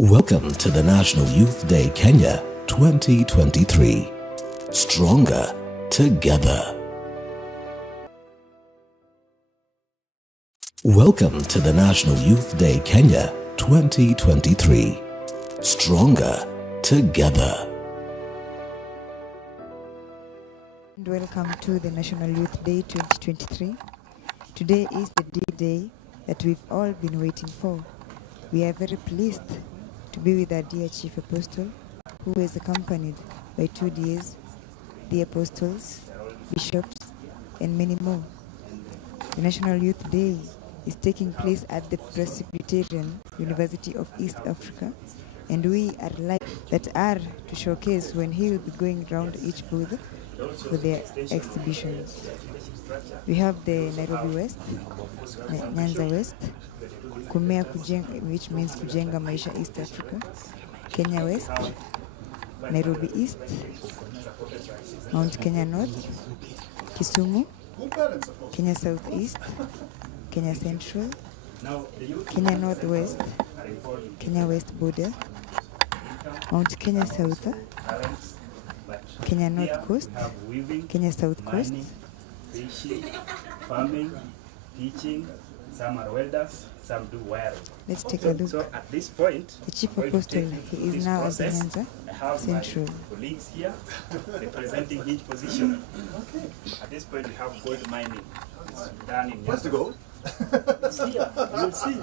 Welcome to the National Youth Day Kenya 2023. Stronger together. Welcome to the National Youth Day Kenya 2023. Stronger together. And welcome to the National Youth Day 2023. Today is the D-Day that we've all been waiting for. We are very pleased to be with our dear Chief Apostle, who is accompanied by 2 DAs, the apostles, bishops, and many more. The National Youth Day is taking place at the Presbyterian University of East Africa, and we are like that are to showcase when he will be going around each booth for their exhibitions. We have the Nairobi West, Nyanza West, Kumea Kujenga, which means Kujenga Maisha East Africa, Kenya West, Nairobi East, Mount Kenya North, Kisumu, Kenya South East, Kenya Central, Kenya Northwest, Kenya West Border, Mount Kenya South, Kenya North Coast, Kenya South Coast, fishing, farming, teaching. Some are welders, some do wiring. Let's take a look. So at this point, the Chief Apostle, he is now at the Nyanza Central. Colleagues here representing each position. At this point, we have gold mining. It's done in What's the gold? It's here. You'll see.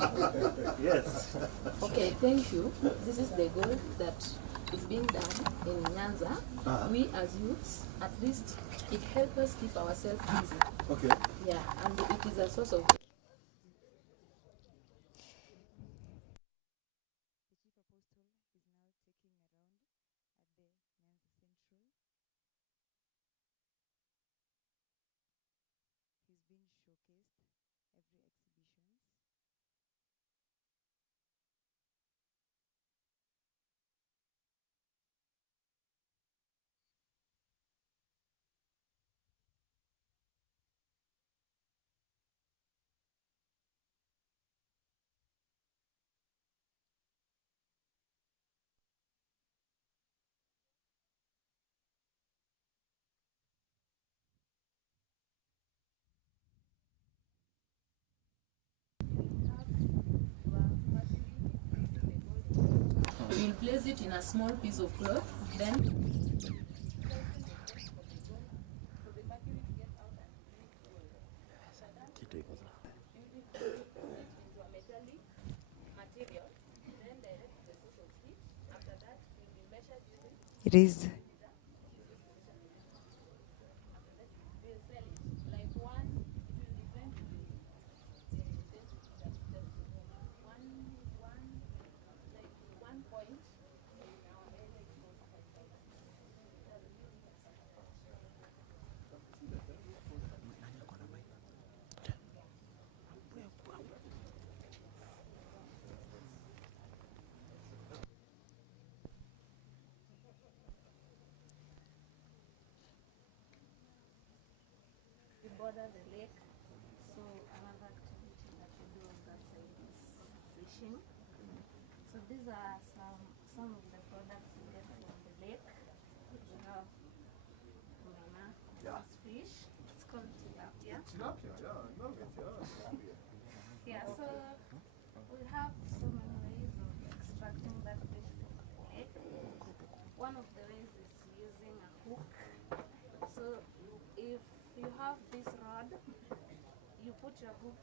Yes. Okay, thank you. This is the goal that is being done in Nyanza. We as youths, at least it helps us keep ourselves busy. Okay. Yeah, and it is a source of we'll place it in a small piece of cloth, then It is border the lake, so another activity that we do on that side is fishing. So these are some of the products we get from the lake. We have omena, this fish. It's called tilapia. Tilapia, yeah, I love it, yeah. Yeah, so we have so many ways of extracting that fish from the lake. One of the ways is using a hook. So if you have this rod, you put your hook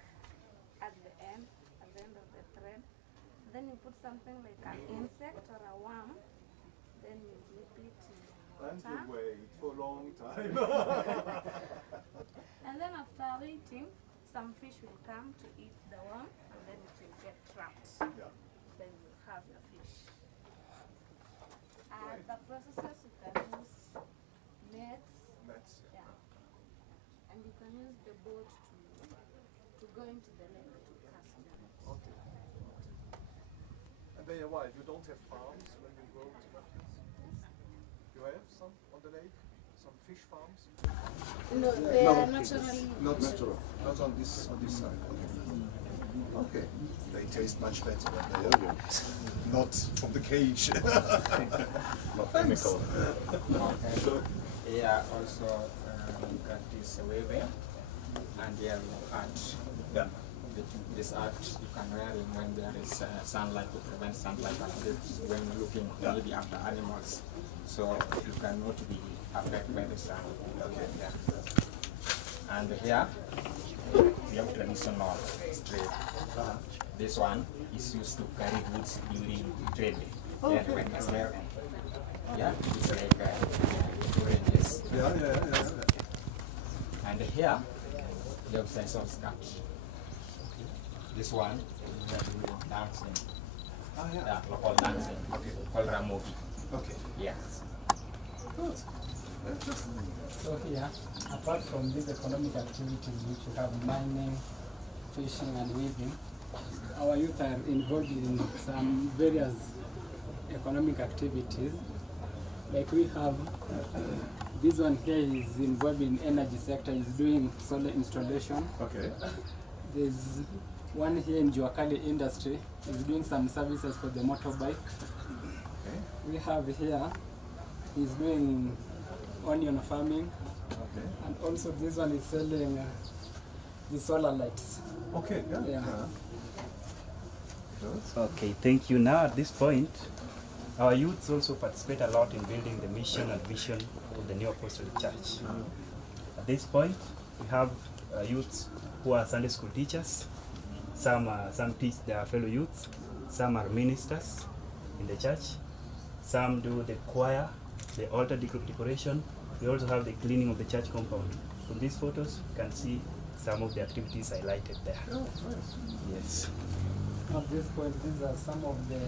at the end of the thread, then you put something like an insect or a worm, then you dip it in And water. you wait for a long time. And then after waiting, some fish will come to eat the worm, and then it will get trapped. Yeah. Then you have your fish. And the processes, you can use nets. Nets. Yeah. And you can use the boat to go into the lake to cast them. Okay. And they are wild. You don't have farms when you grow tilapias? You have some on the lake? Some fish farms? No, they are naturally. Not natural. Not on this side. Okay. Okay. They taste much better than the not from the cage. Not chemical. Okay. Here also we practice waving and yellow art. Yeah. This art you can wear it when there is sunlight to prevent sunlight when looking maybe after animals. So you cannot be affected by the sun. Okay. Yeah. And here we have traditional straight. This one is used to carry goods during trade. Okay. And when it's there, yeah, it's like oranges. Yeah. And here we have sensor skirt. This one we are doing dancing. Yeah, local dancing. Okay. Called Ramogi. Okay. Yes. Good. So here, apart from these economic activities which you have mining, fishing and weaving, our youth are involved in some various economic activities. Like we have, this one here is involved in energy sector, is doing solar installation. Okay. There's one here in Juakali industry, is doing some services for the motorbike. Okay. We have here, he's doing onion farming. Okay. And also this one is selling the solar lights. Okay. Yeah. Good. Okay, thank you. Now at this point, our youths also participate a lot in building the mission and vision of the New Apostolic Church. At this point, we have youths who are Sunday school teachers. Some teach their fellow youths. Some are ministers in the church. Some do the choir, the altar decoration. We also have the cleaning of the church compound. From these photos, you can see some of the activities highlighted there. Oh, nice. Yes. At this point, these are some of the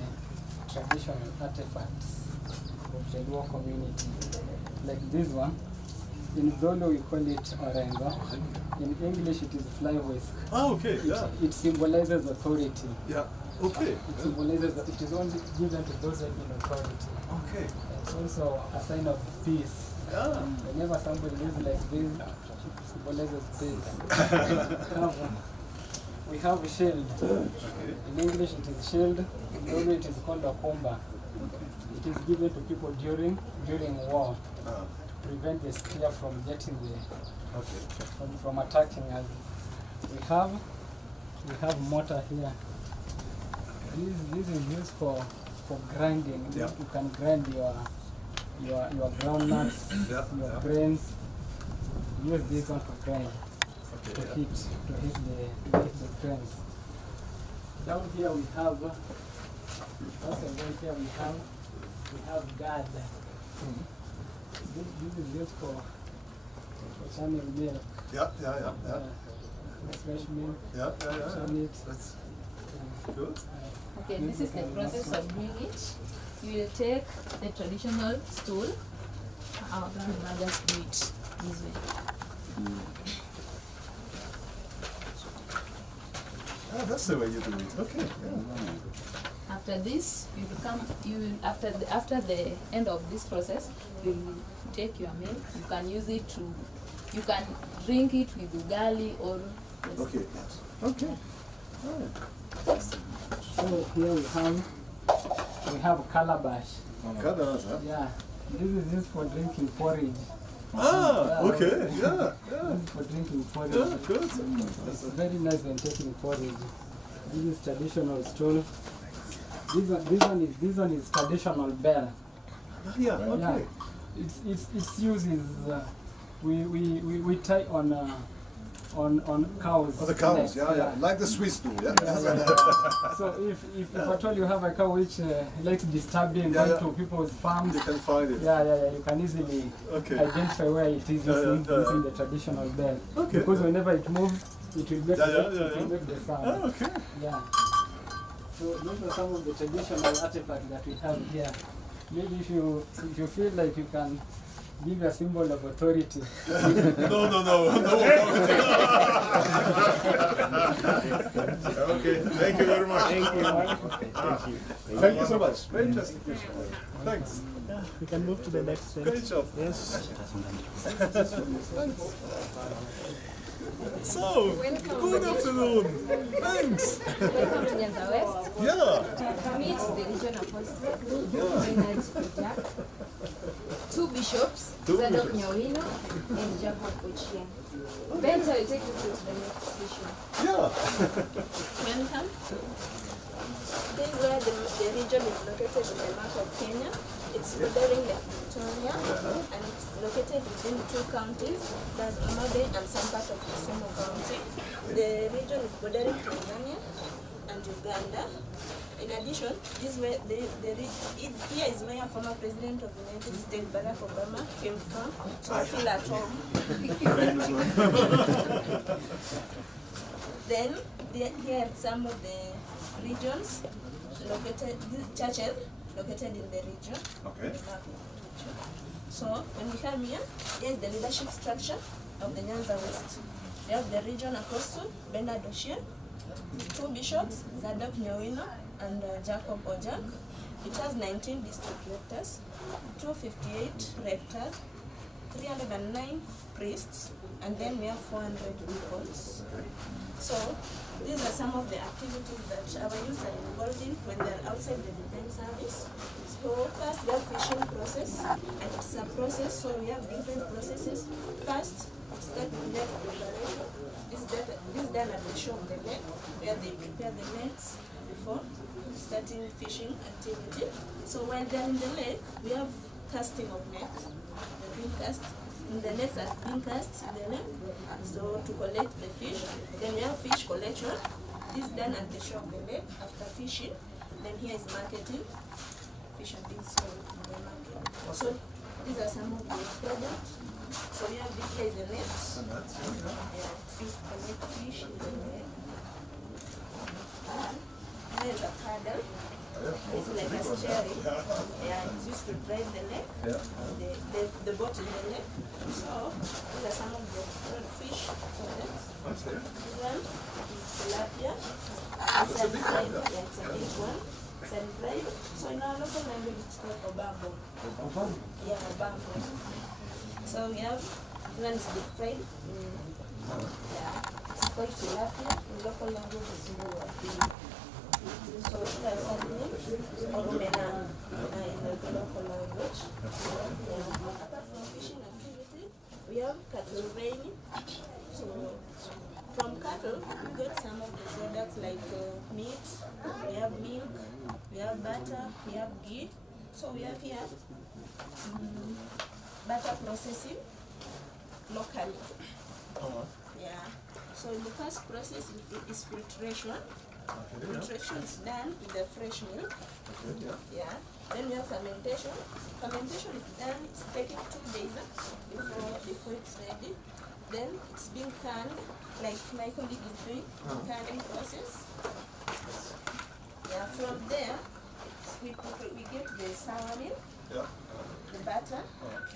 traditional artifacts of the Luo community. Like this one, in Zolo we call it orengo. In English it is fly whisk. Oh, okay. It symbolizes authority. Yeah. Okay. It symbolizes that it is only given to those in authority. Okay. It's also a sign of peace. Yeah. Whenever somebody lives like this, it symbolizes peace. We have a shield. Okay. In English it is shield. In Zulu it is called a kumba. It is given to people during war to prevent the spear from getting from attacking us. We have mortar here. This is used for grinding. Yeah. You can grind your groundnuts, your grains. Use this one to grind. To hit the grains. Down here we have guard. This is used for churning milk. Yeah. Fresh milk. Yeah. Churn it. That's good. Okay, this is the process of doing it. You will take the traditional stool. Our grandmothers do it this way. That's the way you do it. Okay. Yeah. After this, after the end of this process, you will take your milk. You can use it you can drink it with ugali or. Okay. Okay. Right. So here we have calabash. Calabash, huh? Yeah, this is used for drinking porridge. Okay. Yeah. This is for drinking porridge. Yeah, good. It's very nice when taking porridge. This is traditional stool. This one is traditional bell. Yeah. Okay. Yeah. Its use is we tie on cows. Oh, the cows. necks. Yeah. Like the Swiss do. Yeah. So if at all you have a cow which likes disturbing going to people's farms, You can find it. yeah, you can easily identify where it is using the traditional bell. Okay. Because whenever it moves, it will make, it will make the sound. Oh, okay. Yeah. So those are some of the traditional artifacts that we have here. Maybe if you feel like you can give a symbol of authority. No. Okay, thank you very much. Thank you so much. Very interesting. Thanks. We can move to the next stage. Great job. Yes. So, good afternoon. Thanks. Welcome to Nyanza West. Yeah. Meet the region apostle, Bernard Jack, two bishops, Zadok Nyawino and Jacob Ochieng. Ben, shall I take you to the next station? Yeah. Welcome. This is where the region is located in the map of Kenya. It's bordering Lake Victoria and it's located between two counties, that's Homabay and some part of Kisumu County. The region is bordering Tanzania and Uganda. In addition, this way, here is where former President of the United States Barack Obama came from, so I feel at home. Then here are some of the regions located, churches located in the region. Okay. So when we come here, here is the leadership structure of the Nyanza West. We have the region apostle, Bernard Ochieng, two bishops, Zadok Nyawino and Jacob Ojak. It has 19 district rectors, 258 rectors, 309 priests, and then we have 400 deacons. So these are some of the activities that our youth are involved in when they are outside the defense service. So first we have fishing process, and it's a process, so we have different processes. First, it's that net preparation. This is done at the shore of the lake, where they prepare the nets before starting fishing activity. So while they're in the lake, we have casting of nets. They're being cast. The nets are being cast in the lake, so to collect the fish. Then we have fish collection. This is done at the shore of the lake after fishing. Then here is marketing. Fish are being sold in the market. So these are some of the products. So we have this, here is the nets. Yeah, fish collect fish in the lake. Here is a paddle. It's like a steering. Yeah, it's used to drive the lake. The boat in the lake. So these are some of the fish products. This one is tilapia. It's a big one. Yeah, it's a big one. It's a dried. So in our local language it's called obambo. Yeah, obambo. So we have one is deep fried. Yeah, it's called tilapia. In local language it's called. So these are sardines or omena in the local language. Apart from fishing activity, we have cattle rearing. So from cattle, we got some of the products like meat, we have milk, we have butter, we have ghee. So we have here butter processing locally. Yeah. So the first process is filtration. Filtration is done with the fresh milk. Yeah. Then we have fermentation. Fermentation is done, it's taking 2 days before it's ready. Then it's being canned, like my colleague is doing, canning process. Yeah, from there, we get the sour milk, the butter.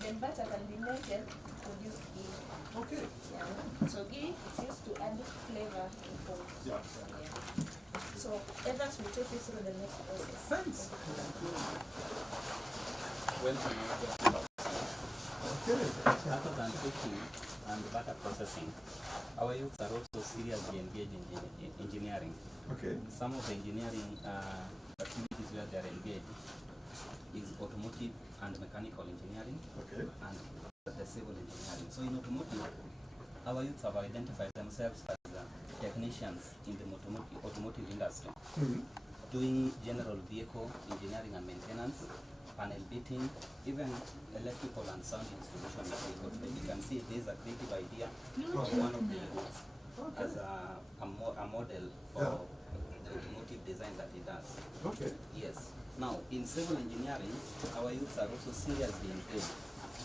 Then butter can be melted to produce ghee. Okay. Yeah. So ghee is used to add flavor to food. Yeah. So Evans will take you through the next process. Thanks. Other than cooking and butter processing, our youths are also seriously engaged in engineering. Okay. Some of the engineering activities where they are engaged is automotive and mechanical engineering, and the civil engineering. So in automotive, our youths have identified themselves as technicians in the automotive industry, doing general vehicle engineering and maintenance, panel beating, even electrical and sound installation of vehicles. But you can see there is a creative idea of one of the youths as a model for the automotive design that he does. Okay. Yes. Now, in civil engineering, our youths are also seriously engaged.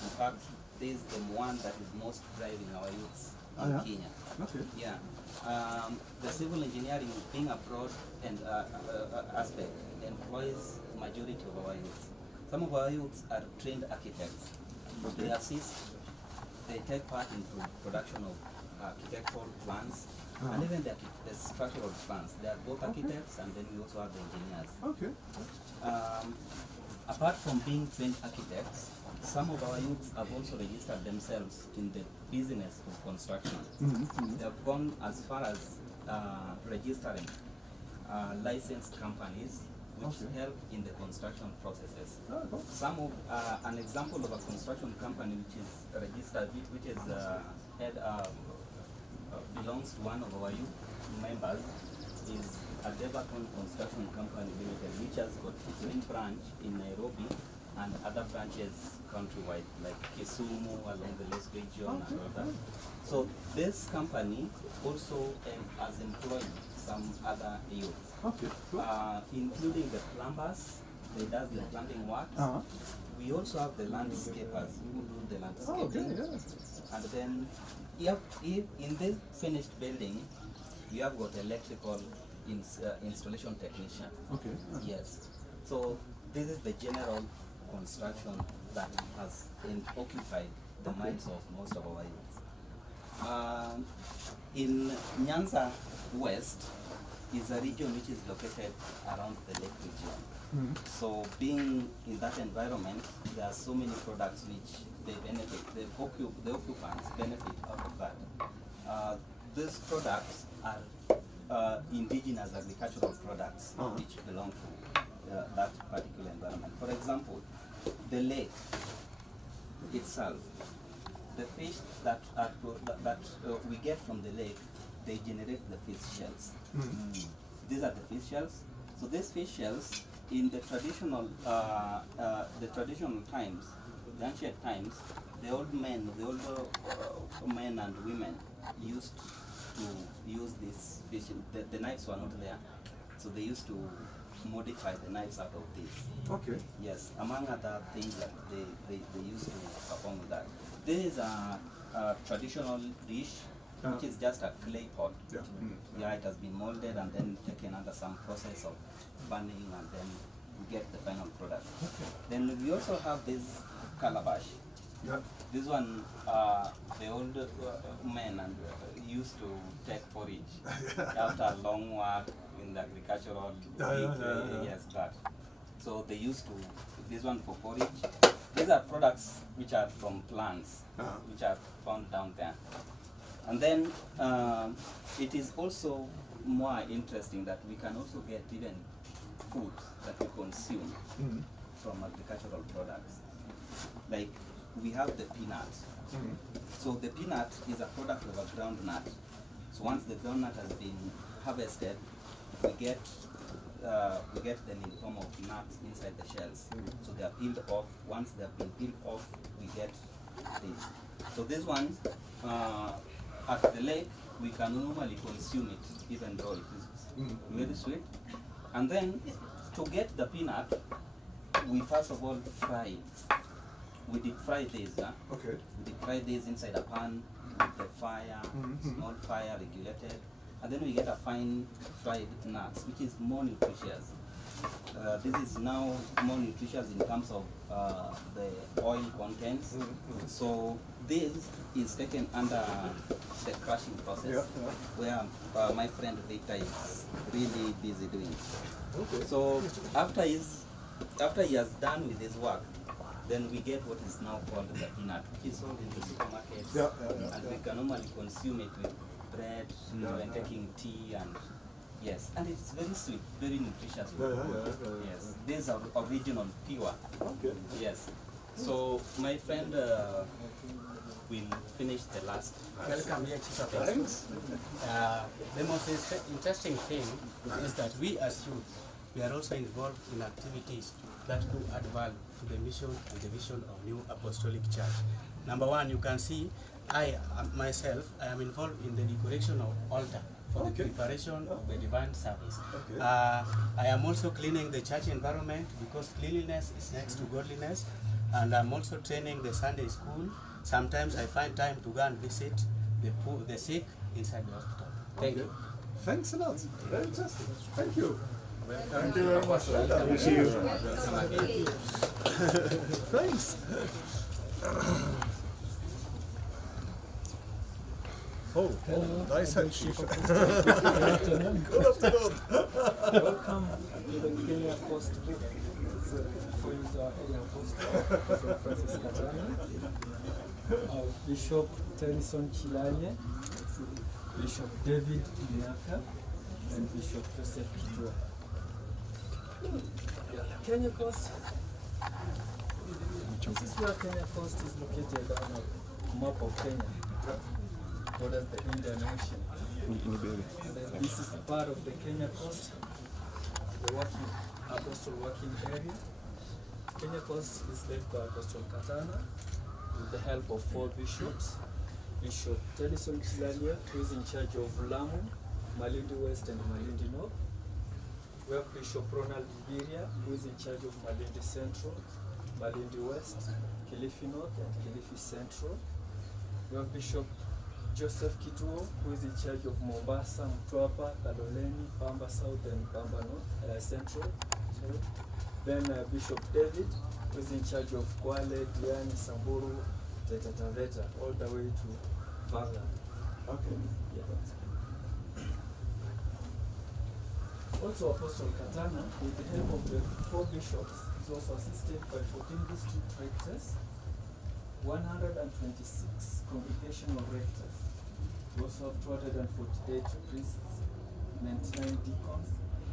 In fact, there is the one that is most driving our youths in Kenya. Okay. Yeah. The civil engineering, being a broad and aspect, employs majority of our youths. Some of our youths are trained architects. They assist, they take part in production of architectural plans, and even the structural plans. They are both architects, and then we also have the engineers. Okay. Apart from being trained architects, some of our youths have also registered themselves in the business of construction. They have gone as far as registering licensed companies which help in the construction processes. Some of an example of a construction company which is registered, which is belongs to one of our youth members, is a Devaton Construction Company Limited, which has got its main branch in Nairobi and other branches countrywide, like Kisumu, along the West region and all that. So this company also has employed some other youths, including the plumbers. They does the plumbing work. We also have the landscapers who do the landscaping. And then if in this finished building, you have got electrical installation technician. Yes. So this is the general construction that has occupied the minds of most of our youths. In Nyanza West is a region which is located around the lake region. So being in that environment, there are so many products which they benefit, the occupants benefit out of that. These products are indigenous agricultural products which belong to that particular environment. For example, the lake itself, the fish that we get from the lake, they generate the fish shells. These are the fish shells. So these fish shells, in the traditional times, the ancient times, the older men and women used to use this fish. The knives were not there, so they used to modify the knives out of this. Yes, among other things that they used to perform with that. This is a traditional dish, which is just a clay pot. Yeah, it has been molded and then taken under some process of burning, and then we get the final product. Then we also have this calabash. This one, the old men and used to take porridge after a long work in the agricultural yes, that. So they used to this one for porridge. These are products which are from plants, which are found down there. And then it is also more interesting that we can also get even food that we consume from agricultural products. Like we have the peanut. So the peanut is a product of a groundnut. So once the groundnut has been harvested, we get them in the form of nuts inside the shells. So they are peeled off. Once they have been peeled off, we get this. So this one, at the lake, we can normally consume it even though it is very sweet. And then to get the peanut, we first of all fry. We deep fry this. We deep fry this inside a pan with the fire, small fire regulated. And then we get a fine fried nuts, which is more nutritious. This is now more nutritious in terms of the oil contents. So this is taken under the crushing process, where my friend Victor is really busy doing. So after he has done with his work, then we get what is now called the peanut, which is sold in the supermarkets, and we can normally consume it with bread, when taking tea, and yes, and it's very sweet, very nutritious. Yes, these are original, pure. Yes. So my friend will finish the last part. Welcome here, Chief of Thanks. The most interesting thing is that we as youth, we are also involved in activities that do add value to the mission and the vision of New Apostolic Church. Number one, you can see I am involved in the decoration of altar for the preparation of the divine service. I am also cleaning the church environment, because cleanliness is next to godliness, and I'm also training the Sunday school. Sometimes I find time to go and visit the sick inside the hospital. Thank you. Thanks a lot. Very interesting. Thank you. Thank you very much. Thank you. Thanks. Oh, nice head, Chief. Good afternoon. Welcome to the Kenya Coast Book. For you, the area apostle, Francis Katana, Bishop Tennyson Chilanye, Bishop David Miaka, and Bishop Joseph Kitua. Kenya Coast. This is where Kenya Coast is located on a map of Kenya. Borders the Indian Ocean. And then this is part of the Kenya Coast, the Apostle working area. Kenya Coast is led by Apostle Katana with the help of 4 bishops. Bishop Tennyson Chilanye, who is in charge of Lamu, Malindi West and Malindi North. We have Bishop Ronald Biria, who is in charge of Malindi Central, Malindi West, Kilifi North and Kilifi Central. We have Bishop Joseph Kituo, who is in charge of Mombasa, Mtwapa, Kaloleni, Pamba South and Pamba North, Central. Then Bishop David, who is in charge of Kwale, Diani, Samburu, Taita Taveta, all the way to Vaga. Okay. Yeah. Also Apostle Katana, with the help of the 4 bishops, is also assisted by 14 district rectors, 126 congregational rectors. We also have 248 priests, 99 deacons,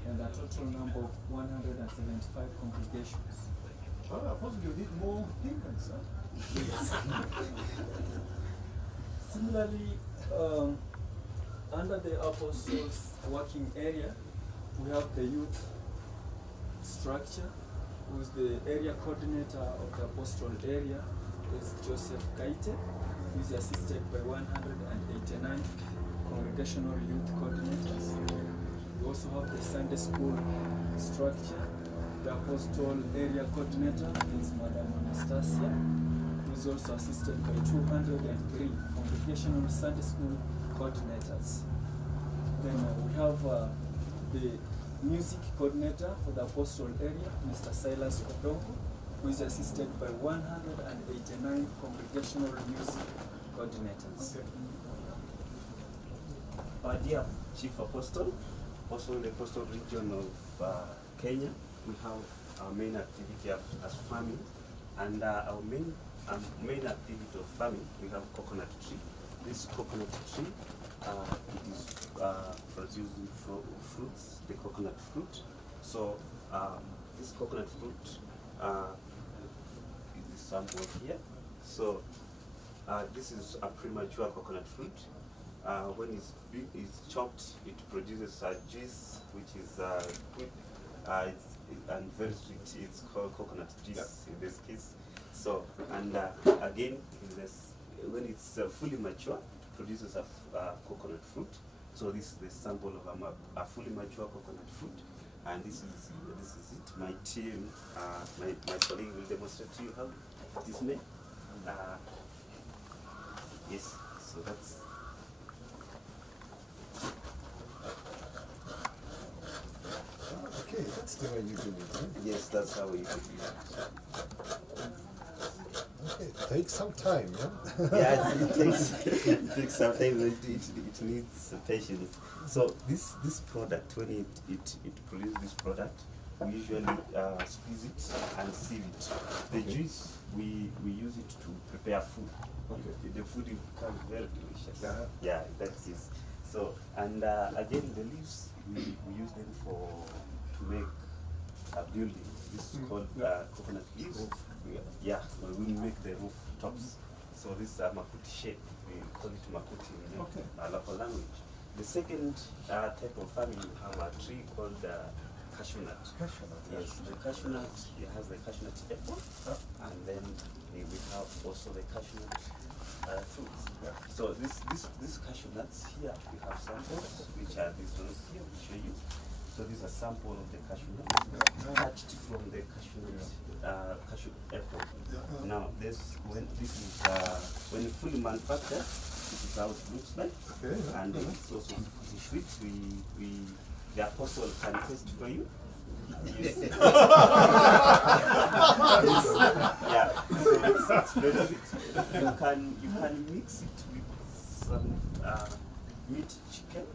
and a total number of 175 congregations. Oh, I suppose you need more deacons, huh? Yes. Similarly, under the apostles' working area, we have the youth structure, who is the area coordinator of the apostle area, is Joseph Kaite, who is assisted by 189 congregational youth coordinators. We also have the Sunday school structure. The apostle area coordinator is Madam Anastasia, who is also assisted by 203 congregational Sunday school coordinators. Then we have the music coordinator for the apostle area, Mr. Silas Odongo, who is assisted by 189 congregational music coordinators. Okay. Dear Chief Apostle, also in the coastal region of Kenya, we have our main activity as farming, and our main activity of farming, we have coconut tree. This coconut tree, it is producing fruits, the coconut fruit. So this coconut fruit is sample here. So this is a premature coconut fruit. When it's chopped, it produces a juice which is quick and very sweet. It's called coconut juice in this case. So, and again, when it's fully mature, it produces a coconut fruit. So this is the sample of a fully mature coconut fruit, and this is it. My team, my colleague will demonstrate to you how it is made. Yes, so that's. Okay, that's the way you do it, huh? Yes, that's how we do it. Okay, take some time, yeah? Yeah, it takes some time. It needs patience. So this product, when it produces this product, we usually squeeze it and sieve it. The juice we use it to prepare food. Okay. The food becomes very delicious. Yeah, that's it. So and again the leaves we use them to make a building. This is called coconut leaves. Yeah, we make the roof tops. So this is a makuti shape. We call it makuti in our local language. The second type of farming, we have a tree called cashew nut. Cashew nut. Yes, the cashew nut, it has the cashew nut apple, and then we have also the cashew nut fruits. Yeah. So this cashew nuts here, we have samples, which are these ones here, we show you. So this is a sample of the cashew nut, hatched from the cashew nut, cashew apple. Now when it's fully manufactured, this is how it looks like. Okay. And it's also pretty sweet. The apostle can taste for you. Yes. Yeah, so it's very sweet. You can mix it with some meat chicken.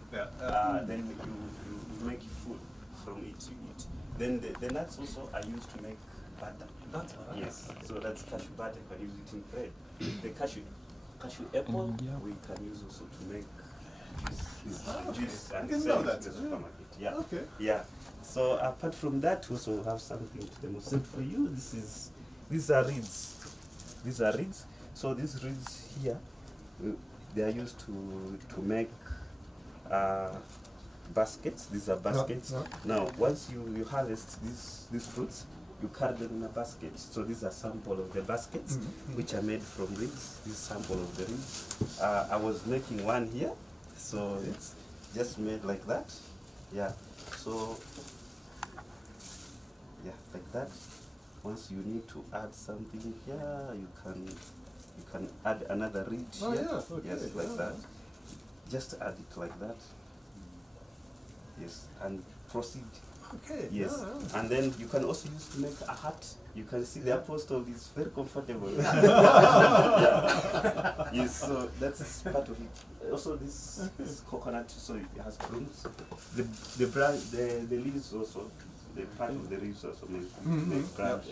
Then you make food from it. You eat. Then the nuts also are used to make butter. Butter. Yes. So that's cashew butter. You can use it in bread. The cashew apple we can use also to make juice and didn't sell know it that. in the supermarket. Yeah. Okay. Yeah. So apart from that, we also have something to demonstrate for you. These are reeds. These are reeds. So these reeds here, they are used to make baskets. These are baskets. Now, once you harvest these fruits, you carry them in a basket. So these are sample of the baskets, which are made from reeds. This sample of the reeds. I was making one here, so it's just made like that. Yeah. So yeah, like that. Once you need to add something here, you can add another reed Oh, here. yeah, okay, Yes, like yeah. that. Just add it like that. Yes, and proceed. Okay. Yes, Yeah, yeah. and then you can also use to make a hat. You can see the apostle is very comfortable. Yes, so that's part of it. Also, this coconut, so it has brooms. The leaves also, the part of the leaves also make branch.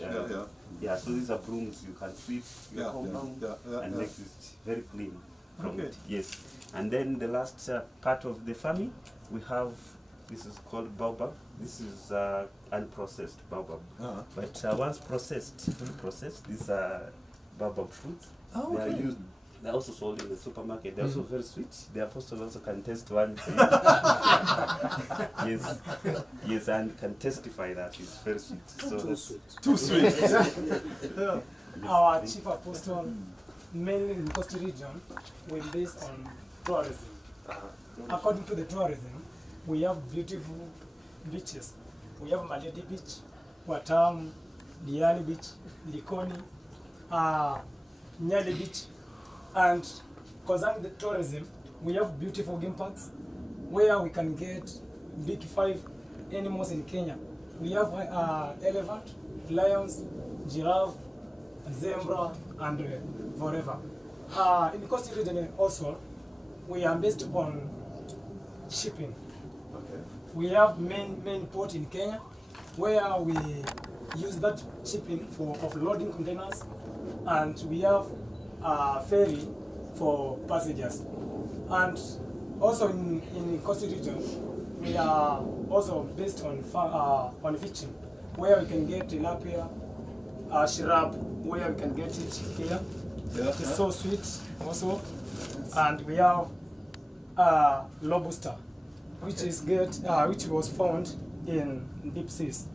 Yeah, so these are brooms. You can sweep your compound and make it very clean from it. Yes, and then the last part of the farming, we have. This is called baobab. This is unprocessed baobab. But once processed, fully processed, these are baobab fruits. Oh, They are okay. used. They're also sold in the supermarket. They're also very sweet. The apostle also can taste one. Yes, yes, and can testify that it's very sweet. So Too that's sweet. Too sweet. Yes, Our thank chief you. apostle, mainly in Coast region, will based on tourism. According to the tourism, we have beautiful beaches. We have Maledi Beach, Watamu, Diani Beach, Likoni, Nyali Beach, and concerning the tourism, we have beautiful game parks where we can get big 5 animals in Kenya. We have elephant, lions, giraffe, zebra, and forever. In the Coast region also, we are based on shipping. We have main port in Kenya where we use that shipping for offloading containers, and we have a ferry for passengers. And also in Coast region, we are also based on fishing, where we can get tilapia, shrub, where we can get it here. It's so sweet also. And we have lobster, which is which was found in deep seas.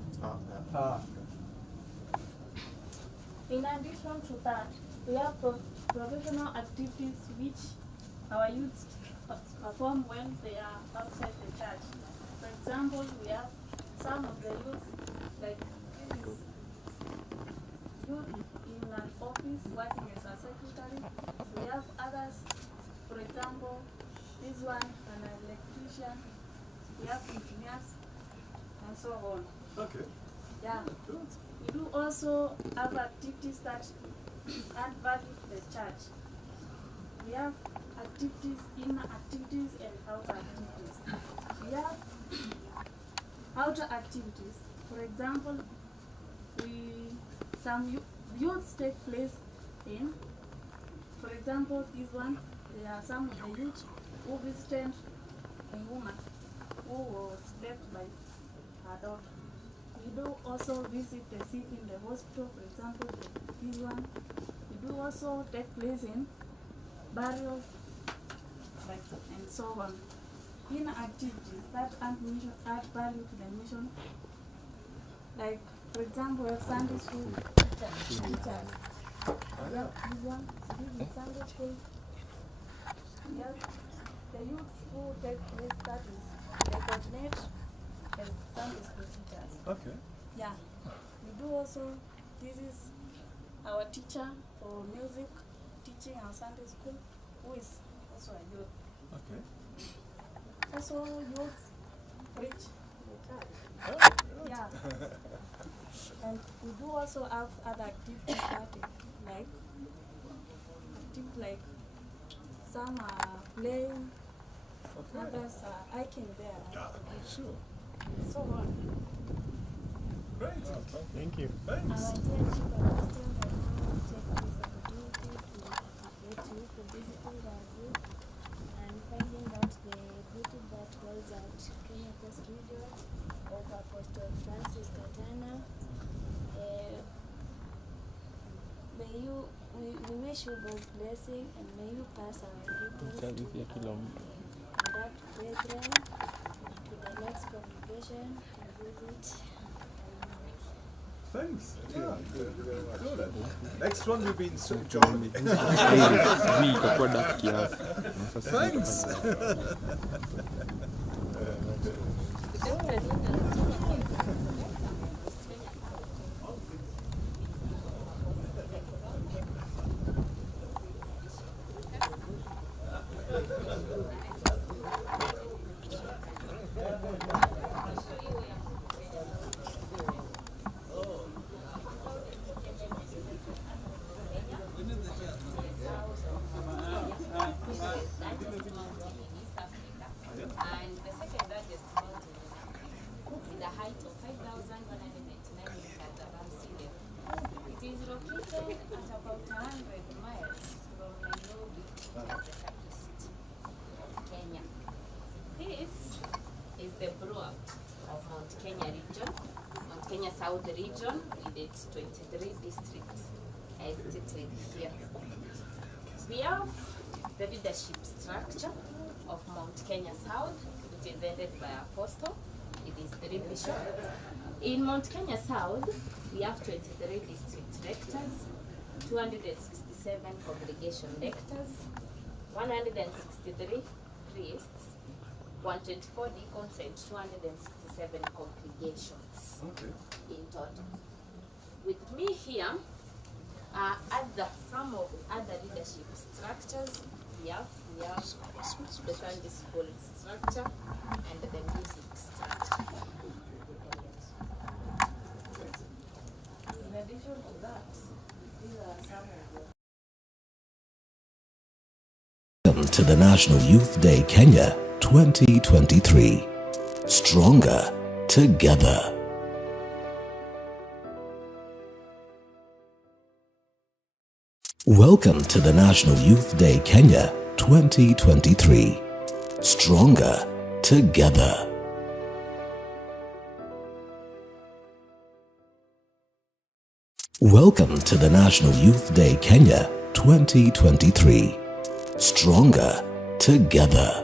In addition to that, we have professional activities which our youth perform when they are outside the church. For example, we have some of the youth, like this is youth in an office working as a secretary. We have others, for example, this one, an electrician. We have engineers and so on. Okay. Yeah. We do also have activities that add value to the church. We have activities, inner activities and outer activities. We have outer activities. For example, some youths take place in, for example, this one, there are some of the youth who visited a woman who was left by her daughter. We do also visit the sick in the hospital, for example, this one. We do also take place in burials, and so on. In activities that add value to the mission, like, for example, we have Sunday school teachers. We have this one, this is Sunday school. We have the youth who take place, that is, they coordinate as Sunday school teachers. Okay. Yeah. We do also, this is our teacher for music, teaching our Sunday school, who is also a youth. Okay. Also, youth preach in the church. Yeah. And we do also have other activities that like some are playing, others are hiking there. Sure. So on. Great. Thank you. Our Thanks. dear Chief of Staff, I want to take this opportunity to update you for visiting our youth and finding out the duty that holds at Kenya Coast Region of Apostle Francis Katana. We wish you God's blessing and may you pass our details to conduct brethren to the next congregation and visit. Thanks. Yeah. Good. Next one will be in John. Thanks. And the second largest mountain with a height of 5,199 meters above sea level. It is located at about 100 miles from Nairobi, which is the capital city of Kenya. This is the blowout of Mount Kenya region, Mount Kenya South region with its 23 districts as stated here. We have the leadership structure of Mount Kenya South, which is headed by Apostle. It is 3 bishops. In Mount Kenya South, we have 23 district rectors, 267 congregation rectors, 163 priests, 124 deacons, and 267 congregations in total. With me here are some of the other leadership structures. We have the Sunday school structure and the music structure. In addition to that, these are some of the Welcome to the National Youth Day Kenya 2023. Stronger together. Welcome to the National Youth Day Kenya 2023. Stronger together. Welcome to the National Youth Day Kenya 2023. Stronger together.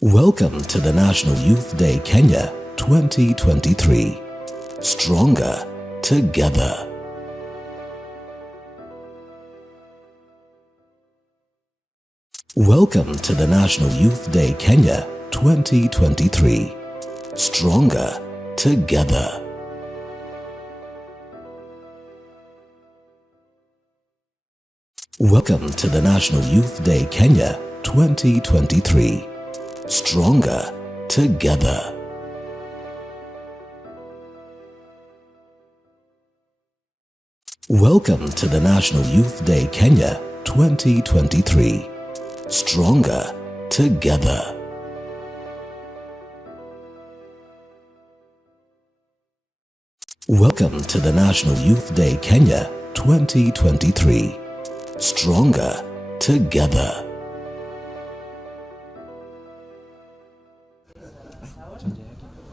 Welcome to the National Youth Day Kenya 2023. Stronger together. Welcome to the National Youth Day Kenya 2023. Stronger together. Welcome to the National Youth Day Kenya 2023. Stronger together. Welcome to the National Youth Day Kenya 2023. Stronger together. Welcome to the National Youth Day Kenya 2023. Stronger together.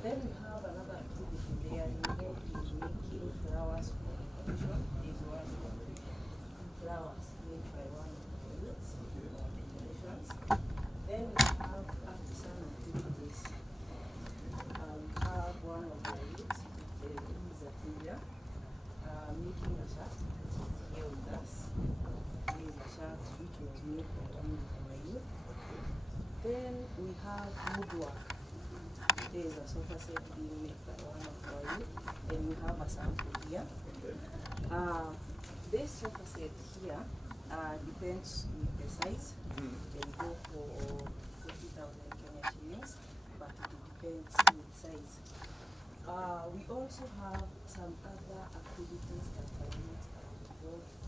Then we have another activity there. You go to making flowers for decoration. Is one flowers made by one of the youths for decorations. Then we have artisan activities. We have one of the youths, Zakiya, making a shirt here with us. This is a shirt which was made by one of our youth. Then we have woodwork. There is a sofa set being made by one of our youth, and we have a sample here. This sofa set here depends with the size. They go for 40,000 Kenya shillings, but it depends with size. We also have some other activities that our youth are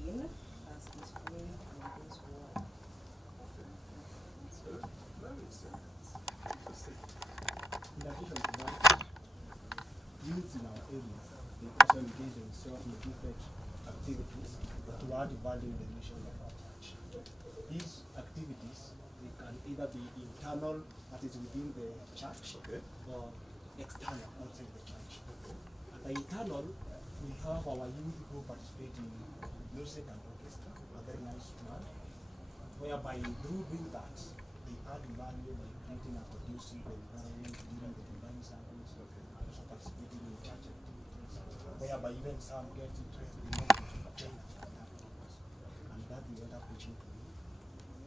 begin as displayed in this wall. In addition to that, youths in our areas, they also engage themselves in different activities to add value in the mission of our church. These activities, they can either be internal, that is within the church, or external, outside the church. At the internal, we have our youth who participate in music and orchestra, a very nice one, whereby through doing that, they add value by creating a conducive environment during the divine service, and also participating in church activities, whereby even some get interested in attend and that we end up preaching to you.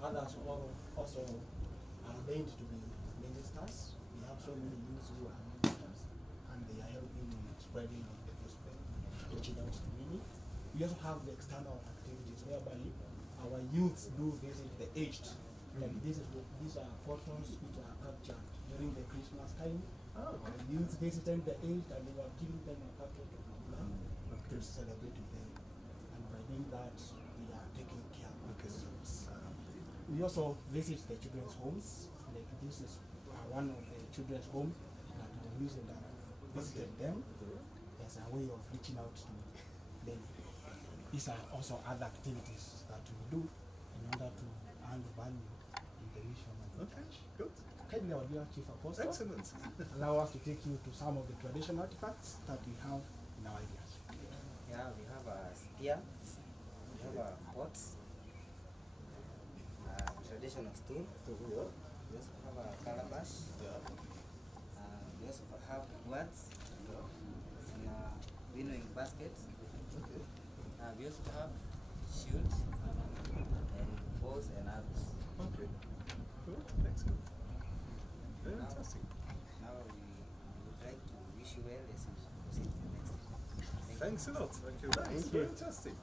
Others also are ordained to be ministers. We have so many youths who are ministers, and they are helping in spreading of the gospel, reaching out to many. We also have the external activities whereby our youths do visit the aged. Like these are photos which are captured during the Christmas time. The youths visited the aged and they were giving them a packet of lamb to celebrate with them. And by doing that, we are taking care of the souls. We also visit the children's homes. Like this is one of the children's homes that we use and visited them as a way of reaching out to them. These are also other activities that we do in order to add value in the mission of the church. Good. Kindly, our dear Chief Apostle, Excellent. allow us to take you to some of the traditional artifacts that we have in our areas. Yeah, we have a spear, we have a pot, a traditional stool, we also have a calabash, we also have words, and a winnowing basket, we also have shields, and bows and arrows. Okay. Good. Excellent. Fantastic. Now we would like to wish you well as we proceed to the next. Thanks a lot. Thank you. That's Thank you. fantastic.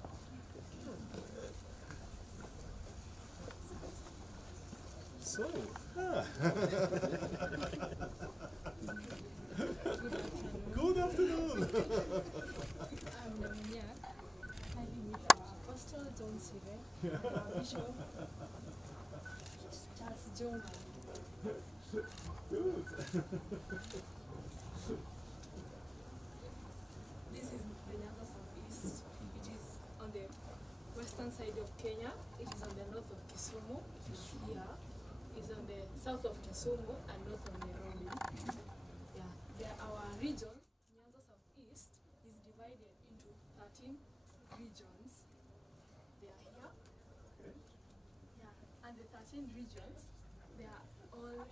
So, good afternoon. I'm Dominic. I meet our Apostle John Sire, our Bishop Charles Jonga. This is the Nyanza Southeast. It is on the western side of Kenya. It is on the north of Kisumu. Here is on the south of Kisumu and north of Nairobi. Yeah, our region, Nyanza Southeast, is divided into 13 regions. They are here. Yeah, and the 13 regions, they are all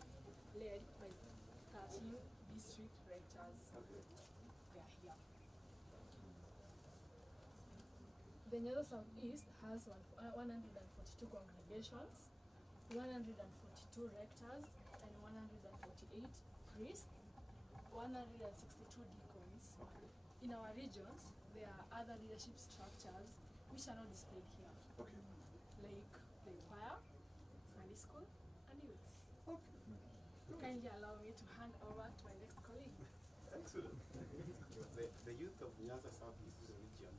led by 13 district rectors. They are here. The Nyanza Southeast has 142 congregations, 142 rectors, and 148 priests, 162 deacons. In our regions, there are other leadership structures which are not displayed here. Okay. Like the choir, Sunday school, and youths. Okay. Kindly allow me to hand over to my next colleague. Excellent. The youth of Nyanza Southeast region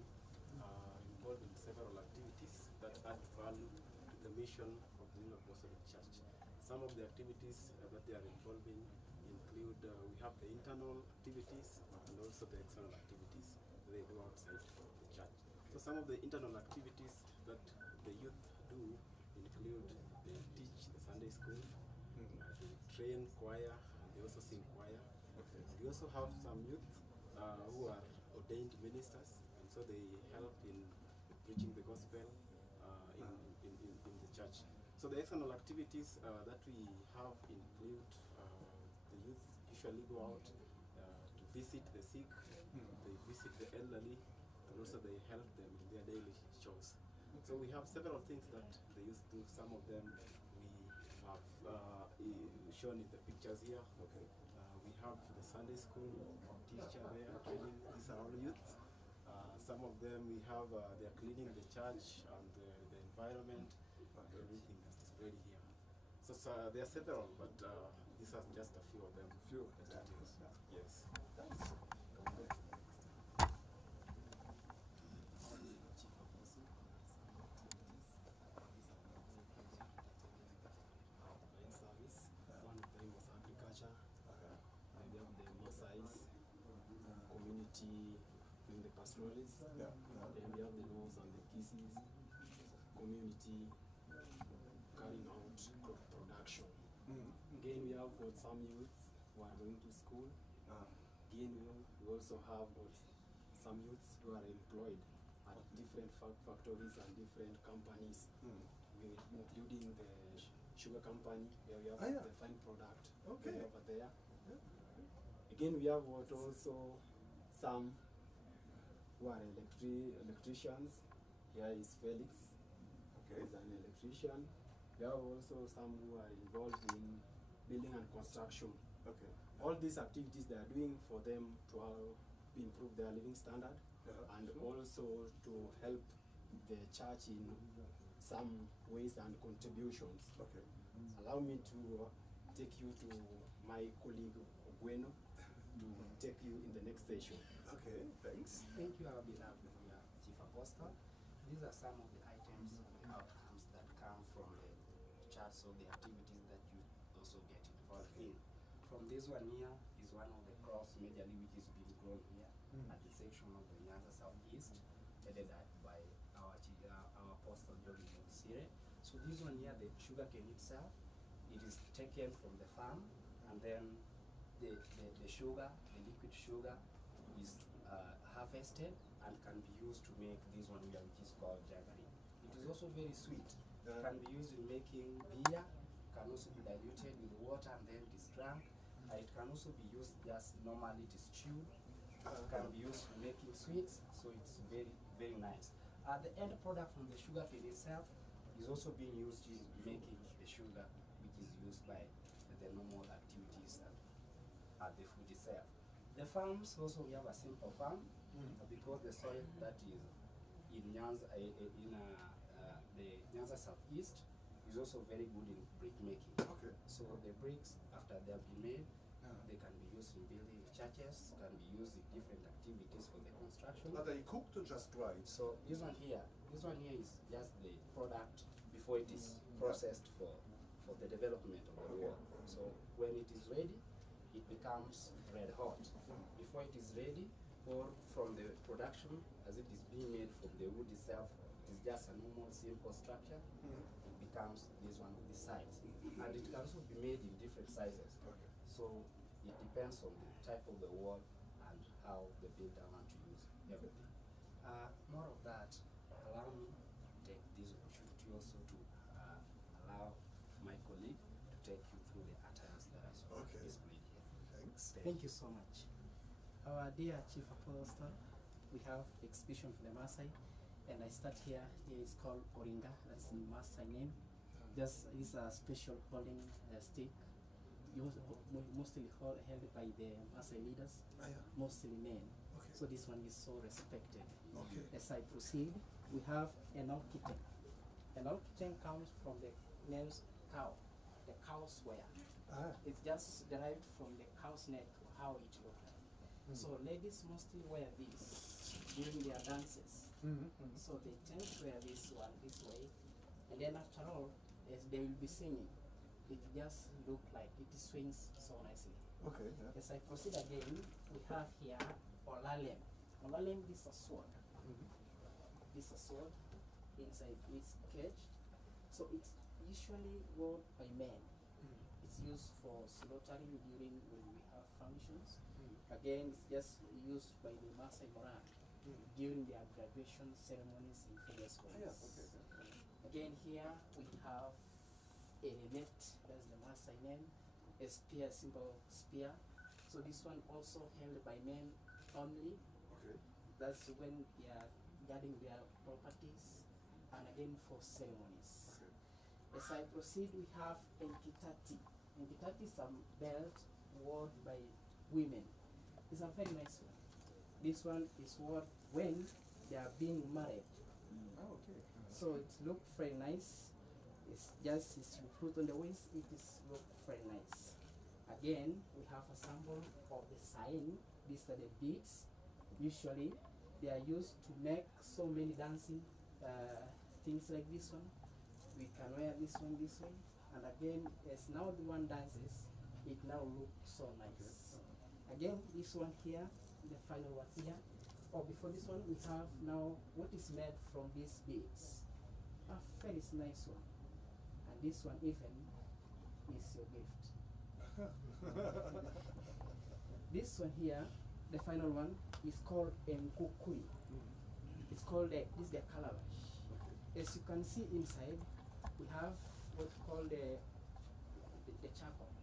are involved in several activities that add value to the mission of the New Apostolic Church. Some of the activities that they are involved in include, we have the internal activities and also the external activities they do outside the church. So some of the internal activities that the youth do include they teach the Sunday school, they train choir, and they also sing choir. Okay. We also have some youth who are ordained ministers, and so they help in preaching the gospel in the church. So the external activities that we have include the youth usually go out to visit the sick, they visit the elderly, and also they help them in their daily chores. So we have several things that the youth do. Some of them we have shown in the pictures here. Okay. We have the Sunday school teacher there training. These are all youth. Some of them we have they are cleaning the church and the environment. Everything is displayed here. So there are several, but these are just a few of them. Few of the details. Yes. Chief Apostle, activity in the pastoralists. Then we have the laws and the kisses, community, carrying out crop production. Again, we have got some youths who are going to school. Again, we also have got some youths who are employed at different factories and different companies, including the sugar company, where we have the fine product over there. Again, we have got also some who are electricians. Here is Felix, he's an electrician. We have also some who are involved in building and construction. All these activities they are doing for them to improve their living standard and also to help the church in some ways and contributions. Allow me to take you to my colleague Bueno to take you in the next session. Okay, thanks. Thank you, our beloved Chief Apostle. These are some of the items of the outcomes that come from the church, so the activities that you also get involved in. From this one here is one of the crops majorly which is being grown here at the section of the Nyanza Southeast, headed up by our Apostle John Sire. So this one here, the sugar cane itself, it is taken from the farm, and then the sugar, the liquid sugar, is harvested and can be used to make this one here, which is called jaggery. It is also very sweet. It can be used in making beer, can also be diluted with water and then it is drunk. It can also be used just normally, it is chewed. It can be used in making sweets, so it's very, very nice. The end product from the sugar cane itself is also being used in making the sugar, which is used by the normal activities at the food itself. The farms also, we have a simple farm because the soil that is in Nyanza, the Nyanza Southeast is also very good in brick making. So the bricks, after they have been made, they can be used in building churches, can be used in different activities for the construction. Are they cooked or just dried? So this one here is just the product before it is processed for the development of the wall. So when it is ready, it becomes red hot. Before it is ready, or from the production, as it is being made from the wood itself, it is just a normal simple structure. It becomes this one with the size. And it can also be made in different sizes. So it depends on the type of the wall and how the builder wants to use everything. More of that, allow me to take this opportunity also to allow my colleague to take you through the attires that are displayed here. Thanks. Thank you so much. Our dear Chief Apostle, we have exhibition for the Maasai, and I start here. Here is called Oringa, that's the Maasai name. This is a special holding stick, mostly held by the Maasai leaders, mostly men. So this one is so respected. As I proceed, we have an Alkiten. An Alkiten comes from the name's cow, the cow's wear. It's just derived from the cow's neck, how it looks like. So ladies mostly wear this during their dances. So they tend to wear this one this way, and then after all, as they will be singing, it just look like it swings so nicely. As I proceed again, we have here Olalem. Olalem is a sword. This is a sword inside it's caged. So it's usually worn by men. It's used for slaughtering during when we have functions. Again, it's just used by the Maasai Moran during their graduation ceremonies in famous schools. Again, here we have a remet, that's the Maasai name, a spear, simple spear. So this one also held by men only. That's when they are guarding their properties, and again for ceremonies. As I proceed, we have Enkitati. Enkitati is a belt worn by women. It's a very nice one. This one is worn when they are being married. So it looks very nice. It's just it's put on the waist. It is look very nice. Again, we have a sample of the sign. These are the beads. Usually, they are used to make so many dancing things like this one. We can wear this one this way, and again, as now the one dances, it now looks so nice. Again, this one here the final one here. Or before this one, we have now what is made from these beads. A very nice one. And this one even is your gift. This one here, the final one, is called Nkukui. It's called, this is the calabash. As you can see inside, we have what we call the charcoal.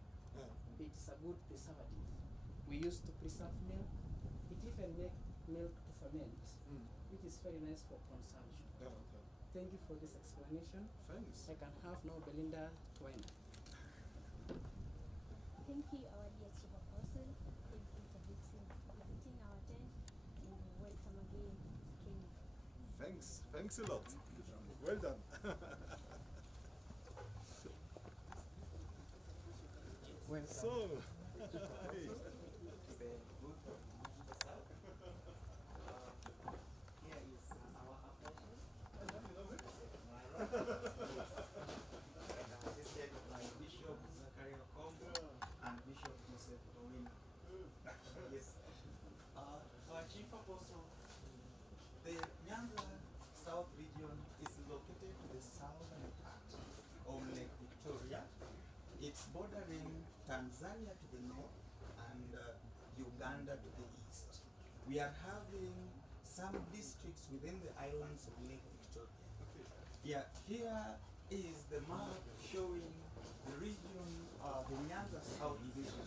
It's a good preservative. We used to preserve milk. It even makes milk to ferment, which is very nice for consumption. Thank you for this explanation. Thanks. I can have now Belinda Twain. Thank you, our dear Chief Apostle. Thank you for visiting our tent, and welcome again to Kenya. Thanks. Thanks a lot. Well done. Welcome. So, hey. Assisted by Bishop Zachariah Kombo and Bishop Joseph Owino. Yes. Our Chief Apostle, the Nyanza South region is located to the southern part of Lake Victoria. It's bordering Tanzania to the north and Uganda to the east. We are having some districts within the islands of Lake Victoria. Yeah, here is the map showing the region, the Nyanza South region.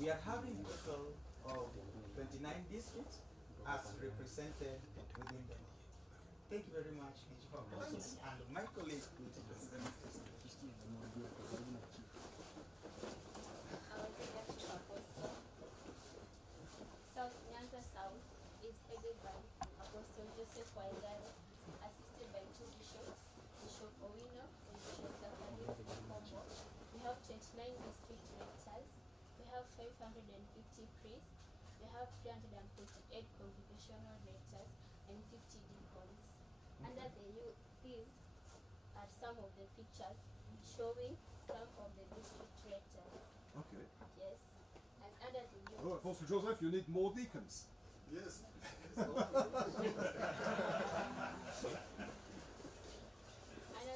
We are having a total of 29 districts as represented within the region. Thank you very much, Chief Apostle, and my colleague will take us. Our dear Chief Apostle, South Nyanza South is headed by Apostle Joseph Waigara, assisted by two bishops, Bishop Owino and Bishop Zachariah Kombo. We have 29 district rectors, we have 550 priests, we have 348 congregational rectors, and 50 deacons. Under the youth, these are some of the pictures showing some of the district rectors. Okay. Yes. And under the youth. Oh, Apostle Joseph, you need more deacons. Yes. Under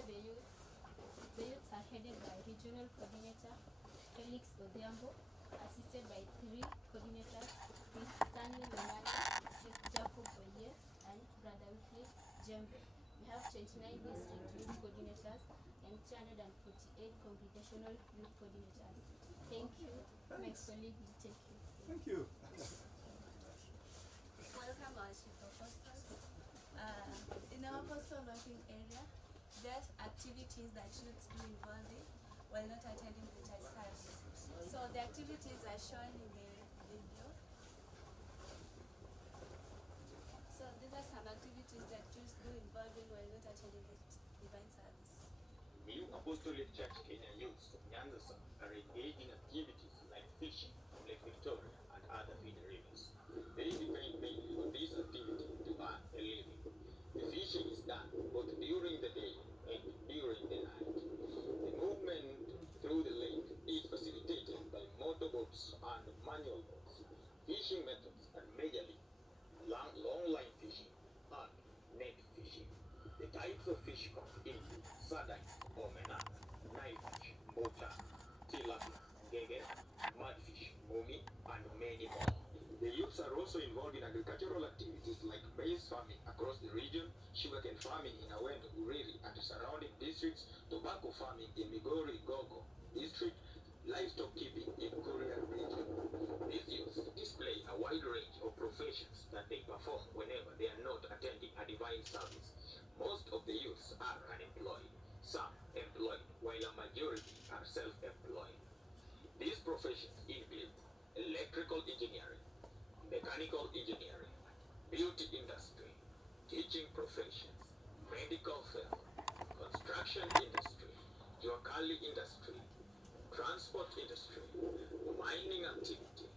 the youths are headed by regional coordinator Felix Odhiambo, assisted by 3 coordinators, Chris Stanley Lomani, Chief Jacob Oye, and Brother Wycliffe Jembe. We have 29 district youth coordinators and 348 congregational youth coordinators. Thank you. My colleague will take you. Thank you. Welcome our Chief Apostles. In our postal working area, there are activities that youths do involved in while not attending the church service. So the activities are shown in the video. So these are some activities that youths do involved in while not attending the divine service. New Apostolic Church Kenya youths from Nyanza South are engaged in activities like fishing from Lake Victoria and other feeder rivers. They depend mainly on this activity to earn a living. The fishing is done both during the day and during the night. The movement through the lake is facilitated by motorboats and manual boats. Fishing methods are majorly long line fishing and net fishing. The types of fish caught include sardine, omena, knifefish, bota, tilapia, gege, mudfish, mumi, and many more. The youths are also involved in agricultural activities like maize farming across the region, sugarcane farming in Awendo, Uriri, and the surrounding districts, tobacco farming in Migori, Gogo district, livestock keeping in Korea region. These youths display a wide range of professions that they perform whenever they are not attending a divine service. Most of the youths are unemployed, some employed, while a majority are self-employed. These professions include electrical engineering, mechanical engineering, beauty industry, teaching professions, medical field, construction industry, Juakali industry, transport industry, mining activity.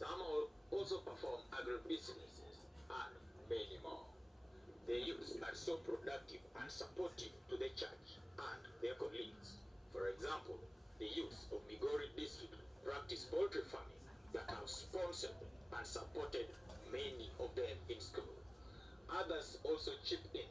Some also perform agribusinesses and many more. The youths are so productive and supportive to the church and their colleagues. For example, the youths of Migori district practice poultry farming that have sponsored and supported also chip in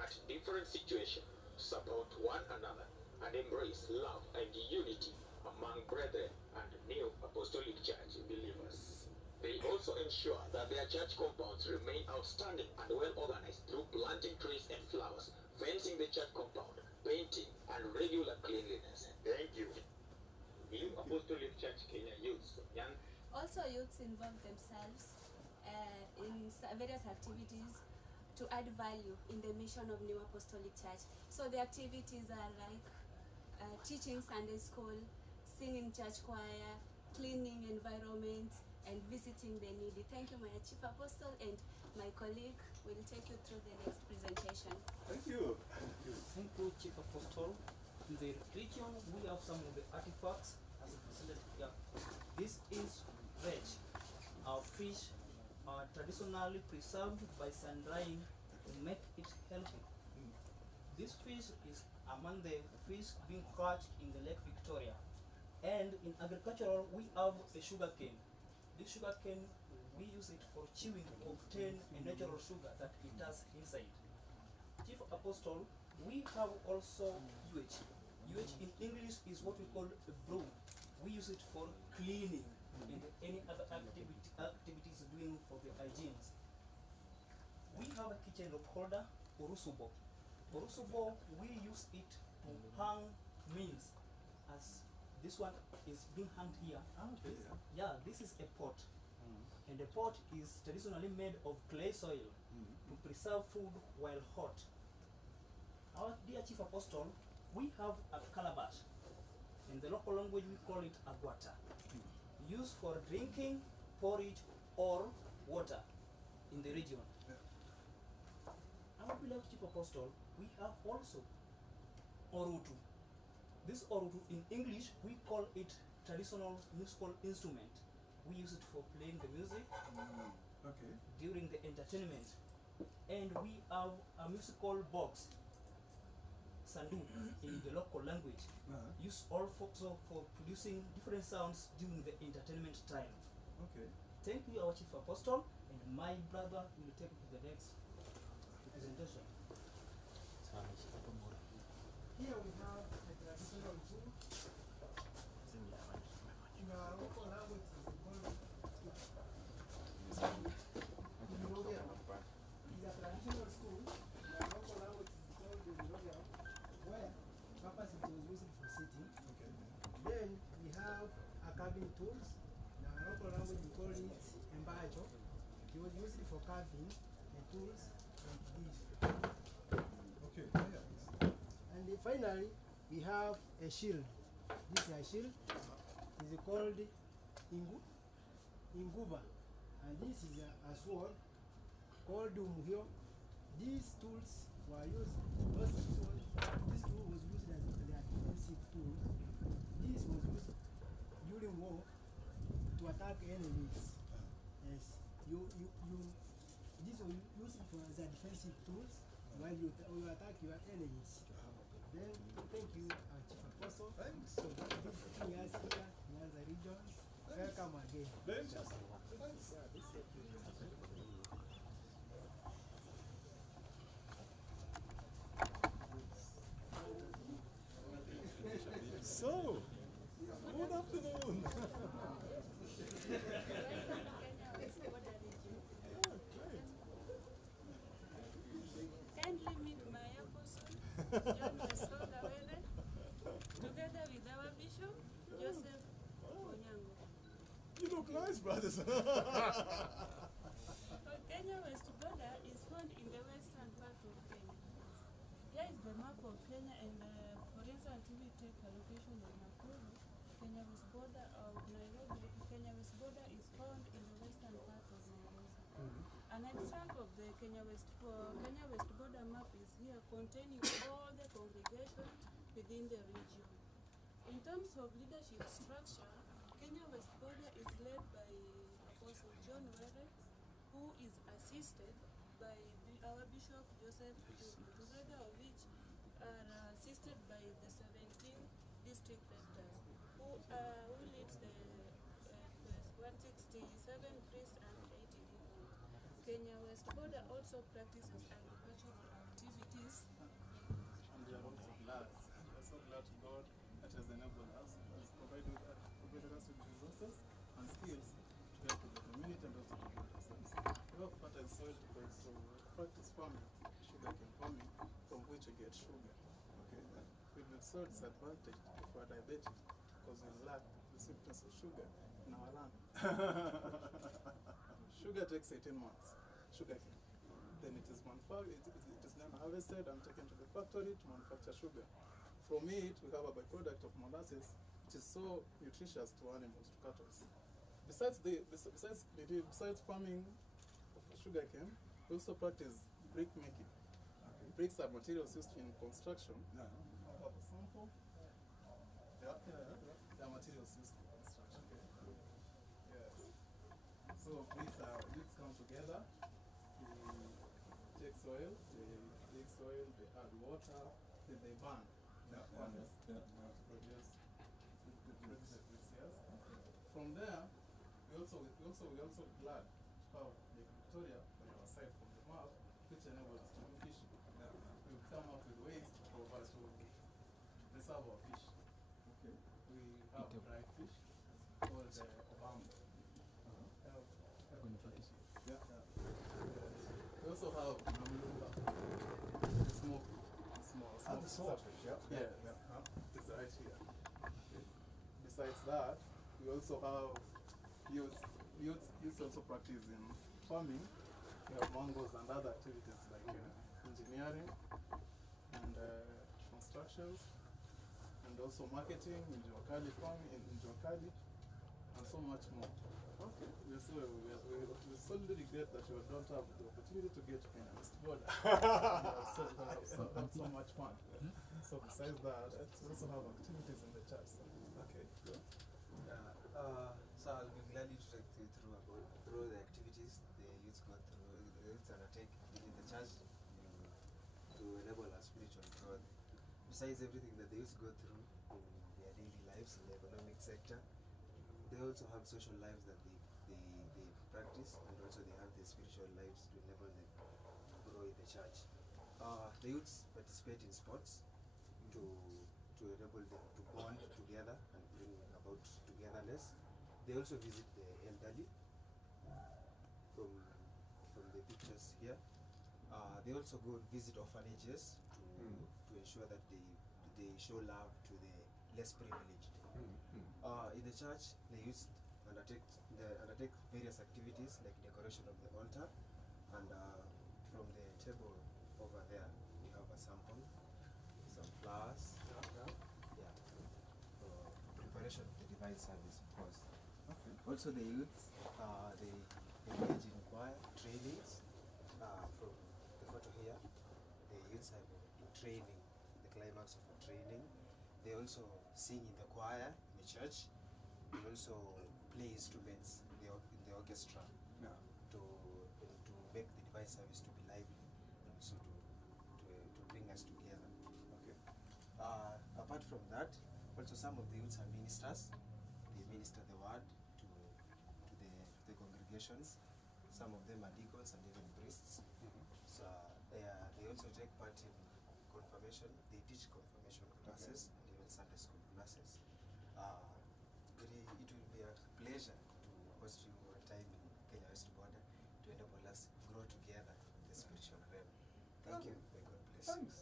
at different situations, support one another, and embrace love and unity among brethren and new apostolic church believers. They also ensure that their church compounds remain outstanding and well organized through planting trees and flowers, fencing the church compound, painting, and regular cleanliness. Thank you. New Apostolic Church Kenya Youth. Also, youths involve themselves in various activities to add value in the mission of New Apostolic Church. So the activities are like teaching Sunday school, singing church choir, cleaning environment, and visiting the needy. Thank you, my Chief Apostle, and my colleague will take you through the next presentation. Thank you. Thank you, Chief Apostle. In the region, we have some of the artifacts as presented here. This is veg. Our fish are traditionally preserved by sun-drying to make it healthy. This fish is among the fish being caught in the Lake Victoria. And in agricultural, we have a sugar cane. This sugar cane, we use it for chewing to obtain a natural sugar that it has inside. Chief Apostle, we have also UH. UH in English is what we call a broom. We use it for cleaning and any other activities doing for the hygiene. We have a kitchen rope holder, Orusubo. Orusubo, we use it to hang meals, as this one is being hung here. Yeah, this is a pot. And the pot is traditionally made of clay soil to preserve food while hot. Our dear Chief Apostle, we have a calabash. In the local language, we call it aguata, used for drinking, porridge, or water in the region. Our beloved Chief Apostle, we have also orutu. This orutu, in English, we call it traditional musical instrument. We use it for playing the music during the entertainment. And we have a musical box, sandu, in the local language, used also for producing different sounds during the entertainment time. Thank you, our Chief Apostle, and my brother will take you to the next presentation. Here we have a traditional food. In our local language, it's called it's a traditional school. In our local language, it's called where purpose it was used for sitting. Then we have a carving tools. In our local language, we call it embajo. It was used for carving the tools like this. And finally, we have a shield. This is a shield. It is called inguba. And this is a sword called umuhyo. These tools were used, this tool was used as a defensive tool. This was used during war to attack enemies. Yes. This was used for as a defensive tools while you attack your enemies. Then, thank you, Chief Apostle. Thanks. So, visiting us here in other regions. Welcome again. Thanks. So, good afternoon. Kindly meet my apostle, John Westogawere, together with our bishop, Joseph Onyango. You look nice, brothers. Kenya West border is found in the western part of Kenya. Here is the map of Kenya, and for instance, we take a location of Nakuru. Kenya West border of Nairobi. Kenya West border is found in the western part of Nairobi. An example of the Kenya West border map is here, containing all the congregations within the region. In terms of leadership structure, Kenya West border is led by Apostle John Were, who is assisted by our Bishop Joseph, together of which are assisted by the 17 district rectors, who leads the 167 priests and 80 deacons. Kenya West border also practices agriculture activities. And we are also glad. We are so glad to God that has enabled us, has provided us with resources and skills to help with the community and also to build ourselves. We have fertile soil to practice farming, sugarcane farming, from which we get sugar. Okay. With the soil disadvantage if we are diabetic, because we lack the sweetness of sugar in our land. Sugar takes 18 months, sugarcane. Then it is then harvested and taken to the factory to manufacture sugar. From it, we have a byproduct of molasses, which is so nutritious to animals, to cattle. Besides farming of sugarcane, we also practice brick making. Bricks are materials used in construction. I have a sample. They are materials used in construction. Yes. So bricks come together. They take soil, they add water, then they burn. To produce the bricks, yes. From there, we also glad to have Lake Victoria on our side from the map, which enables us to do fishing. We come up with ways to provide to preserve our fish. Okay. We have dried fish called obambo. We also have small the swordfish, yeah. It's right here. Okay. Besides that, we also have youth also practice in farming. We have mangoes and other activities like engineering and constructions, and also marketing in Jokali farming, in Jokali, and so much more. Okay. We solely regret that you don't have the opportunity to get to Kenya West border. so much fun. So besides that, we also have activities in the church. Okay. So I'll be gladly to take you through the activities the youth undertake in the church to enable our spiritual growth. Besides everything that the youth go through in their daily lives in the economic sector, they also have social lives that they practice, and also they have their spiritual lives to enable them to grow in the church. The youths participate in sports to enable them to bond together and bring about togetherness. They also visit the elderly from the pictures here. They also go visit orphanages to ensure that they show love to the less privileged. In the church, the youth undertake various activities like decoration of the altar, and from the table over there we have a sample, some flowers, preparation of the divine service, of course. Okay. Also the youth, they engage in choir trainings. From the photo here, the youths have been training, the climax of a training. They also sing in the choir in the church. They also play instruments in the orchestra to make the divine service to be lively, and also to bring us together. Okay. Apart from that, also some of the youths are ministers. They minister the word to the congregations. Some of them are deacons and even priests. So they also take part in confirmation. They teach confirmation classes and even Sunday school classes. It will be a pleasure to host you one time in Kenya West border to enable us grow together in the spiritual realm. Thank you. May God bless. Thanks.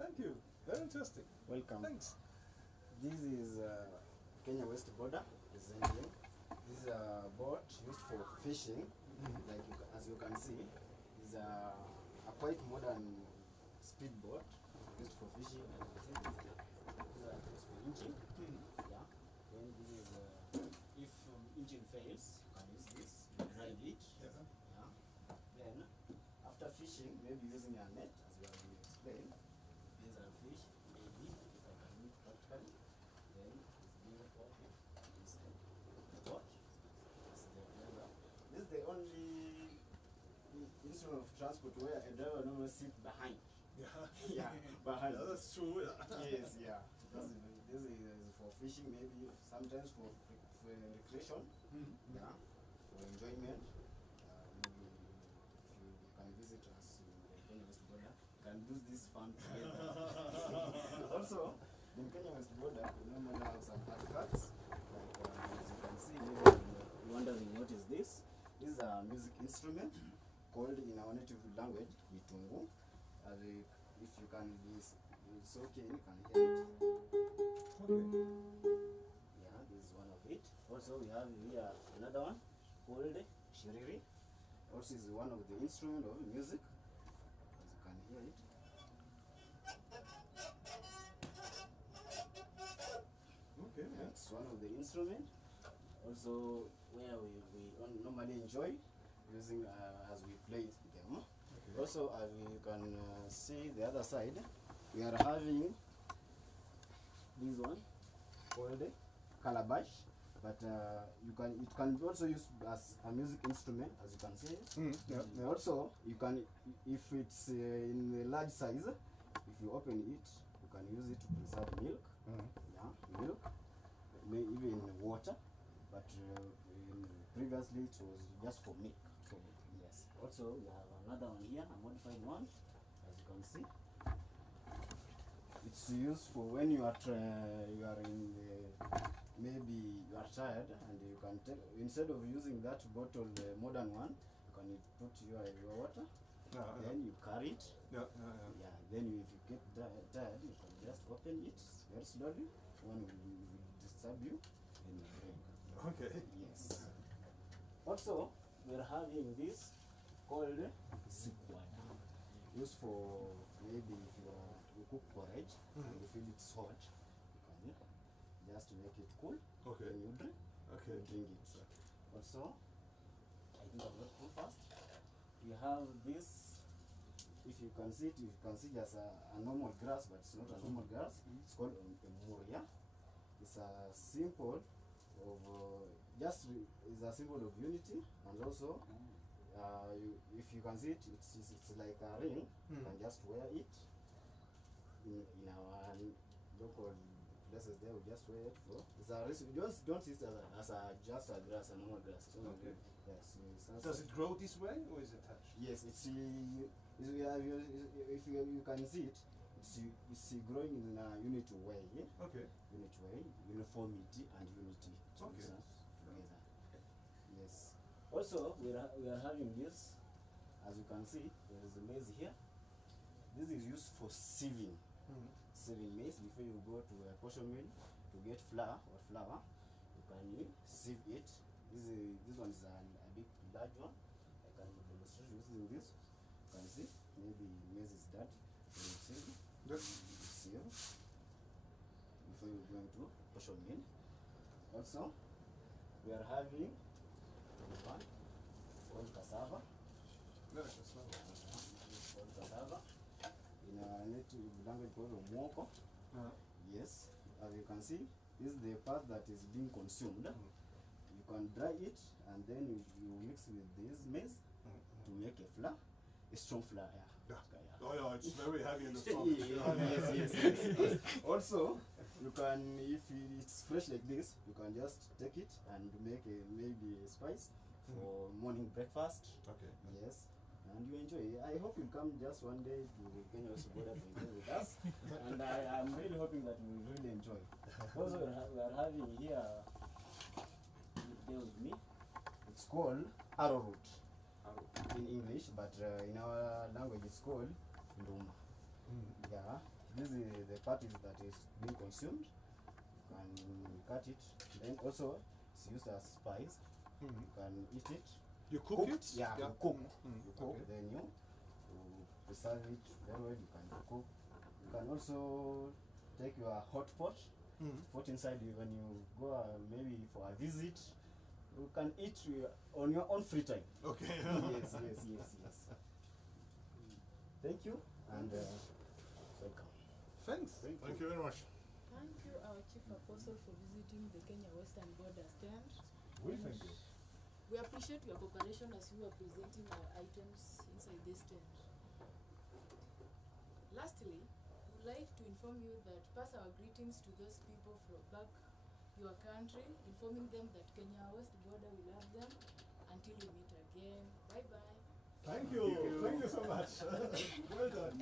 Thank you. Very interesting. Welcome. Thanks. This is Kenya West border, presenting. This is a boat used for fishing. Like as you can see, is a quite modern speedboat used for fishing. And I think these are used for engine. Yeah. Then this is if engine fails, you can use this, drive it. Yeah. Then after fishing, maybe using a net, as we have been explained, these are fish, maybe if I can do it practically. Then it's being open. This is the boat. This is the driver. This is the only instrument of transport where a driver normally sits behind. Yeah, behind. Yeah, that's true. Yeah. Yes, yeah. This is for fishing, maybe sometimes for recreation, yeah, for enjoyment. Maybe if you can visit us in the Kenya West border, can do this fun together. Also, in Kenya West border, we normally have some artifacts. Like as you can see, maybe you're wondering what is this? This is a music instrument called in our native language, Itungu. If you can be, it's okay, you can hear it. Okay. Yeah, this is one of it. Also, we have here another one called Shiriri. Also, is one of the instruments of music, as you can hear it. Okay. That's one of the instruments. Also, where we normally enjoy using as we play them. Okay. Also, as you can see the other side, we are having this one called calabash, but it can be also used as a music instrument, as you can see. Yeah. Also, you can, if it's in a large size, if you open it, you can use it to preserve milk. Yeah, milk, even water, but previously it was just for milk. Yes. Also, we have another one here, a modified one, as you can see. It's used for when you are in maybe you are tired and you can take, instead of using that bottle, the modern one, you can put your water. Then you carry it. Yeah. Then if you get tired, you can just open it very slowly. One will disturb you, and you drink. Okay. Yes. Also, we're having this called soup water, used for maybe if you cook porridge and you feel it's hot, you can just make it cool. Okay. Then you drink. Okay. You drink it. Also, I think I've got too fast. You have this. If you can see it, you can see just a normal grass, but it's not a normal grass. It's called a muria. It's a symbol of is a symbol of unity, and also if you can see it, it's like a ring. You can just wear it in our local places. There we just wear it for. It's a don't see it as just a grass, a normal grass. Okay. Yes. Does it grow this way or is it attached? Yes, if you can see it, it's growing in a unity way. Okay. Unity way, uniformity and unity. Okay. Together. Yes. Also, we are having this. As you can see, there is a maize here. This is used for sieving. Sieving maize before you go to a portion mill to get flour. You can sieve it. This one is a big large one. I can demonstrate using this. You can see maybe maize is that. You sieve. Sieve before you go into portion mill. Also, we are having this one called cassava. Called cassava. In our native language called mwoko. Yes, as you can see, this is the part that is being consumed. You can dry it and then you mix with this maize to make a flour, a strong flour. Oh yeah, it's very heavy in the stomach. Yes. Also, you can, if it's fresh like this, you can just take it and make maybe a spice for morning breakfast. Okay. Yes. And you enjoy. I hope you come just one day to Kenya West border to enjoy with us. And I'm really hoping that we will really enjoy. Also, we are having here, there with me, it's called arrowroot in English, but in our language it's called nduma. Yeah, this is the part that is being consumed. You can cut it. Then also it's used as spice. You can eat it. You cook it? Yeah, Yeah. you cook. You cook, Okay. then you preserve it very well. You can cook. You can also take your hot pot, put inside you when you go maybe for a visit. You can eat on your own free time. Okay. Yes. Thank you and welcome. Thanks. Thank you very much. Thank you, our Chief Apostle, for visiting the Kenya Western Border stand. We thank you. We appreciate your cooperation as you are presenting our items inside this tent. Lastly, we would like to inform you that pass our greetings to those people from back your country, informing them that Kenya West Border will love them until we meet again. Bye-bye. Thank you. Thank you so much. Well done.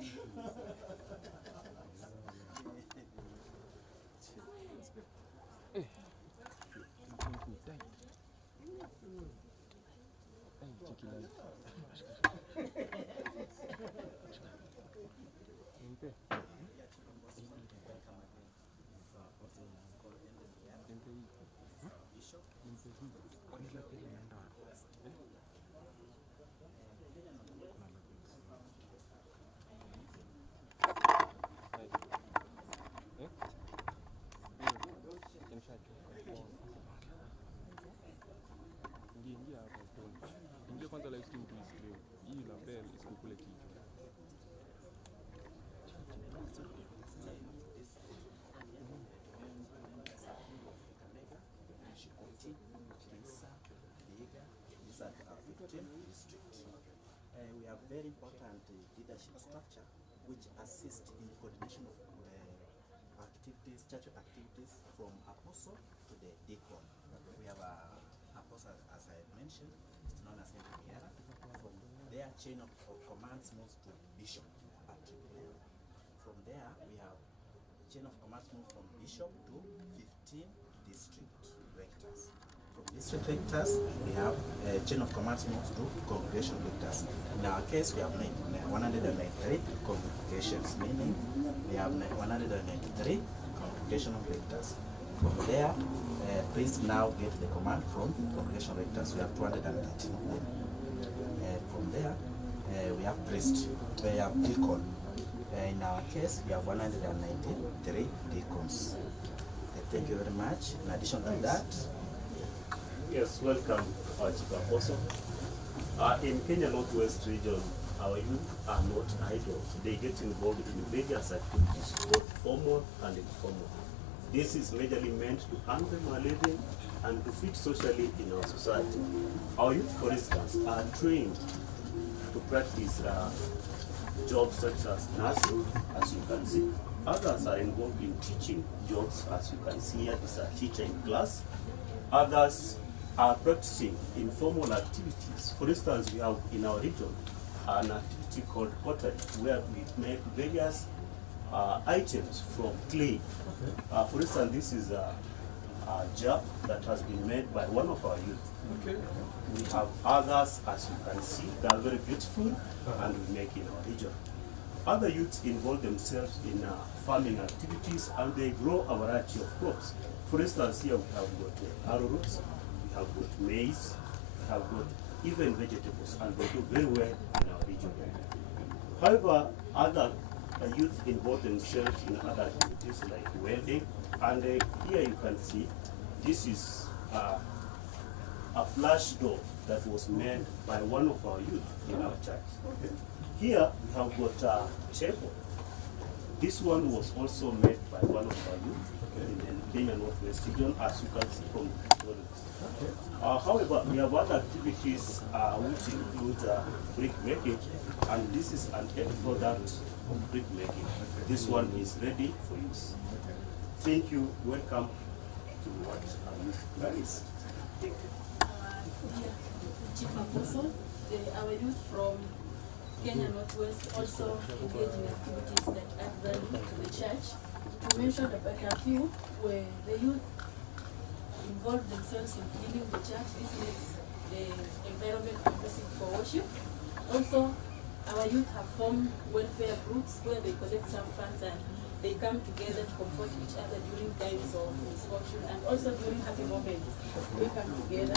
Ingia kwanza live stream tuisikie. Hii na bell isikukule kichwa. We have very important leadership structure which assist in the coordination of activities, church activities from apostle to the deacon. We have a apostle, as I mentioned, it's known as Henrietta. From their chain of commands moves to bishop. From there, we have a chain of commands move from bishop to 15 district rectors. From district rectors, we have a chain of commands moves to congregation rectors. In our case, we have 193 congregations, meaning we have 193 congregational rectors. From there, priests now get the command from congregation rectors. We have 213 of them. From there, we have priest, we have deacon. In our case, we have 193 deacons. Thank you very much. In addition to that, yes, welcome, our Chief Apostle. In Kenya Northwest region, our youth are not idle. They get involved in various activities, both formal and informal. This is majorly meant to earn them a living and to fit socially in our society. Our youth, for instance, are trained to practice jobs such as nursing, as you can see. Others are involved in teaching jobs, as you can see here, is a teacher in class. Others are practicing informal activities. For instance, we have in our region an activity called pottery, where we make various items from clay. For instance, this is a jar that has been made by one of our youth. Okay. We have others, as you can see, they are very beautiful, and we make in our region. Other youths involve themselves in farming activities, and they grow a variety of crops. For instance, here we have got arrowroots, we have got maize, we have got even vegetables, and they do very well in our region. However, other youth involve themselves in other activities like welding, and here you can see this is a flash door that was made by one of our youth in our church. Okay. Here we have got a table. This one was also made by one of our youth in the Kenya Northwest region, as you can see from the photos. Okay. However, we have other activities which include brick making, and this is an end product of brick making. This one is ready for use. Thank you. Welcome to what our youth guys. Thank you. Chief Apostle, our youth from Kenya Northwest also engage in activities that add value to the church. To mention about a few where the youth involve themselves in cleaning the church. This makes the environment conducive for worship. Also, our youth have formed welfare groups where they collect some funds and they come together to comfort each other during times of misfortune and also during happy moments. We come together.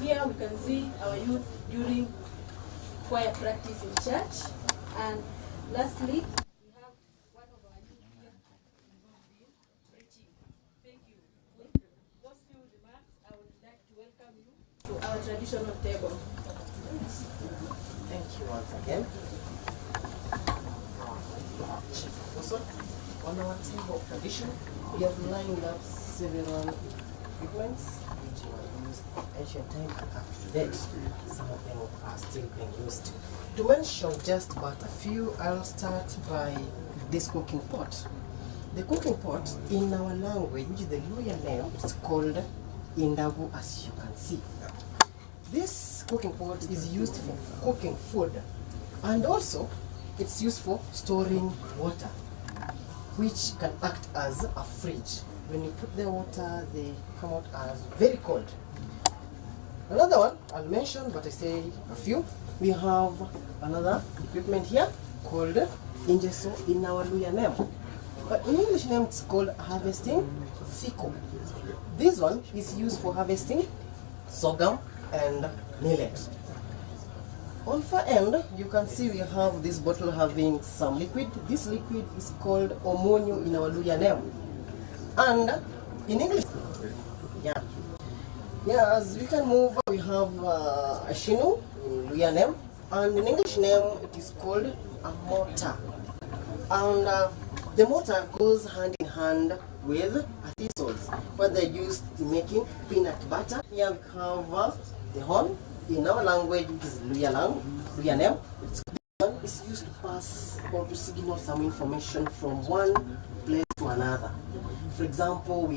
Here we can see our youth during choir practice in church. And lastly, we have one of our youth here involved in preaching. Thank you. With those few remarks, I would like to welcome you to our traditional table. Thank you once again. Also, on our table of tradition, we have lined up several equipments which were used in ancient times and up to date. Some of them are still being used. To mention just but a few, I'll start by this cooking pot. The cooking pot in our language, which is the Luya name, is called Indavu, as you can see. This cooking pot is used for cooking food, and also it's used for storing water, which can act as a fridge. When you put the water, they come out as very cold. Another one I'll mention, but I say a few. We have another equipment here called ingeso in our Luya name. But in English name it's called harvesting sickle. This one is used for harvesting sorghum and millet. On far end, you can see we have this bottle having some liquid. This liquid is called omonyo in our Luya name. And in English, as we can move, we have a shinu in Luya name, and in English name it is called a mortar. And the mortar goes hand in hand with thistles, what they're used in making peanut butter. Here we have the horn. In our language, which is Luya name, it's used to pass or to signal some information from one place to another. For example, we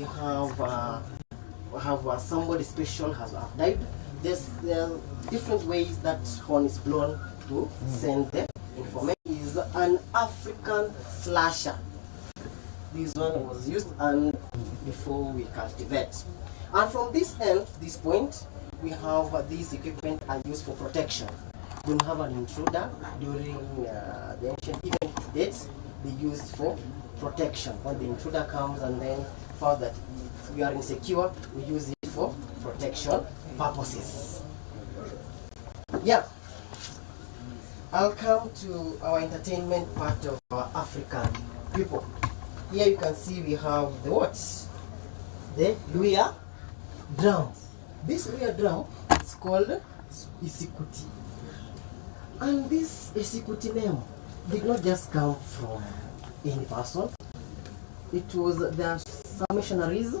have somebody special has died. There are different ways that horn is blown to send the information. Is an African slasher. This one was used and before we cultivate. And from this end, this point, we have these equipment are used for protection. When you have an intruder during the ancient even to date, they used for protection. When the intruder comes and then found that we are insecure, we use it for protection purposes. Yeah. I'll come to our entertainment part of our African people. Here you can see we have the what? The Luya drum. This Luya drum is called Isikuti. And this Isikuti name did not just come from any person. It was there are some missionaries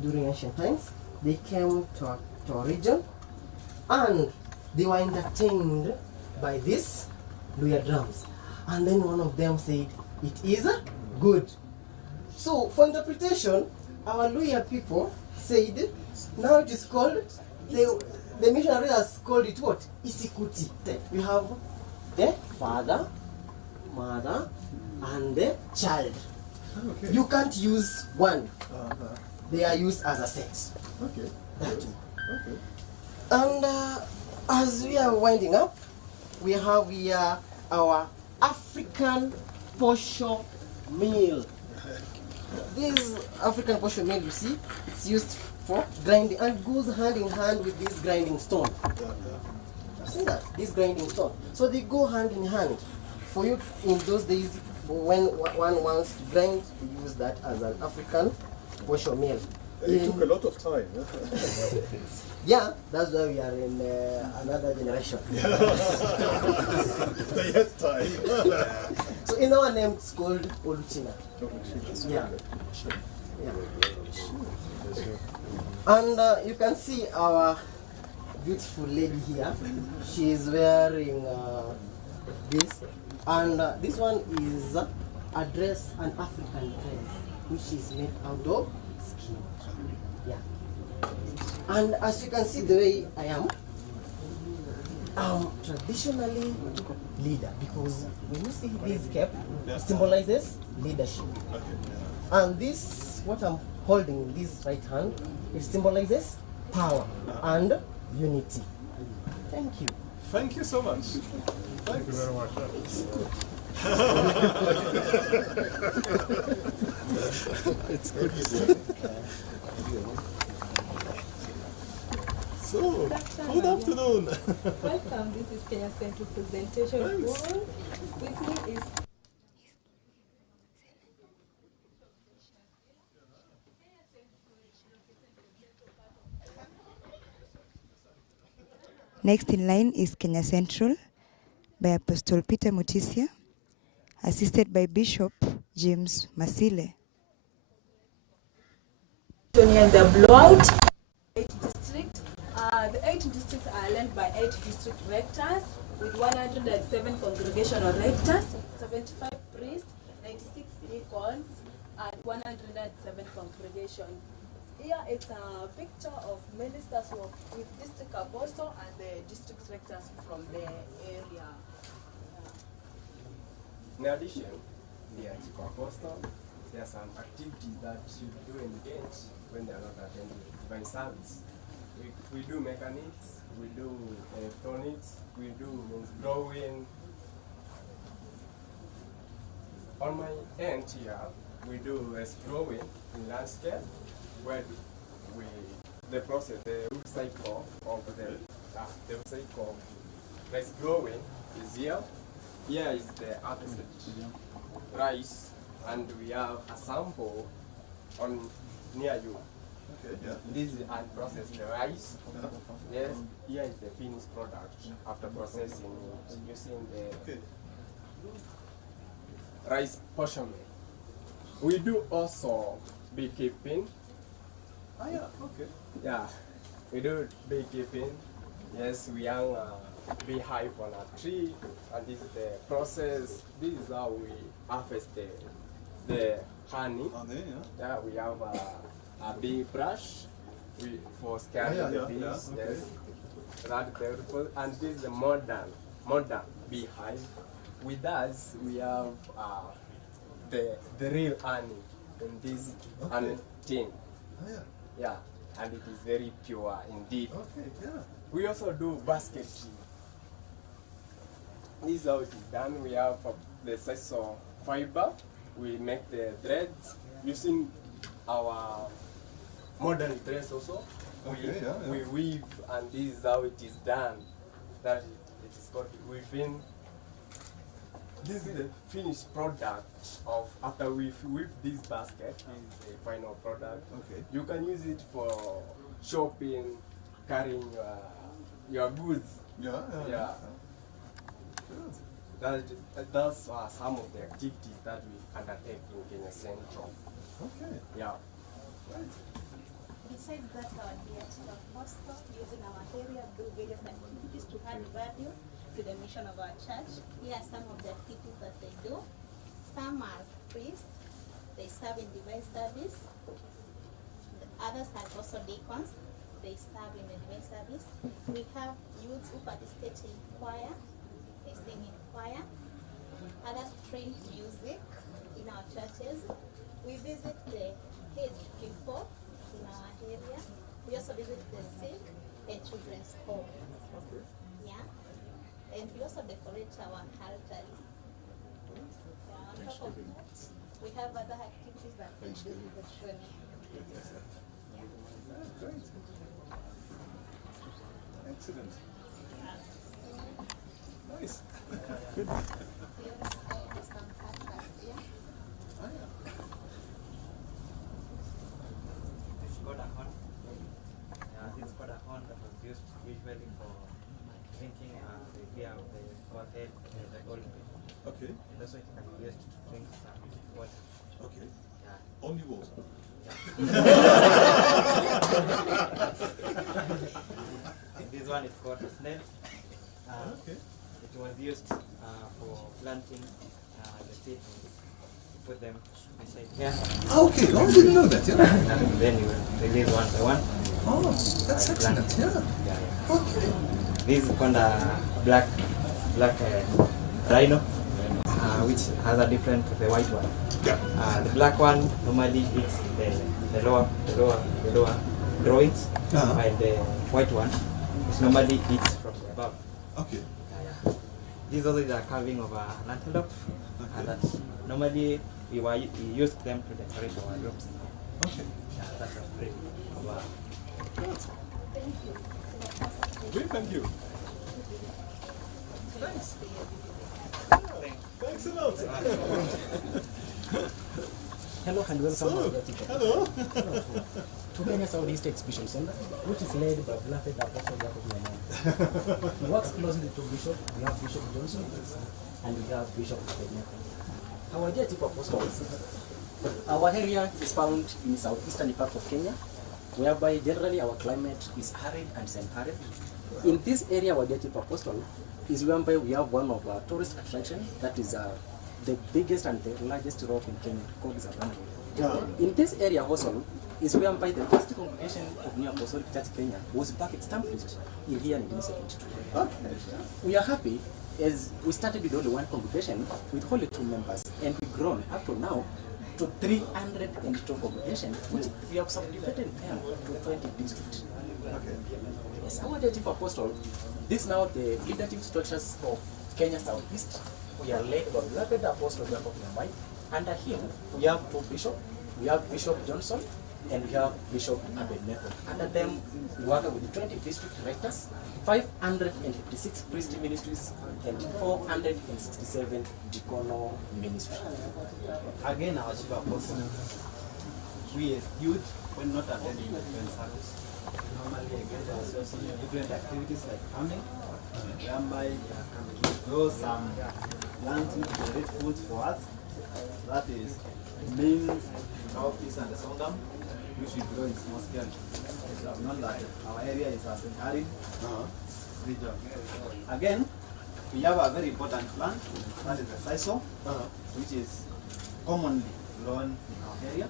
during ancient times. They came to our region and they were entertained by this Luya drums. And then one of them said, it is good. So for interpretation, our Luya people said, now it is called, the missionary has called it what? Isikuti. We have the father, mother, and the child. Okay. You can't use one. They are used as a set. Okay. Okay. And as we are winding up, we have here our African posho meal. This African posho meal, you see, it's used for grinding and goes hand in hand with this grinding stone. See that? This grinding stone. So they go hand in hand. For you in those days, when one wants to grind, they use that as an African posho meal. It took a lot of time. Yeah, that's why we are in another generation. Yet time. So in our name, it's called Oluchina. Yeah. And you can see our beautiful lady here. She is wearing this, and this one is a dress, an African dress, which is made out of skin. Yeah. And as you can see the way I am, I'm traditionally leader, because when you see this cap, it symbolizes leadership. And this, what I'm holding in this right hand, it symbolizes power and unity. Thank you. Thank you so much. Thank you very much. It's good. So, good afternoon. Welcome. This is Kenya Central Presentation Forum. With me is Next in line is Kenya Central by Apostle Peter Mutisia, assisted by Bishop James Masile. and the blowout. 8 districts. The 8 districts are led by 8 district rectors with 107 congregational rectors, 75 priests, 96 deacons, and 107 congregations. here it's a picture of ministers who are with district apostle and the district rectors from the area. In addition, the chief apostle, there are some activities that should do engage when they are not attending divine service. We do mechanics, we do electronics, we do means drawing. On my end here, we do drawing in landscape, where the process, the root cycle of the cycle rice growing is here. Here is the harvested rice, and we have a sample on near you. Okay, yeah. This is unprocessed rice. Yes, here is the finished product after processing it using the rice portion. We do also beekeeping. Ah, yeah, okay. Yeah, we do beekeeping. Yes, we hang a beehive on a tree, and this is the process. This is how we harvest the honey. Yeah, we have a bee brush for scattering the bees. Yeah, okay. Yes, that beautiful. And this is the modern beehive. With us, we have the real honey in this honey tin. Ah, yeah. Yeah, and it is very pure indeed. Okay, yeah. We also do basketry. This is how it is done. We have the size of fiber. We make the threads using our modern threads also. Okay, yeah. We weave, and this is how it is done. That it is called weaving. This is the finished product of after we weave this basket. This is the final product. Okay. You can use it for shopping, carrying your goods. Yeah. Those are some of the activities that we undertake in Kenya Central. Okay. Yeah. Right. Besides that, our dear chief apostle using our area do various activities to add value to the mission of our church. Here are some of the activities that they do. Some are priests, they serve in divine service. The others are also deacons, they serve in the divine service. We have youths who participate in choir, they sing in choir. Others train music in our churches. We visit the aged people in our area. We also visit the sick and children's homes. Okay. Yeah. And we also decorate our altars. On top of that, we have other activities that we do with the training. Great. Excellent. Nice. Good. We also have some contracts, yeah. Ah, yeah. This is called a horn. This is called a horn that was used usually for drinking the beer of the Godhead and the old people. Okay. And also it can be used to drink some water. Okay. Yeah. Only water. This one is called a snail. Okay. It was used for planting the seeds. You put them beside here. Okay, oh, I didn't know that, yeah. And then you release one by one. Oh, that's excellent, yeah. Yeah. Okay. This is called a black rhino, which has a different to the white one. Yeah. The black one normally eats the lower drawings, while the white one is normally eats from the above. Okay. This also is a carving of an antelope, and that normally we use them to decorate our rooms. Okay. That's a pretty of Thank you. We thank you. Thanks. Thanks a lot. Hello and welcome So, to the hello. to Kenya Southeast Exhibition Center, which is led by beloved Apostle Jacob Nyamon. He works closely to Bishop. We have Bishop Johnson and we have Bishop Beneko. Our dear Chief Apostle, our area is found in southeastern part of Kenya, whereby generally our climate is arid and semi-arid. In this area, our dear Chief Apostle, is whereby we have one of our tourist attractions, that is the biggest and the largest rock in Kenya, called Zavana. In this area also, is whereby the first congregation of New Apostolic Church Kenya was back established in here in 1972. Okay. We are happy as we started with only one congregation with only 2 members, and we've grown up to now to 302 congregations, which we have subdivided them to 20 districts. Okay. Yes, our chief apostle, this now the leadership structures of Kenya Southeast. We are led by beloved Apostle Jacob Nyamai. Under him, we have 2 bishops. We have Bishop Johnson and we have Bishop Abednego. Under them, we work with 20 district directors, 556 priestly ministries, and 467 diaconal ministries. Again, our chief apostle, we as youth, when not attending different service, normally engage ourselves in different activities like farming, whereby we grow some lands which generate food for us. That is beans, cowpeas, and sorghum, which we grow in small scale. So I've known that our area is a arid region. Again, we have a very important plant, that is the sisal, which is commonly grown in our area,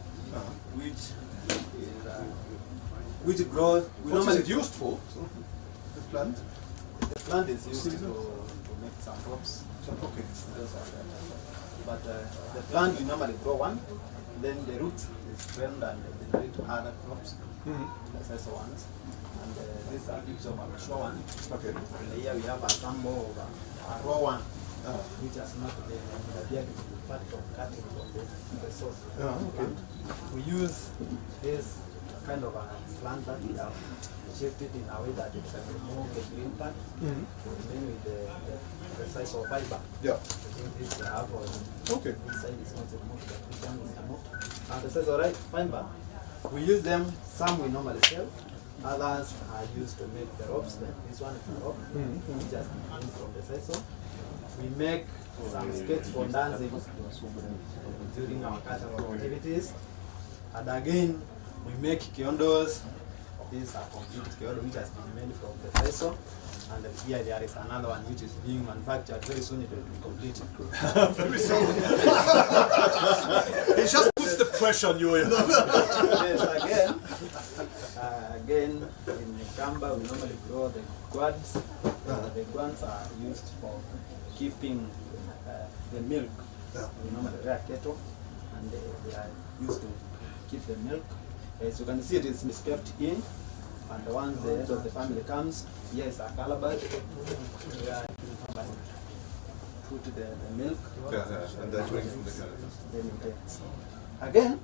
which grows. What is it used for? The plant? The plant is used to make some crops. Okay. But the plant we normally grow one, then the roots is spread and generate other crops, the sisal ones. And these are leaves of a mature one. Okay. And here we have a sample of a raw one, which has not appeared to be part of cutting of the source. Okay. We use this kind of a plant that we have shaped it in a way that it can remove the green part, remain with the size of fiber. Yeah. I think this is the apple. Okay. This side is not removed, but this one is removed. And the size of fiber, we use them, some we normally sell, others are used to make the ropes, like this one is a rope, which has been used from the sisal. We make some skates for dancing during our cultural activities. And again, we make kiondos. These are complete kiondo which has been made from the sisal. And here there is another one which is being manufactured. Very soon it will be complete. Very soon. It just puts the pressure on you. Yes, again, in Kamba we normally grow the guads. The guads are used for keeping the milk. We normally rear cattle, and they are used to keep the milk. As you can see, it is kept in, and once the head of the family comes, yes, a calabash, we are put the milk. And then drink from the calabash. Then you take. Again,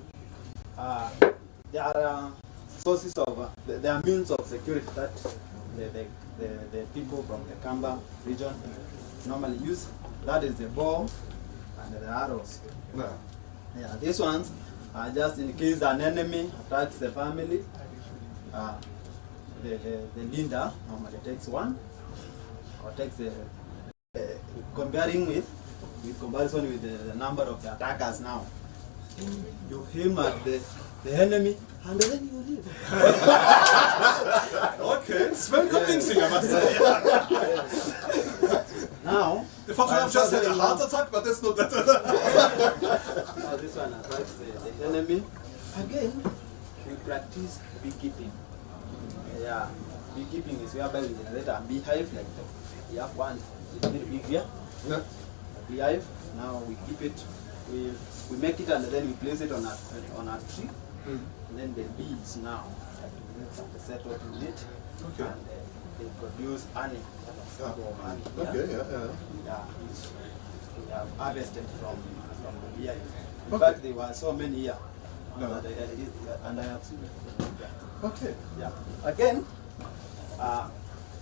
there are sources of, there are means of security that the people from the Kamba region normally use. That is the bow and the arrows. No. Yeah, these ones are just in case an enemy attacks the family. The leader normally takes one, or takes the comparing with comparison with the number of the attackers now. You aim at the enemy and then you leave. Okay, it's very convincing, I must say. Now, the photograph just had a heart attack, but that's not that. Now this one attacks the enemy. Again, we practice beekeeping. Yeah, beekeeping is whereby we generate a beehive like that. We have one, it's very big here. A beehive. Now we keep it. We make it and then we place it on a tree. And then the bees now settle in it. Okay. And they produce honey. Okay, Yeah, which we have harvested from the beehive. In fact, there were so many here. And I have seen it. Okay. Yeah. Again,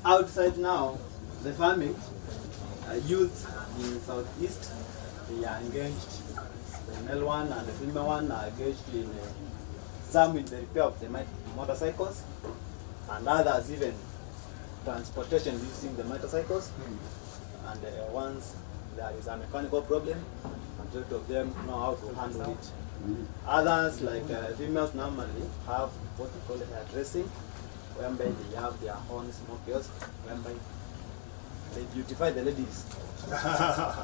outside now, the farming youth in Southeast, they are engaged. The male one and the female one are engaged in some in the repair of the motorcycles, and others even transportation using the motorcycles. And once there is a mechanical problem, majority of them know how to handle it. Others, like females, normally have what we call hairdressing, whereby they have their own small kiosk, whereby they beautify the ladies.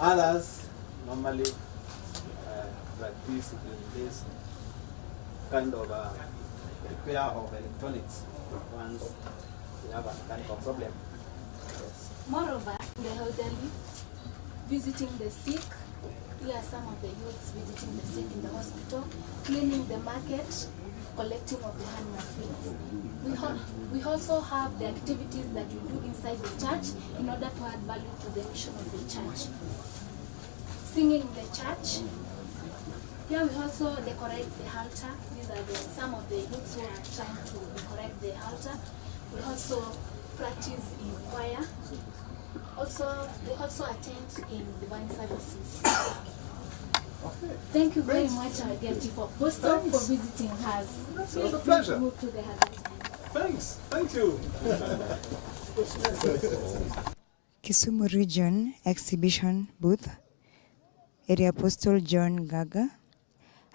Others normally practice in this kind of repair of electronics once we have a mechanical problem. Yes. Moreover, the elderly, visiting the sick, here are some of the youths visiting the sick in the hospital, cleaning the market, collecting of the animal feeds. We also have the activities that we do inside the church in order to add value to the mission of the church. Singing in the church. Here we also decorate the altar. These are some of the youths who are trying to decorate the altar. We also practice in choir. They also attend in divine services. Okay. Thank you very much, our dear Chief Apostle, for visiting us. It was a pleasure. Move to the other. Thanks. Thank you. Kisumu Region Exhibition Booth, Area Apostle John Gaga,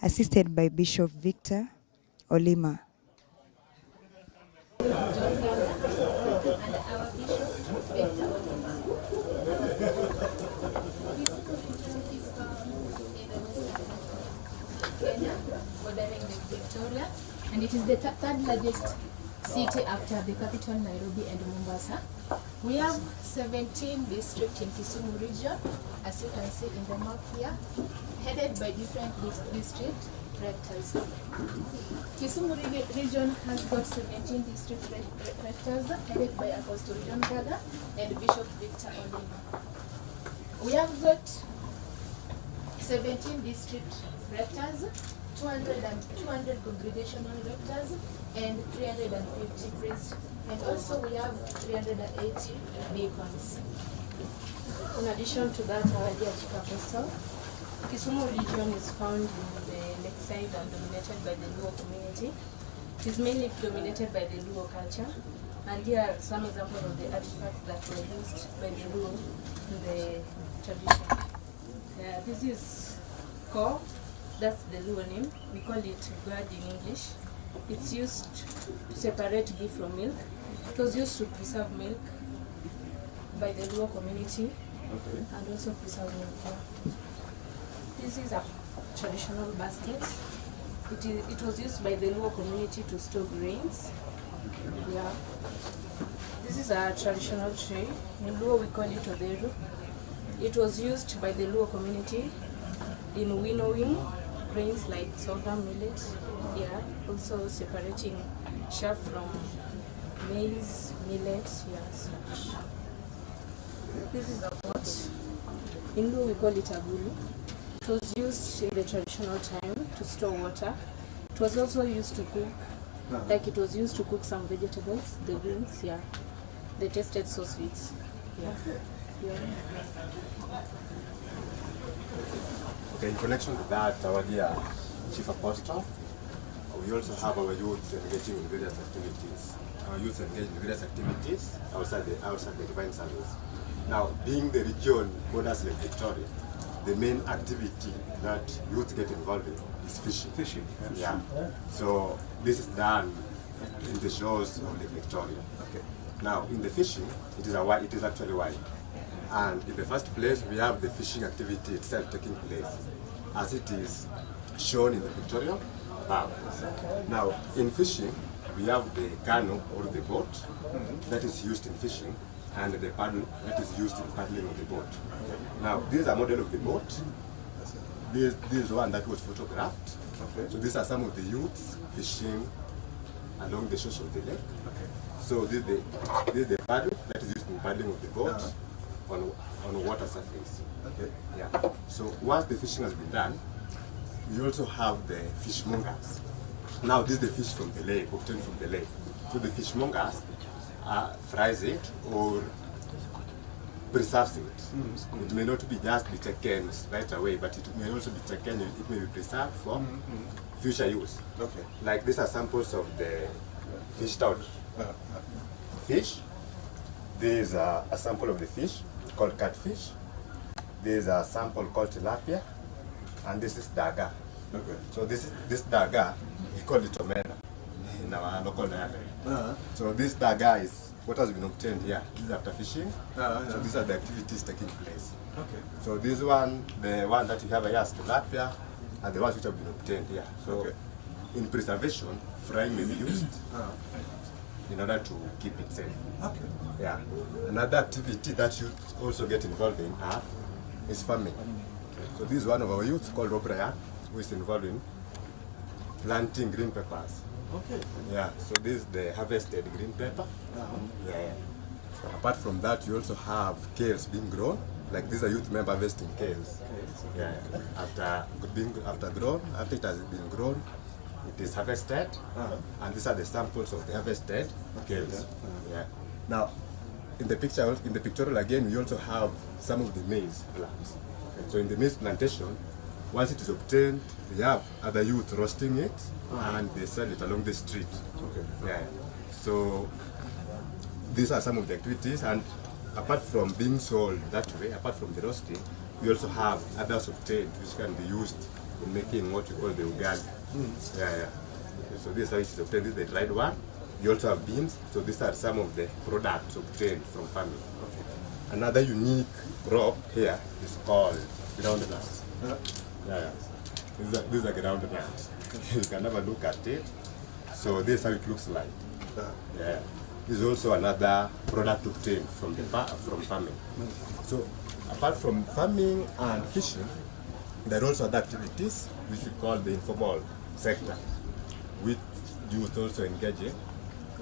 assisted by Bishop Victor Olima. And our Bishop Victor Olima. Is found in the western Kenya, bordering Lake Victoria, and it is the third largest city after the capital Nairobi and Mombasa. We have 17 districts in Kisumu region, as you can see in the map here, headed by different district rectors. Kisumu region has got 17 district rectors, headed by Apostle John Gaga and Bishop Victor Olima. We have got 17 district rectors, 200 congregational rectors, and 350 priests, and also we have 380 deacons. In addition to that, our dear Chief Apostle, Kisumu region is found in the lakeside and dominated by the Luo community. It is mainly dominated by the Luo culture, and here are some examples of the artifacts that were used by the Luo in the tradition. This is ko, that's the Luo name. We call it gourd in English. It's used to separate beef from milk. It was used to preserve milk by the Luo community, and also preserve milk. This is a traditional basket. It was used by the Luo community to store grains. Yeah. This is a traditional tray. In Luo we call it oderu. It was used by the Luo community in winnowing grains like sorghum, millet. Yeah. Also separating chaff from maize, millet. Yes. This is a pot. In Luo we call it a bulu. It was used in the traditional time to store water. It was also used to cook, like it was used to cook some vegetables, the beans, yeah. They tasted so sweet. Yeah. Yeah. Okay, in connection to that, our dear Chief Apostle, we also have our youth engaging in various activities. Our youth engage in various activities outside the divine service. Now, being the region borders Lake Victoria, the main activity that youth get involved in is fishing. Fishing, yeah. So this is done in the shores of Lake Victoria. Okay. Now, in the fishing, it is actually wide. And in the first place, we have the fishing activity itself taking place, as it is shown in the pictorial above. Now, in fishing, we have the canoe or the boat that is used in fishing, and the paddle that is used in paddling of the boat. Now, this is a model of the boat. This is one that was photographed. So these are some of the youths fishing along the shores of the lake. So this is the paddle that is used in paddling of the boat on water surface. Yeah. So once the fishing has been done, we also have the fishmongers. Now this is the fish from the lake, obtained from the lake. So the fishmongers fries it or preserves it. It may not be just be taken right away, but it may also be taken, it may be preserved for future use. Like these are samples of the fish towel. Fish. This is a sample of the fish called catfish. This is a sample called tilapia, and this is daga. So this daga, we call it omena in our local dialect. So this daga is what has been obtained here. This is after fishing. So these are the activities taking place. So this one, the one that you have here is tilapia, and the ones which have been obtained here. So in preservation, frying may be used in order to keep it safe. Okay. Yeah. Another activity that you also get involved in is farming. So this is one of our youth called O'Brien, who is involved in planting green peppers. Okay. Yeah, so this is the harvested green pepper. Yeah. Apart from that, you also have kales being grown. Like these are youth member harvesting kales. Yeah. After it has been grown, it is harvested, and these are the samples of the harvested kales. Yeah. Now, in the pictorial again, we also have some of the maize plants. So in the maize plantation, once it is obtained, we have other youth roasting it, and they sell it along the street. Okay. Yeah. So these are some of the activities, and apart from being sold that way, apart from the roasting, we also have others obtained which can be used in making what we call the ugali. Yeah. So this is how it is obtained. This is the dried one. You also have beans. So these are some of the products obtained from farming. Okay. Another unique crop here is called groundnuts. Yeah. These are groundnuts. You can have a look at it. So this is how it looks like. Yeah. This is also another product obtained from from farming. So apart from farming and fishing, there are also other activities which we call the informal sector, with youth also engaging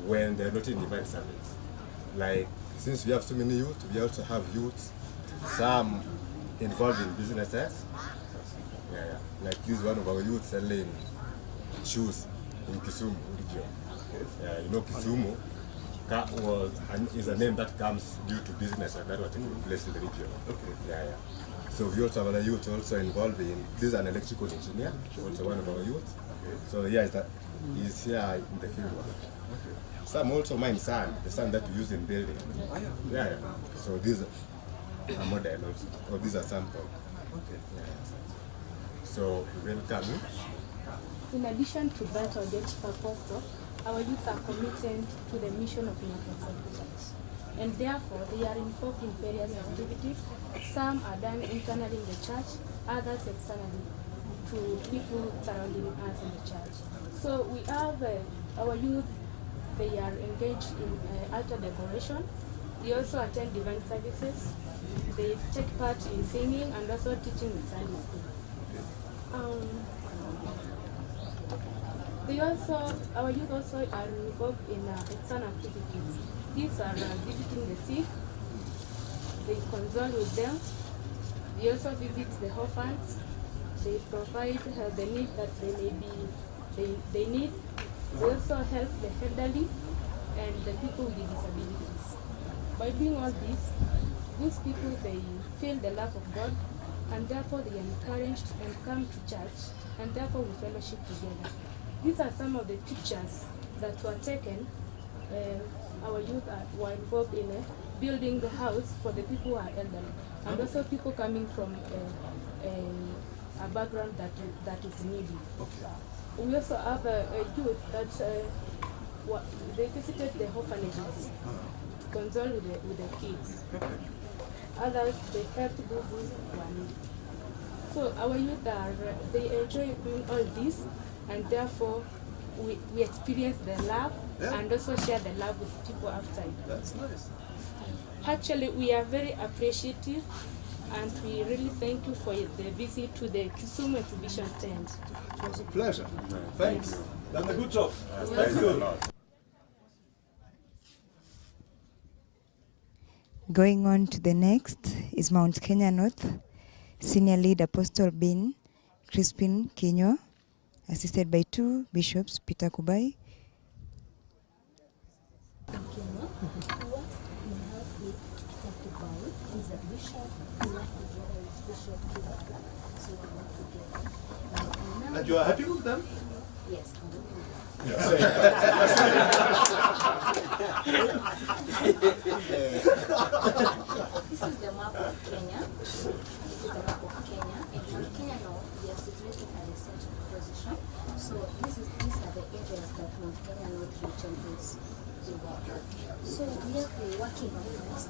when they're not in event service. Like, since we have so many youth, we also have youth, some involved in businesses. Yeah. Like this is one of our youth selling shoes in Kisumu region. Yeah, you know Kisumu is a name that comes due to business that were taking place in the region. Okay. Yeah. So we also have other youth also involved in, this is an electrical engineer, also one of our youth. Okay. So yeah, he's here in the field work. Okay. Some also mine sand, the sand that we use in building. Yeah. So these are a model also, or these are sample. Okay. Yeah. So welcome. In addition to that, our Chief Apostle, our youth are committed to the mission of Universal Church, and therefore they are involved in various activities. Some are done internally in the church, others externally to people surrounding us in the church. So we have our youth, they are engaged in altar decoration. They also attend divine services. They take part in singing and also teaching in Sunday school. Our youth also are involved in external activities. These are visiting the sick, they console with them, they also visit the orphans, they provide the need that they need. They also help the elderly and the people with disabilities. By doing all this, these people, they feel the love of God, and therefore they are encouraged and come to church, and therefore we fellowship together. These are some of the pictures that were taken. Our youth were involved in building the house for the people who are elderly, and also people coming from a background that is needy. Okay. We also have a youth that they visited the orphanages, console with the kids. Others, they helped those who were needy. So our youth they enjoy doing all this, and therefore we experience the love and also share the love with people outside. That's nice. Actually, we are very appreciative, and we really thank you for the visit to the Kisumu exhibition tent. It was a pleasure. Thanks. Done a good job. Thank you. Going on to the next is Mount Kenya North, Senior Lead Apostle Bin Crispin Kinyo, assisted by two bishops, Peter Kubai. And you are happy with them? Yes. This is the map of Kenya. This is the map of Kenya. And in Kenya North, we are situated at a central position. So these are the areas that Mount Kenya North region is the work. So we have been working on this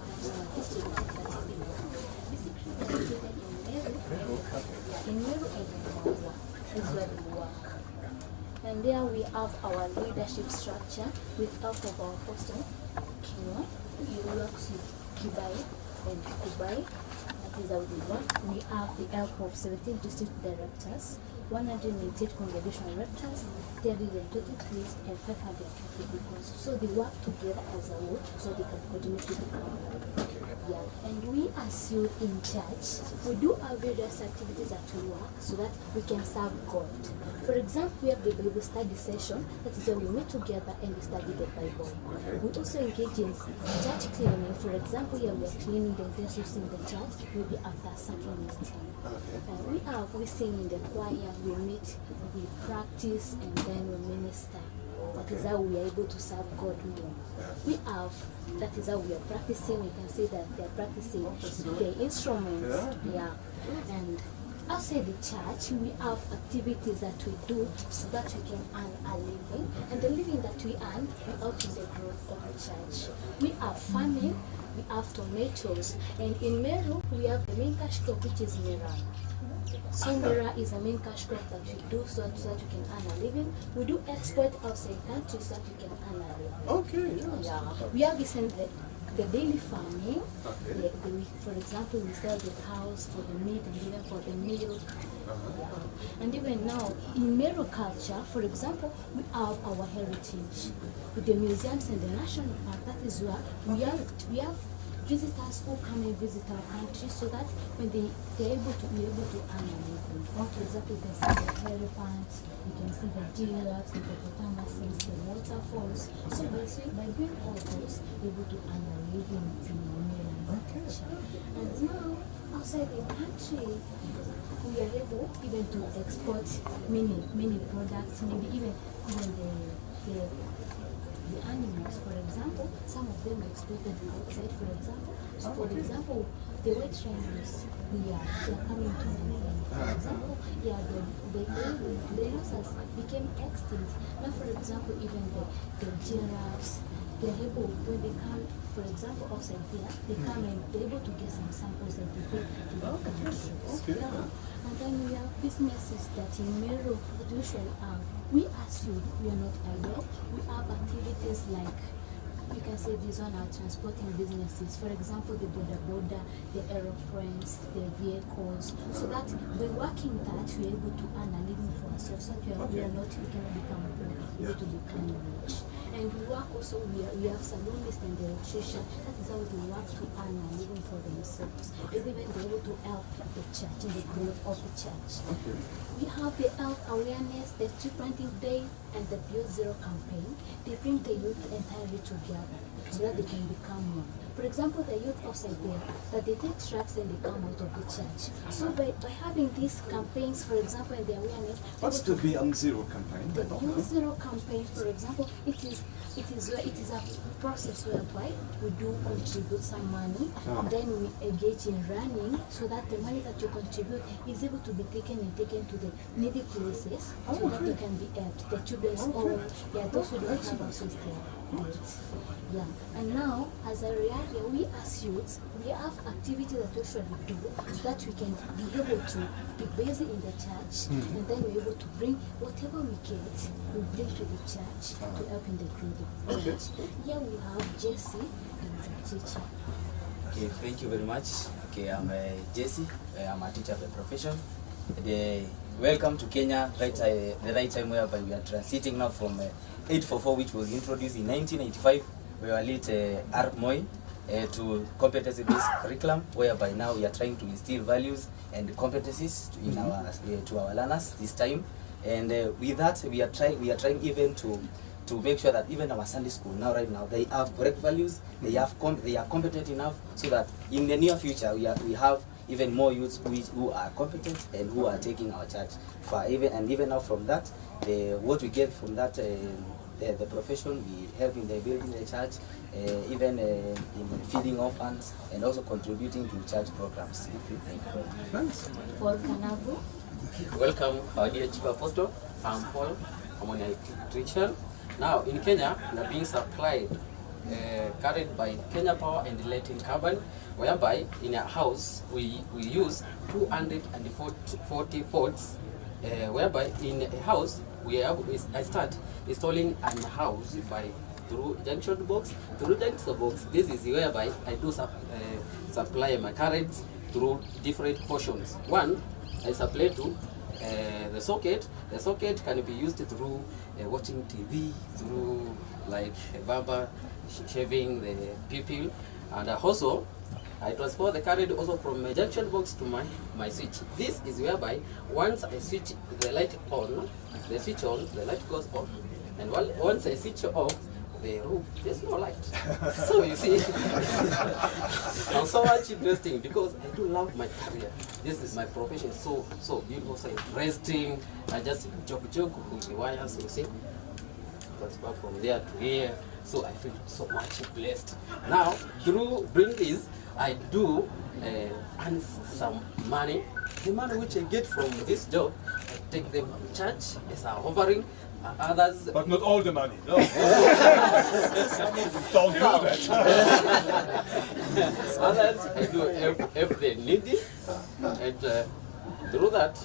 history that has been basically located in Meru and in Maua is where we work. And there we have our leadership structure with help of our apostle, Kino, Yuloxi, Kibai, and Kubai. That is how we work. We have the help of 17 district directors, 188 congregational rectors, 320 priests, and 500 deacons. So they work together as a whole so they can coordinate with the community. Yeah. And we as youth in church, we do our various activities at work so that we can serve God. For example, we have the Bible study session, that is when we meet together and we study the Bible. We also engage in church cleaning. For example, here we are cleaning the vessels in the church, maybe after sacrament time. We sing in the choir, we meet, we practice, and then we minister. That is how we are able to serve God more. That is how we are practicing. We can see that they are practicing the instruments. Yeah. And outside the church, we have activities that we do so that we can earn a living. And the living that we earn, we help in the growth of the church. We have farming, we have tomatoes, and in Meru, we have the main cash crop, which is Mera. So Mera is a main cash crop that we do so that we can earn a living. We do export outside countries so that we can earn a living. Okay, yeah. We have the daily farming. For example, we sell the cows for the meat and even for the milk. And even now, in Meru culture, for example, we have our heritage. With the museums and the national park, that is where we have visitors who come and visit our country so that when they're able to earn a living. For example, you can see the elephants, you can see the giraffes, the hippopotamuses, the waterfalls. So by doing all those, you're able to earn a living in Meru culture. And now, outside the country, we are able even to export many products, maybe even the animals. For example, some of them are exported outside, for example. So for example, the white rhinos, they are coming to Tanzania. For example, the dinosaurs became extinct. Now for example, even the giraffes, they're able, when they come, for example, outside here, they come and they're able to get some samples and they take to the country. And then we have businesses that in Meru that usually have. We as youth, we are not idle. We have activities like, you can say these one are transporting businesses. For example, the boda, the aeroplanes, the vehicles. So that by working that, we're able to earn a living for ourselves. So we cannot become poor, we're able to become rich. And we work also, we have salonists and the electrician. That is how they work to earn a living for themselves. And even they're able to help the church in the growth of the church. We have the health awareness, the tree planting day, and the Beyond Zero campaign. They bring the youth entirely together so that they can become one. For example, the youth outside there, that they take tracks and they come out of the church. So by having these campaigns, for example, and the awareness. What's the Beyond Zero campaign? The Beyond Zero campaign, for example, it is a process whereby we do contribute some money, and then we engage in running so that the money that you contribute is able to be taken to the needy places so that they can be helped. The children's home, those who don't have access to it. Yeah. And now, as a reality, we as youths, we have activities that we should do so that we can be able to be busy in the church, and then we're able to bring whatever we get, we bring to the church to help in the growth of the church. Here we have Jesse, who is a teacher. Okay, thank you very much. Okay, I'm Jesse. I'm a teacher by profession. Welcome to Kenya, the right time whereby we are transiting now from 844, which was introduced in 1985. We were late Moi to competency-based curriculum, whereby now we are trying to instill values and competencies to our learners this time. And with that, we are trying even to make sure that even our Sunday school right now they have correct values, they are competent enough, so that in the near future we have even more youths who are competent and who are taking our church far. Even now from that, what we get from that. The profession, we help in the building the church, even in feeding orphans, and also contributing to church programs. Thanks. Paul Kanabu. Welcome, our dear Chief Apostle. I'm Paul. I'm an electrician. Now, in Kenya, we are being supplied, carried by Kenya Power and Lighting Carbon, whereby in a house we use 240 volts, whereby in a house I start installing an house by through junction box. Through junction box, this is whereby I do supply my currents through different portions. One, I supply to the socket. The socket can be used through watching TV, through like a barber shaving the pupil, and also I transfer the current also from my junction box to my switch. This is whereby once I switch the light on, the switch on, the light goes on, and once I switch off the room, there's no light. So you see, I'm so much interesting because I do love my career. This is my profession, so beautiful. So interesting. I just joke with the wires, you see. Transfer from there to here. So I feel so much blessed. Now, through doing this, I do earn some money. The money which I get from this job, I take them to church as an offering. Others, but not all the money. No. Some of them don't do that. Others, I do if they need it, and through that,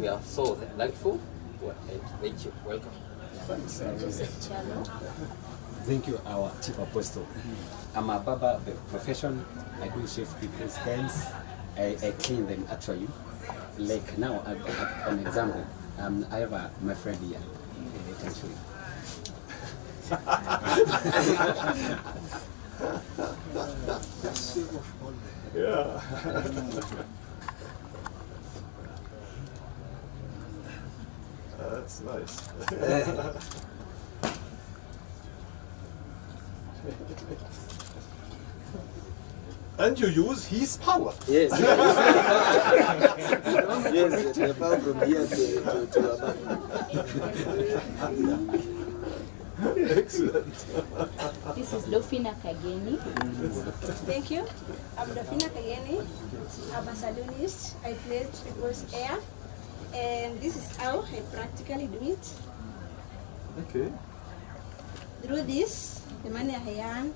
we are so thankful. Well, thank you. Welcome. Thank you, our Chief Apostle. I'm a barber by profession. I do shave people's hands. I clean them actually. Like now, an example. I have my friend here. Actually. Yeah. That's nice. And you use his power. Yes. Yes, the power from here to above. Excellent. This is Dofina Kageni. Thank you. I'm Dofina Kageni. I'm a salonist. I plait people's hair. And this is how I practically do it. Okay. Through this, the money I earn,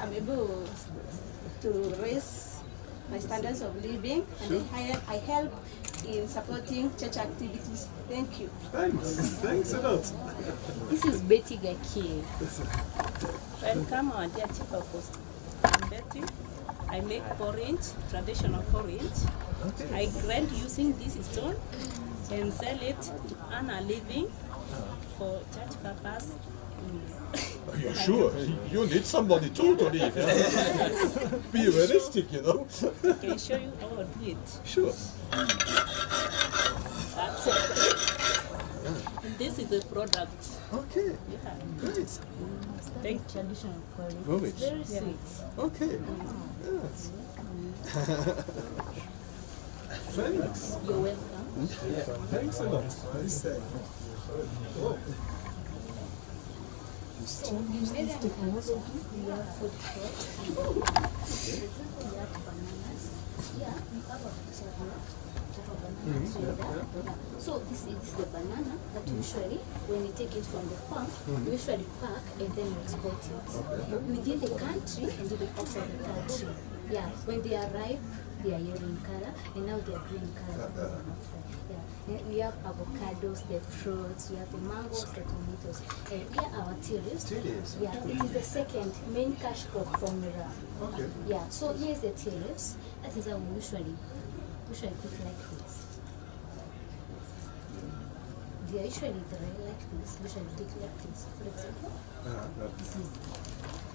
I'm able to raise my standards of living, and I help in supporting church activities. Thank you. Thanks. Thanks a lot. This is Betty Gaki. Welcome, our dear Chief Apostle. I'm Betty. I make porridge, traditional porridge. I grind using this stone and sell it to earn a living for church purpose. Are you sure? You need somebody too to live. Yeah? Be realistic, you know. I can show you how I do it. Sure. That's it. And this is the product. Okay. Yeah. Great. Thank traditional porridge. Porridge. It's very sweet. Okay. Yes. Thanks. You're welcome. Yeah. Thanks a lot. So in Mary and Kawazo, we have food crops. We have bananas. Yeah, we have a picture here. So this is the banana that usually, when we take it from the farm, we usually pack and then we export it. Within the country and even outside the country. Yeah, when they are ripe, they are yellow in color, and now they are green in color. We have avocados, the fruits, we have the mangoes, the tomatoes. And here are our tea leaves. Yeah, it is the second main cash crop from Mira. Okay. Yeah, so here's the tea leaves. That is how we usually cook like this. They are usually dry like this, usually cook like this. For example, this is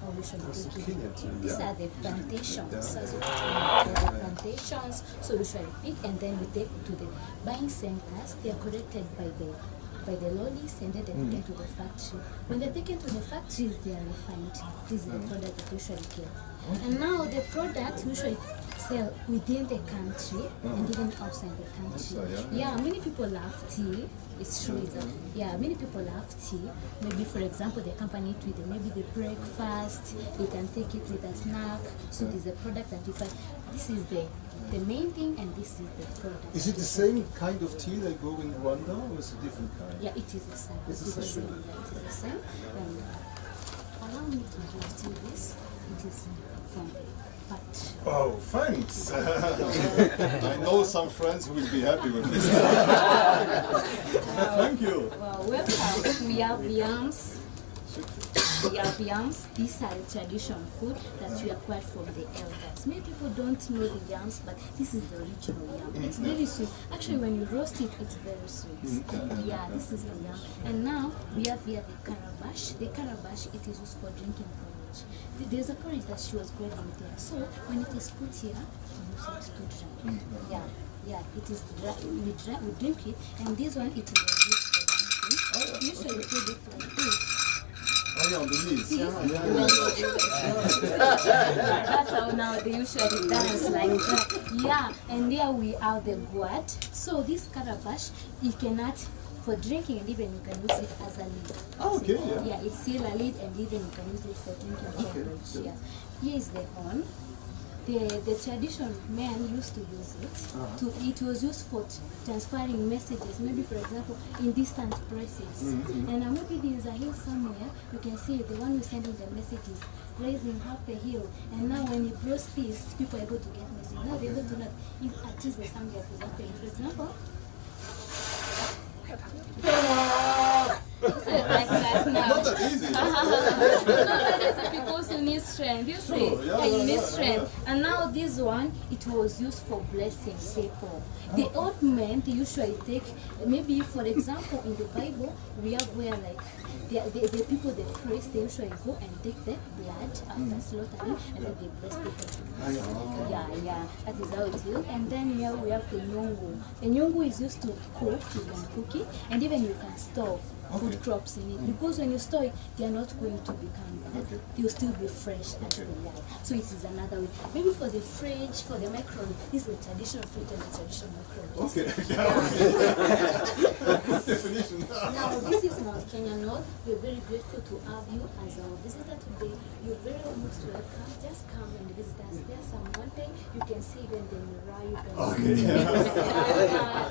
how we usually cook it. These are the plantations. As you can see, the plantations. So we usually pick and then we take to the buying centers. They are collected by the lorries and then they are taken to the factory. When they're taken to the factories, they are refined. This is the product that we usually get. And now the product we usually sell within the country and even outside the country. Yeah, many people love tea. It's true. Yeah, many people love tea. Maybe, for example, they accompany it with maybe the breakfast. They can take it with a snack. So this is the product that you find. This is the main thing, and this is the product. Is it the same kind of tea they grow in Rwanda, or is it a different kind? Yeah, it is the same. It's the same. It is the same. Allow me to give to this. It is from fat. Oh, thanks. I know some friends will be happy with this. Thank you. Well, welcome. We have yams. We have yams. These are the traditional food that we acquired from the elders. Many people don't know the yams, but this is the original yam. It's very sweet. Actually, when you roast it, it's very sweet. Yeah, this is the yam. And now we have here the calabash. The calabash, it is used for drinking porridge. There's a porridge that she was growing there. So when it is put here, we use it to drink. Yeah, it is dry. We drink it, and this one it is used for dancing. Usually put it like this. Oh, yeah, on the knees. That's how now they usually dance like that. Yeah, and there we have the gourd. So this calabash, you cannot for drinking, and even you can use it as a lid. Oh, okay, yeah. Yeah, it's still a lid, and even you can use it for drinking beverage. Yeah. Here is the horn. The traditional men used to use it. It was used for transferring messages, maybe for example in distant places. And maybe there is a hill somewhere, you can see the one who's sending the messages raising up the hill. And now when you blows this, people are able to get messages. Now they're able to know if at least there's something that is happening. For example, like that now. Not that easy. No, that's because you need strength. You see, Sure, yeah, you need yeah, strength. And now this one, it was used for blessing people. The old men, they usually take, maybe for example in the Bible, we have where like the people, the priests, they usually go and take the blood after slaughtering, and then they bless people. Yeah, that is how it is. And then here we have the nyongo. The nyongo is used to cook, you can cook it, and even you can store food crops in it, because when you store it, they are not going to become bad. They'll still be fresh as they are. So it is another way. Maybe for the fridge, for the microwave, this is the traditional fridge and the traditional microwave. Okay. Good definition. Now this is Mount Kenya North. We're very grateful to have you as our visitor today. You're very most welcome. Just come and visit us. There's some mountain. You can see even the mirror. You can see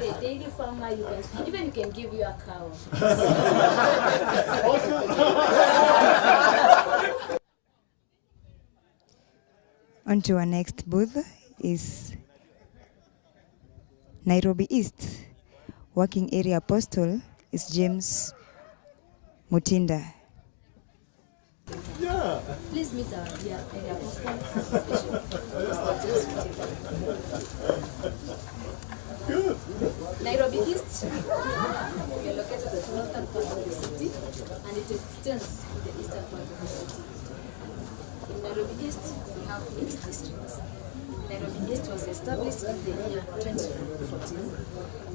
the daily farmer. You can see. Even you can give you a cow. On to our next booth is Nairobi East. Working Area Apostle is James Mutinda. Yeah. Please meet our area apostle. Good. Nairobi East, we are located at the northern part of the city, and it extends to the eastern part of the city. In Nairobi East, we have 8 districts. Nairobi East was established in the year 2014,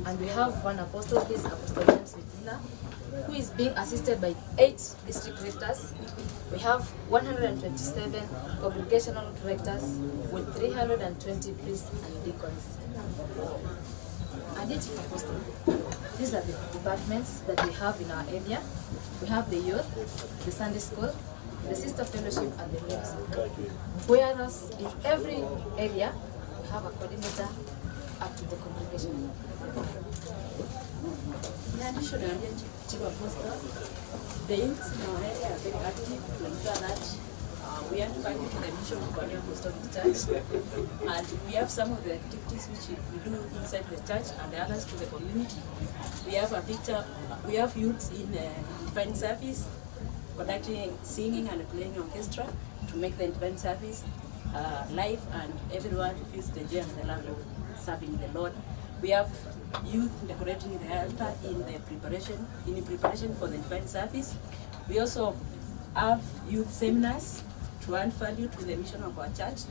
and we have one apostle, this Apostle James Mutinda, who is being assisted by 8 district rectors. We have 127 congregational rectors with 320 priests and deacons. And each apostle, these are the departments that we have in our area. We have the youth, the Sunday school, the sister fellowship, and the music. Whereas in every area, we have a coordinator up to the congregation. In addition, Chief Apostle, the youths in our area are very active to ensure that we are funding to the mission of our Apostolic Church, and we have some of the activities which we do inside the church and the others to the community. We have a picture. We have youths in divine service, conducting singing and playing orchestra to make the divine service live, and everyone feels the joy and the love of serving the Lord. We have youth decorating the altar in preparation for the divine service. We also have youth seminars to add value to the mission of our church.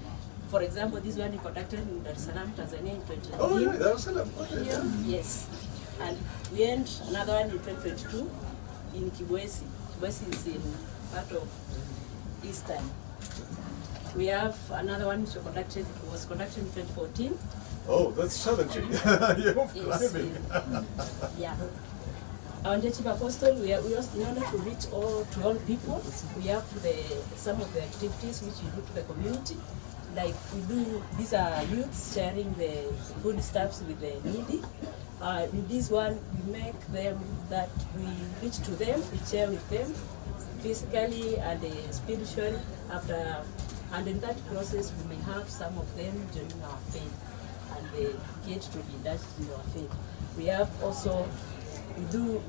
For example, this one is conducted in Dar es Salaam, Tanzania in 2019. Oh, yeah, Dar es Salaam. Okay. Yes. And we end another one in 2022 in Kibwezi. Kibwezi is in part of Eastern. We have another one which was conducted in 2014. Oh, that's challenging. You're climbing. Yeah. Our Chief Apostle, we also, in order to reach to all people, we have some of the activities which we do to the community. Like these are youths sharing the foodstuffs with the needy. In this one, we make them that we reach to them, we share with them physically and spiritually after And in that process, we may have some of them joining our faith, and they get to be indulged in our faith. We have also, we do,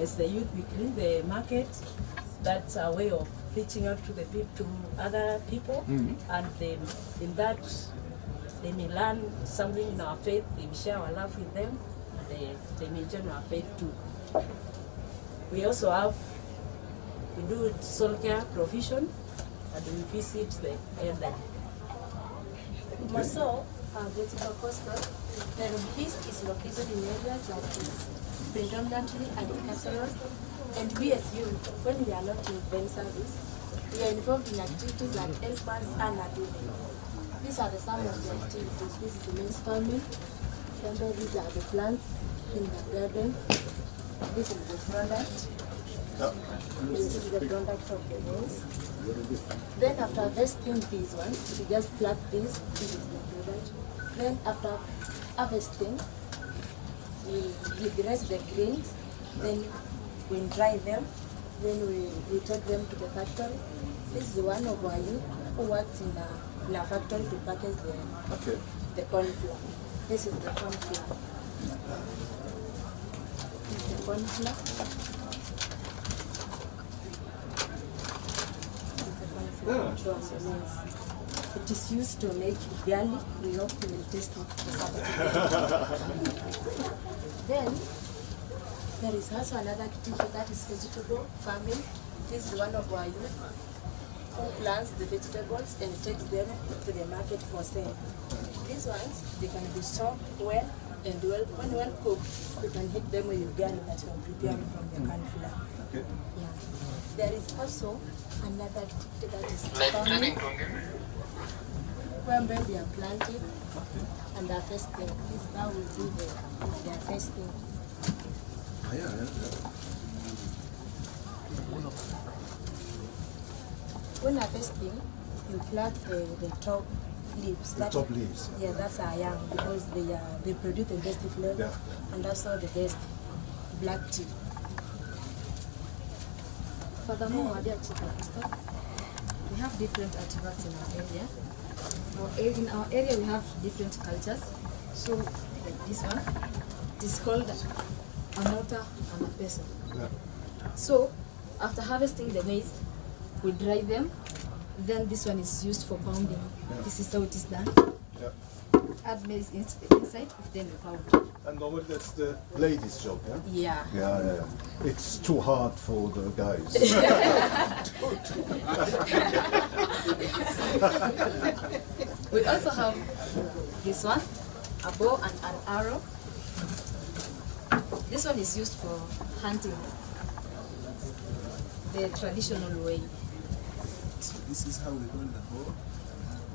as the youth, we clean the market. That's a way of reaching out to the to other people, and they, in that, they may learn something in our faith. They will share our love with them, and they may join our faith too. We also have, we do soul care provision, and we visit the elderly. Also, Vertical Coastal, the East is located in areas that is predominantly agricultural, and we as youth, when we are not in bank service, we are involved in activities that help us earn a living. These are the some of the activities. This is maize farming. Remember, these are the plants in the garden. This is the product. This is the product of the maize. Then after harvesting these ones, we just pluck these. This is the product. Then after harvesting, we dress the grains. Then we dry them. Then we take them to the factory. This is one of our youth who works in a factory to package the corn flour. This is the corn flour. This is the corn flour. It is used to make garlic. We hope you will taste it. Then there is also another activity that is vegetable farming. This is one of our youth who plants the vegetables and takes them to the market for sale. These ones, they can be chopped well, and when well cooked, you can hit them with garlic that you are preparing from the corn flour. Yeah. There is also another activity that is farming, where they are planted and harvesting. This is how we do the harvesting. When harvesting, you pluck the top leaves. The top leaves. Yeah, that's our young, because they produce the best flavor and also the best black tea. Furthermore, dear Chief, we have different artifacts in our area. In our area, we have different cultures. So, like this one, it is called a mortar and a pestle. So, after harvesting the maize, we dry them. Then this one is used for pounding. This is how it is done. Add maize inside, then we pound. And normally that's the ladies' job, yeah? Yeah. Yeah. It's too hard for the guys. We also have this one, a bow and an arrow. This one is used for hunting, the traditional way. So this is how we hold the bow.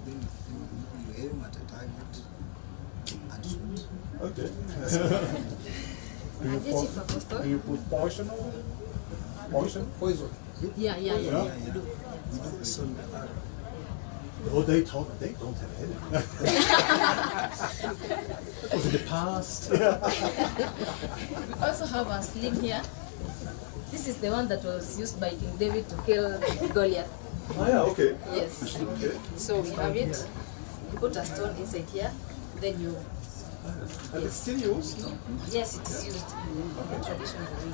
Then you aim at a target and shoot. Okay. Do you put poison on it? Poison? Yeah. We do this on the arrow. Oh, they don't have any. That was in the past. We also have a sling here. This is the one that was used by King David to kill Goliath. Oh yeah, okay. Yes. Okay. So we have it. You put a stone inside here, then you. And it's still used? Yes, it is used in the traditional way.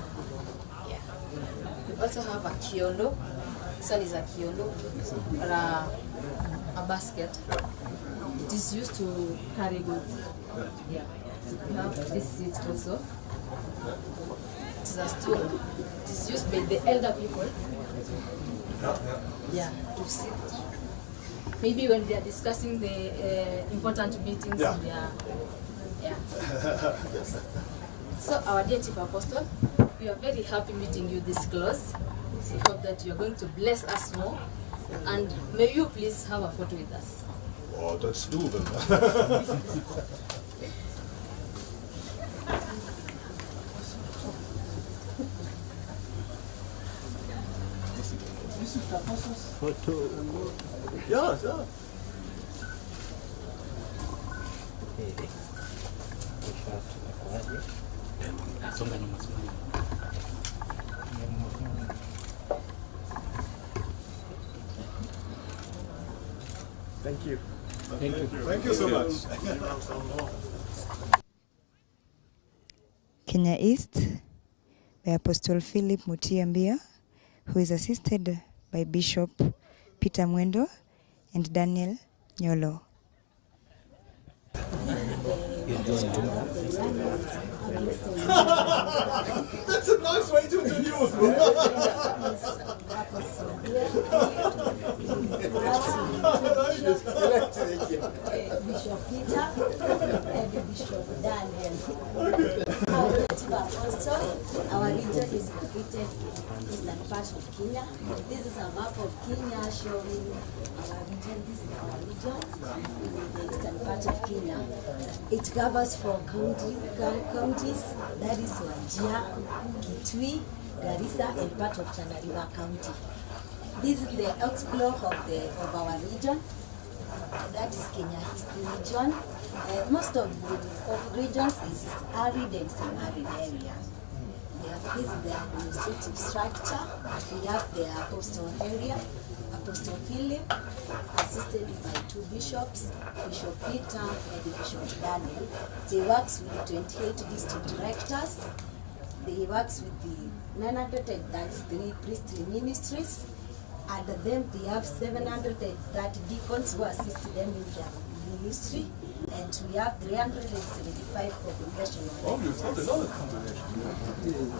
Yeah. We also have a kiondo. This one is a kiondo, or a basket. It is used to carry goods. Yeah. We have this seat also. It is a stool. It is used by the elder people. Yeah, to sit. Maybe when they are discussing the important meetings. Yeah. Yeah. So our dear Chief Apostle, we are very happy meeting you this close. We hope that you are going to bless us more, and may you please have a photo with us. Oh, that's doable. Photo. Yeah. you. Thank you. Thank you so much. Kenya East by Apostle Philip Mutiambia, who is assisted by Bishop Peter Mwendo and Daniel Nyolo. That's a nice way to introduce me. Bishop Peter and Bishop Daniel. Our region is located in eastern part of Kenya. This is a map of Kenya showing our region. This is our region in the eastern part of Kenya. It covers 4 counties, that is Wajir, Kitui, Garissa, and part of Tana River County. This is the explore of our region. That is Kenya East region. Most of the regions is arid and semi-arid area. This is the administrative structure. We have the apostle area, Apostle Philip, assisted by 2 bishops, Bishop Peter and Bishop Daniel. They works with 28 district directors. They works with the 933 priestly ministries. And then they have 730 deacons who assist them in their ministry. And we have 375 congregational. Oh, you've got another combination.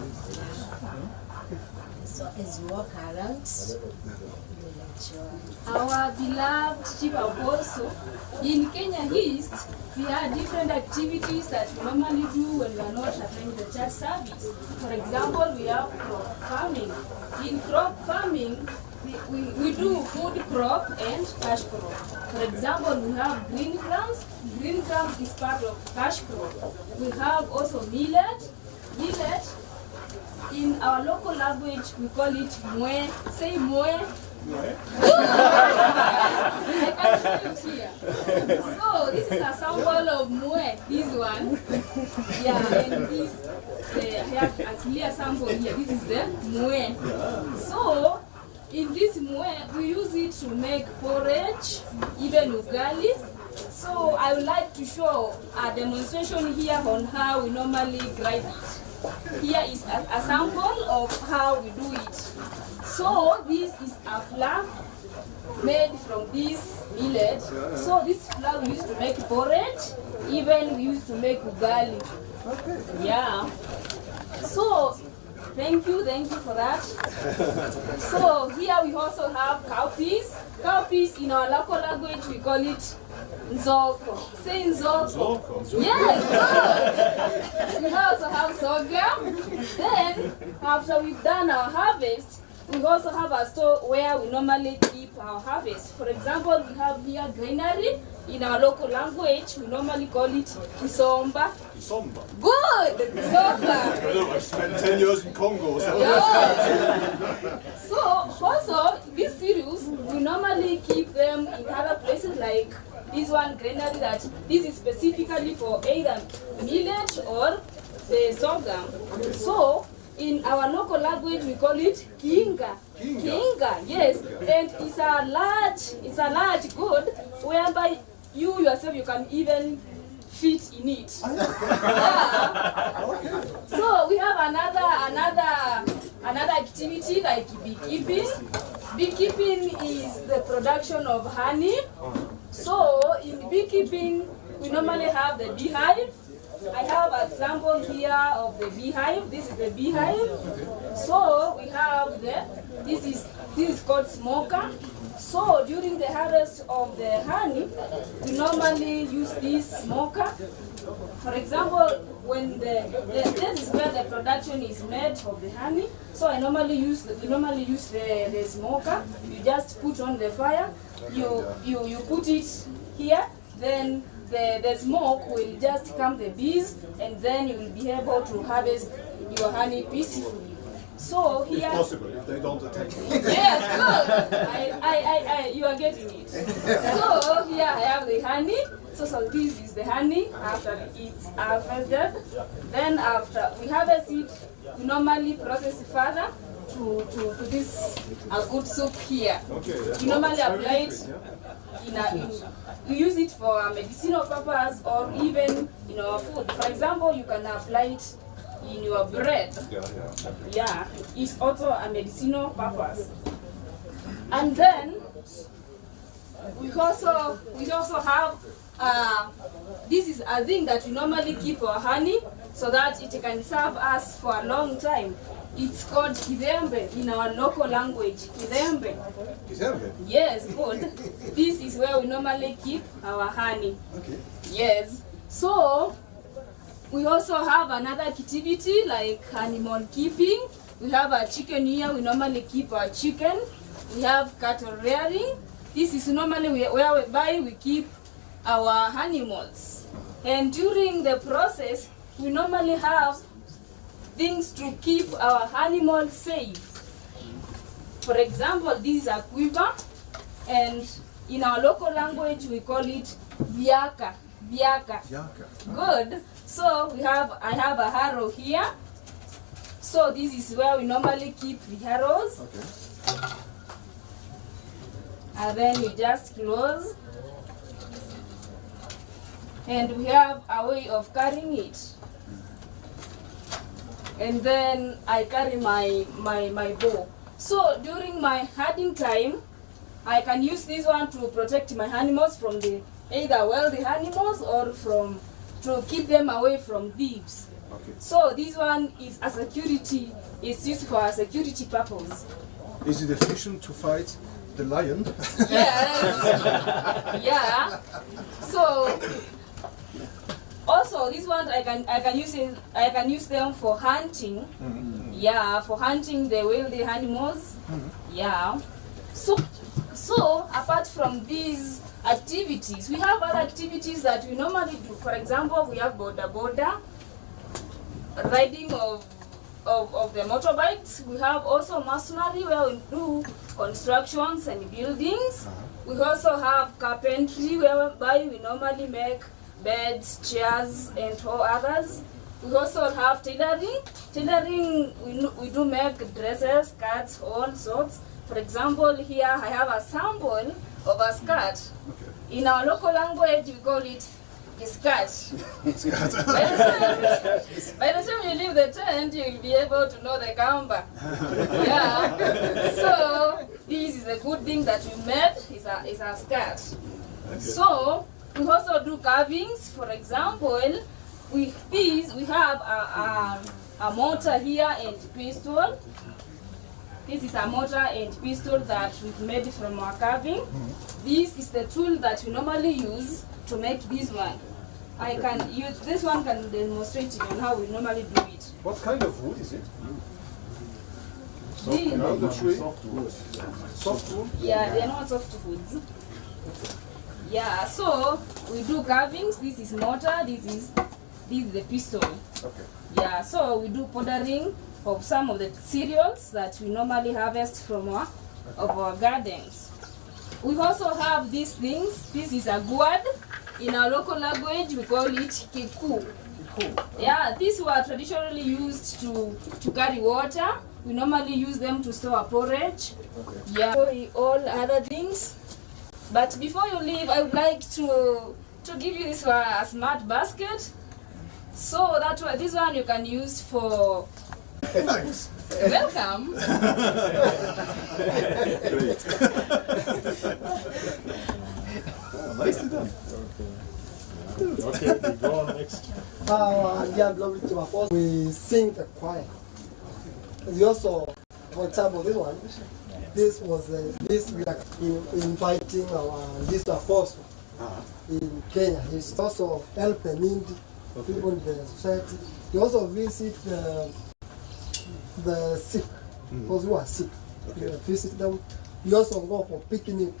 So as we walk around, Our beloved Chief Apostle, in Kenya East, we have different activities that we normally do when we are not attending the church service. For example, we have crop farming. In crop farming, we do food crop and cash crop. For example, we have green grams. Green grams is part of cash crop. We have also millet. Millet, in our local language, we call it mwe. Say mwe. I can show it here. So this is a sample of mwe. This one. Yeah, and this. I have a clear sample here. This is the mwe. So in this mwe, we use it to make porridge, even ugali. So I would like to show a demonstration here on how we normally grind it. Here is a sample of how we do it. So this is a flour made from this millet. So this flour we used to make porridge, even we used to make ugali. Yeah. So thank you for that. So here we also have cowpeas. Cowpeas in our local language we call it nzoko. Say nzoko. Yes, good. We also have sorghum. Then after we've done our harvest, we also have a store where we normally keep our harvest. For example, we have here granary. In our local language, we normally call it kisomba. Kisomba. Good! Kisomba. I know, I've spent 10 years in Congo. So, so also, these cereals, we normally keep them in other places like this one granary that this is specifically for either millet or the sorghum. So, in our local language, we call it kinga. Kinga, yes. And it's a large good whereby you yourself you can even fit in it. Yeah. So we have another activity like beekeeping. Beekeeping is the production of honey. So in beekeeping, we normally have the beehive. I have an example here of the beehive. This is the beehive. So we have this is called smoker. So during the harvest of the honey, we normally use this smoker. For example, when this is where the production is made of the honey. So we normally use the smoker. You just put on the fire. You put it here. Then the smoke will just calm the bees, and then you will be able to harvest your honey peacefully. So here, if possible, if they don't attack you. yes, good. You are getting it. So here I have the honey. So this is the honey after it's harvested. Then after we harvest it, we normally process it further to this a good soup here. Okay, we normally apply it. we use it for a medicinal purpose or even in our food. For example, you can apply it in your bread. Yeah, it's also a medicinal purpose. And then we also have this is a thing that we normally keep our honey so that it can serve us for a long time. It's called kidembe in our local language. Kidembe. Kidembe? Yes, good. This is where we normally keep our honey. Okay. Yes. So we also have another activity like animal keeping. We have a chicken here. We normally keep our chicken. We have cattle rearing. This is normally whereby we keep our animals. And during the process, we normally have things to keep our animals safe. For example, this is a quiver, and in our local language we call it biaka. Biaka. Good. So I have a harrow here. So this is where we normally keep the harrows. Okay. And then we just close. And we have a way of carrying it. And then I carry my bow. So during my herding time, I can use this one to protect my animals from the either wild animals or to keep them away from thieves. Okay. So this one is a security, is used for a security purpose. Is it efficient to fight the lion? Yes. Yeah. So also this one I can use them for hunting. Yeah, for hunting the wild animals. Yeah. So apart from these activities, we have other activities that we normally do. For example, we have border, riding of the motorbikes. We have also masonry where we do constructions and buildings. We also have carpentry whereby we normally make beds, chairs, and all others. We also have tailoring. Tailoring, we do make dresses, skirts, all sorts. For example, here I have a sample of a skirt. In our local language, we call it a skirt. By the time you leave the tent, you'll be able to know the kamba. Yeah. So this is a good thing that we made. Is a skirt. So we also do carvings. For example, with these we have a mortar here and pistol. This is a mortar and pistol that we've made from our carving. This is the tool that we normally use to make this one. I can use this one, can demonstrate it on how we normally do it. What kind of wood is it? Soft wood? Yeah, they are not soft woods. Yeah, so we do carvings. This is mortar, this is the pistol. Okay. Yeah, so we do powdering of some of the cereals that we normally harvest from our gardens. We also have these things. This is a gourd. In our local language, we call it kiku. Yeah, these were traditionally used to carry water. We normally use them to store porridge. Yeah, all other things. But before you leave, I would like to give you this a smart basket. So that this one you can use for. Thanks. Welcome. Great. Nicely done. Okay, we go on next. Dear glory to our apostle, we sing the choir. We also, for example, this was this we are inviting our least apostle in Kenya. He's also helping needy people in the society. He also visit the sick, those who are sick. Okay. Visit them. We also go for picnic.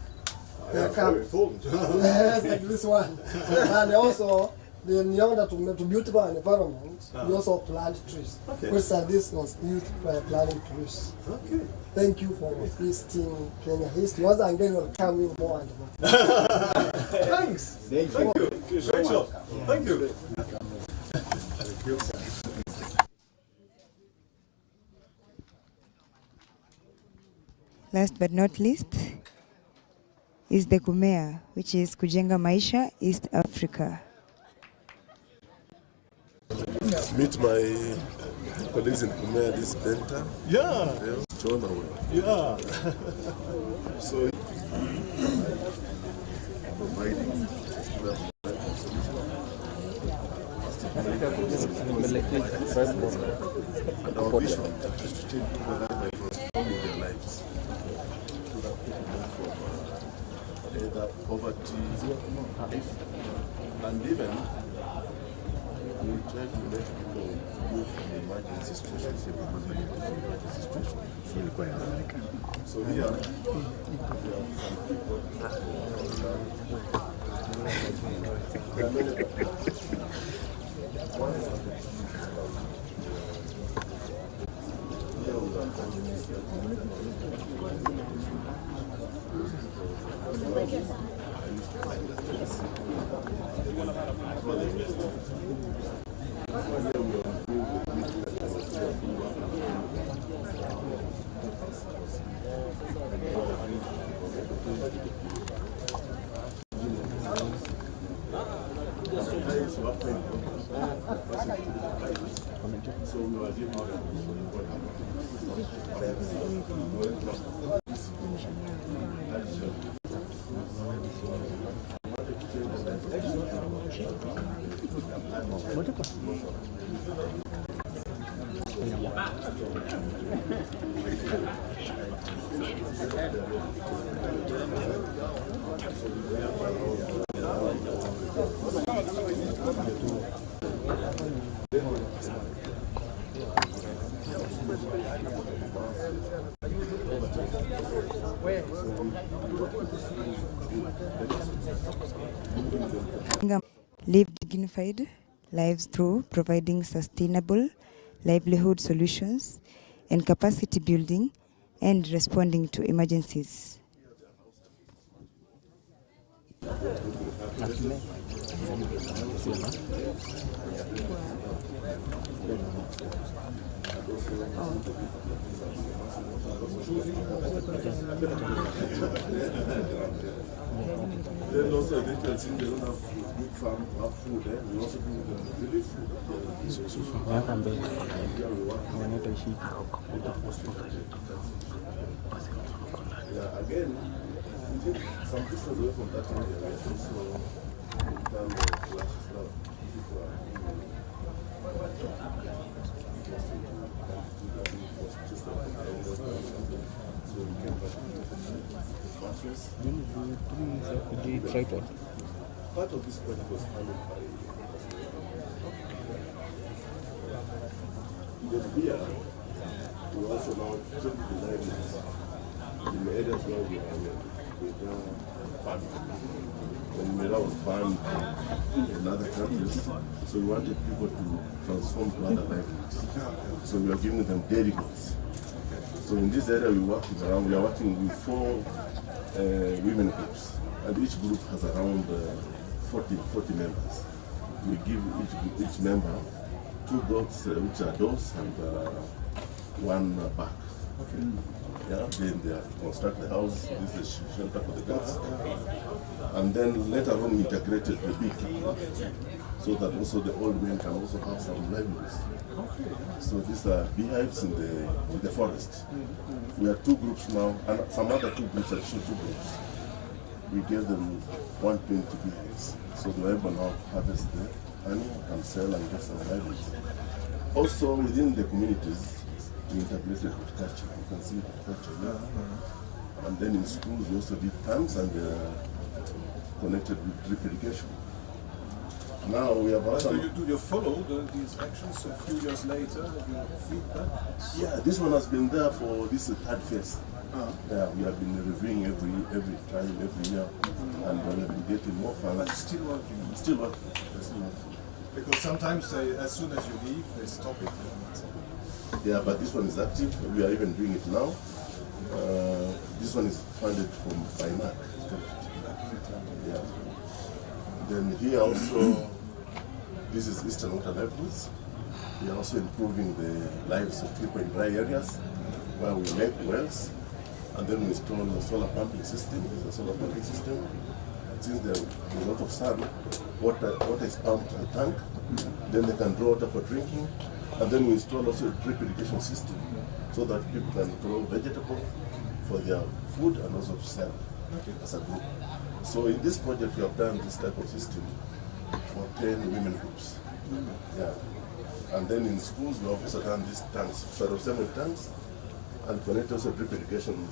Yeah, very important. Yes, like this one. And also, in order to beautify an environment, we also plant trees. Okay. Which this was used by planting trees. Okay. Thank you for visiting Kenya history. Once again, we'll come in more and more. Thanks. Thank you. Great job. Thank you. Last but not least is the Kumea, which is Kujenga Maisha East Africa. Meet my colleagues in Kumea, this Benta. Yeah. Chona. Yeah. So, and our vision is to change people's lives by transforming their lives so that people move from either poverty and even we try to let people move from emergency situations to emergency situations. So here we have some people. There are many one is so we were giving live dignified lives through providing sustainable livelihood solutions and capacity building and responding to emergencies. Then also they can see they don't have good farm, have food, we also do the relief food. Yeah, again, we take some distance away from that area, right? So we can flash stuff. People are so we can mattress. Tripod. Part of this project was funded by then here we also now check the libraries in the areas where we are banned. When Mera was banned in other countries, so we wanted people to transform to other libraries. So we are giving them delegates. So in this area we are working with 4 women groups, and each group has around 40 members. We give each member 2 goats, which are doors, and 1 bag. Okay. Yeah, then they have to construct the house. This is the shelter for the goats, and then later on we integrated the beekeeping, so that also the old men can also have some livelihoods. So these are beehives in the forest. We have 2 groups now, and some other 2 groups, additional 2 groups. We gave them 120 beehives, so they were able now to harvest the honey and sell and get some livelihoods. Also within the communities, we integrated horticulture. You can see horticulture there. And then in schools we also did tanks and connected with drip irrigation. Now we have also... Do you follow these actions a few years later? Have you feedback? Yeah, this one has been there for this 3rd phase. Yeah, we have been reviewing every time, every year, and we have been getting more funds. But still working? Still working. Still working. Because sometimes they, as soon as you leave, they stop it. Yeah, but this one is active. We are even doing it now. This one is funded by NAC. Yeah. Then here also, this is Eastern Water Livelihoods. We are also improving the lives of people in dry areas where we make wells and then we install a solar pumping system. There's a solar pumping system. Since there's a lot of sun, water is pumped to the tank. Then they can draw water for drinking. And then we install also a drip irrigation system so that people can grow vegetable for their food and also to sell as a group. So in this project, we have done this type of system for 10 women groups. Yeah. And then in schools, we have also done these tanks, ferrocement tanks, and connect also drip irrigation.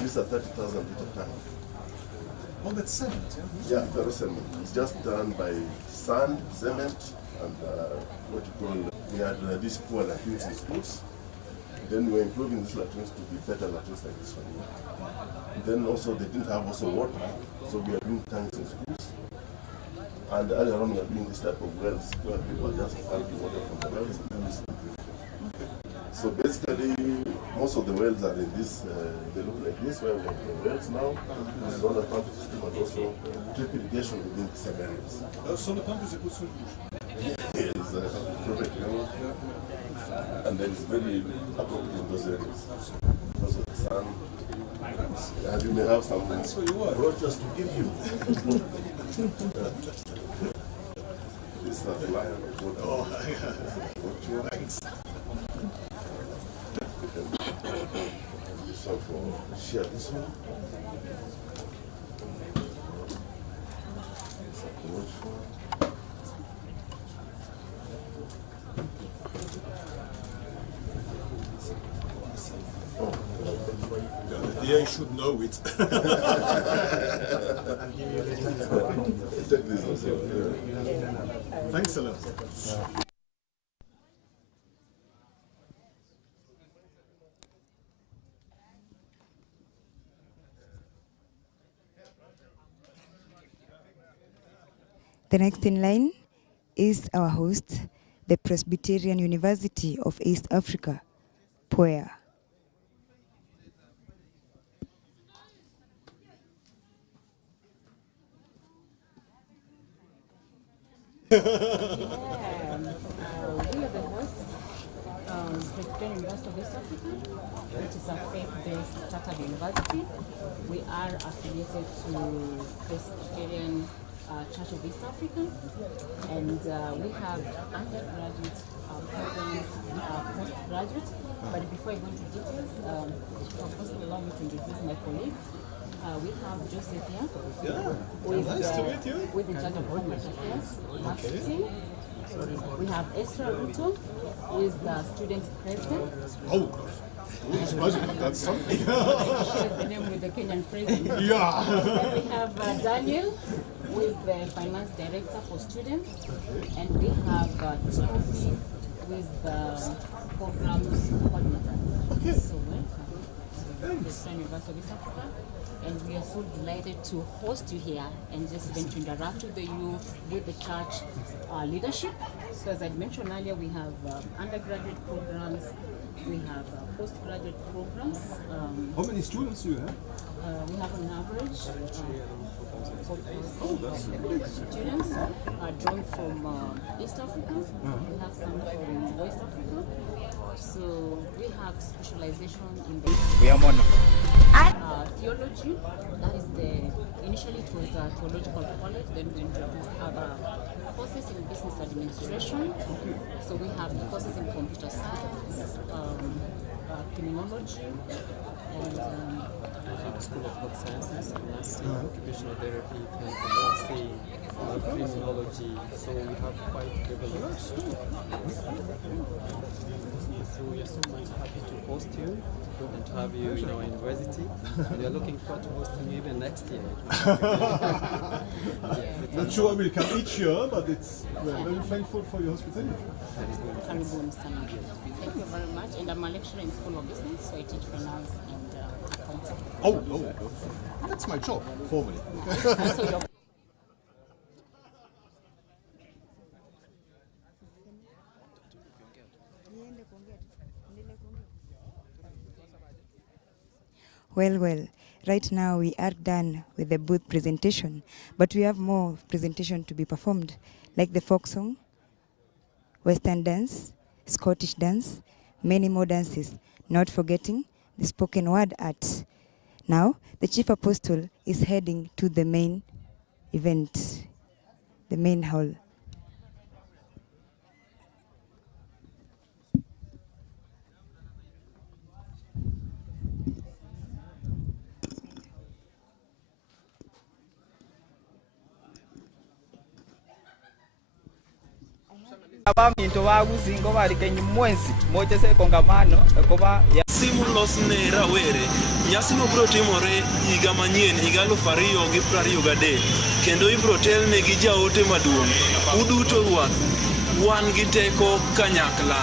These are 30,000 liter tank. Oh, that's cement, yeah? Yeah, ferrocement. It's just done by sand, cement, and what you call, we had these poor latrines in schools. Then we're improving these latrines to be better latrines like this one. And then also they didn't have also water, so we are doing tanks in schools. And earlier on we are doing this type of wells where people just pumping water from the wells and then this. So basically, most of the wells are in this, they look like this, where we have the wells now. There's another pump system and also drip irrigation within the same areas. So the pump is a good solution. It's perfect, you know, and then it's very appropriate in those areas because of the sun. And you may have some brochures to give you. This is a flyer. Oh, thanks. This one for share this one. Yeah, you should know it. Take this also. Thanks a lot. The next in line is our host, the Presbyterian University of East Africa, POEA. We are the hosts, Presbyterian University of East Africa, which is a faith-based chartered university. We are affiliated to Presbyterian Church of East Africa, and we have undergraduate programs, postgraduate. But before I go into details, first allow me to introduce my colleagues. We have Joseph here. Yeah, with, nice to meet you. With the Judge of Home Affairs, Marketing. We have Esra Ruto, who is the student president. Oh, that's something. She shares the name with the Kenyan president. Yeah. Then we have Daniel, who is the finance director for students. And we have Timothy, who is the programs coordinator. Okay. So welcome. The University of East Africa. And we are so delighted to host you here and just even to interact with the youth, with the church leadership. So as I mentioned earlier, we have undergraduate programs, we have postgraduate programs. How many students do you have? We have on average 4,000 students drawn from East Africa. We have some from West Africa. So we have specialization in the theology. That is initially it was a theological college, then we introduced other courses in business administration. So we have courses in computer science, criminology, and School of Health Sciences, nursing, occupational therapy, pharmacy, criminology. So we have quite developed. So we are so much happy to host you and to have you in our university. We are looking forward to hosting you even next year. Not sure we'll come each year, but we're very thankful for your hospitality. Thank you very much. And I'm a lecturer in School of Business, so I teach finance and accounting. Oh, that's my job, formally. Well, right now we are done with the booth presentation, but we have more presentation to be performed, like the folk song, Western dance, Scottish dance, many more dances, not forgetting the spoken word art. Now, the chief apostle is heading to the main event, the main hall. Abaminto bagusingo bali kenyi mwensi mochese kongamano ekoba ya simu losne rawere nyasi no bro timore higa manyien higa 2023 kendo ibro telne gi jaote maduong' uduto wan gi teko kanyakla.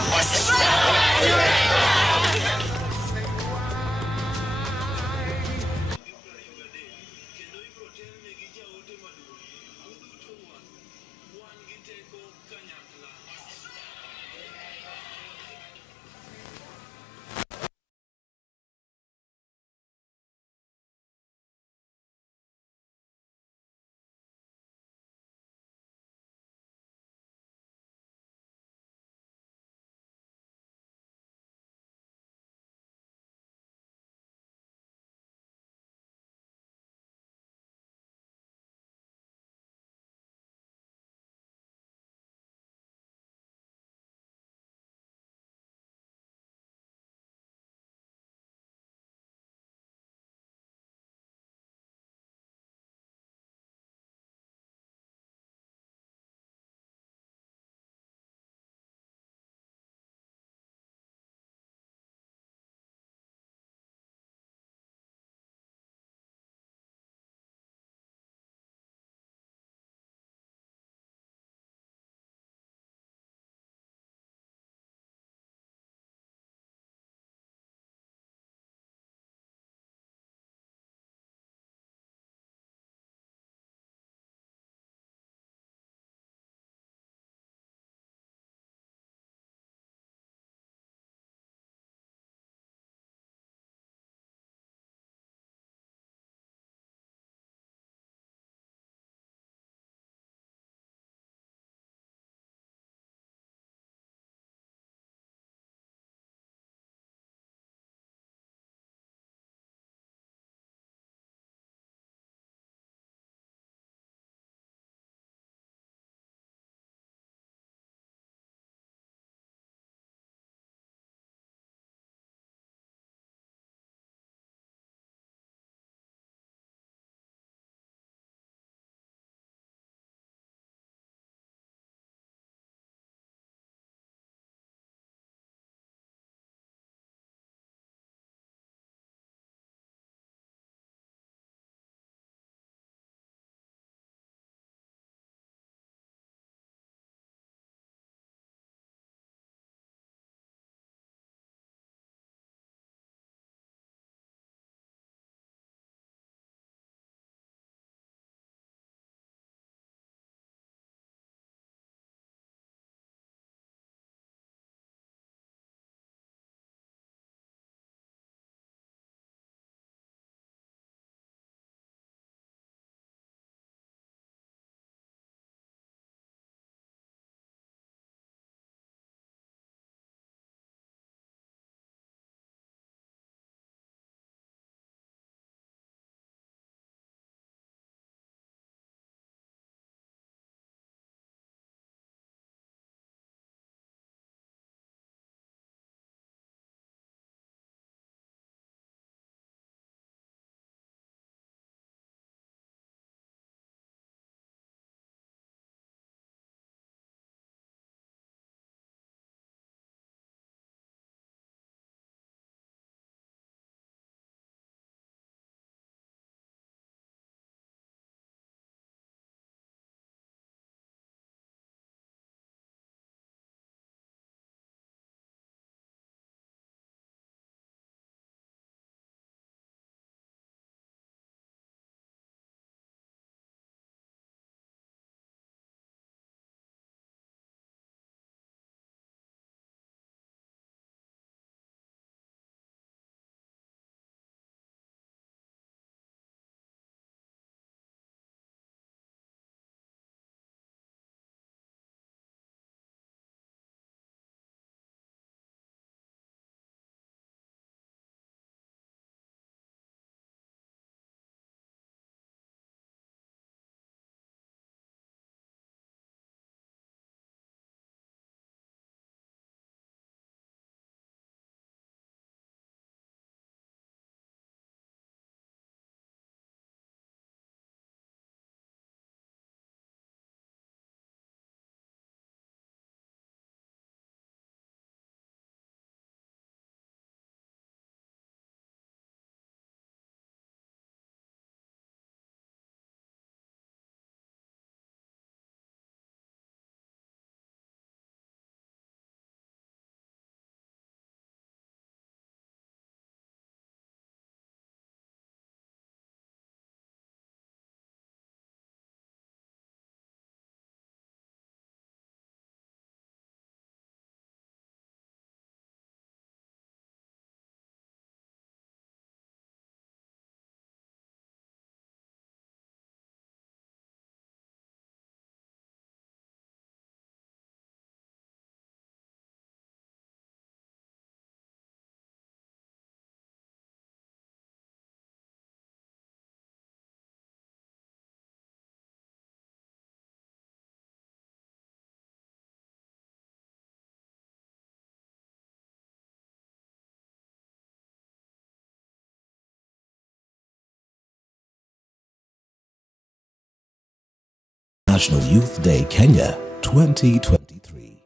National Youth Day Kenya 2023.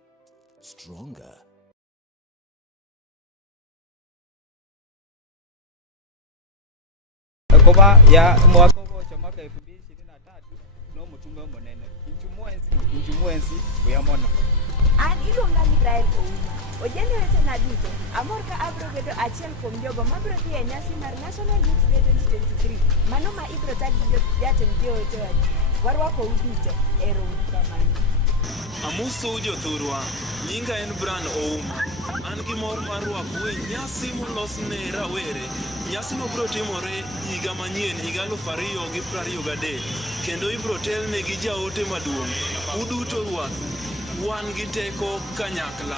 Stronger. Koba ya mwaka wa mwaka 2023 no mutume monene injumwenzi kuyamona an iluonga ni Israel Ouma ojende weche na duto amor ka abro bedo achiel kuom jogo mabro dhi e nyasi mar National Youth Day 2023 mano ma ibro tag gi jatend joote warwako uduto ero kamano. Amuso jothurwa, nyinga en Brian Ouma. An gi mor mar rwako e nyasi molos ne rawere. Nyasi no bro timore higa manyien, higa 2023, kendo ibro telne gi jaote maduong'. Uduto rwako, wan gi teko kanyakla.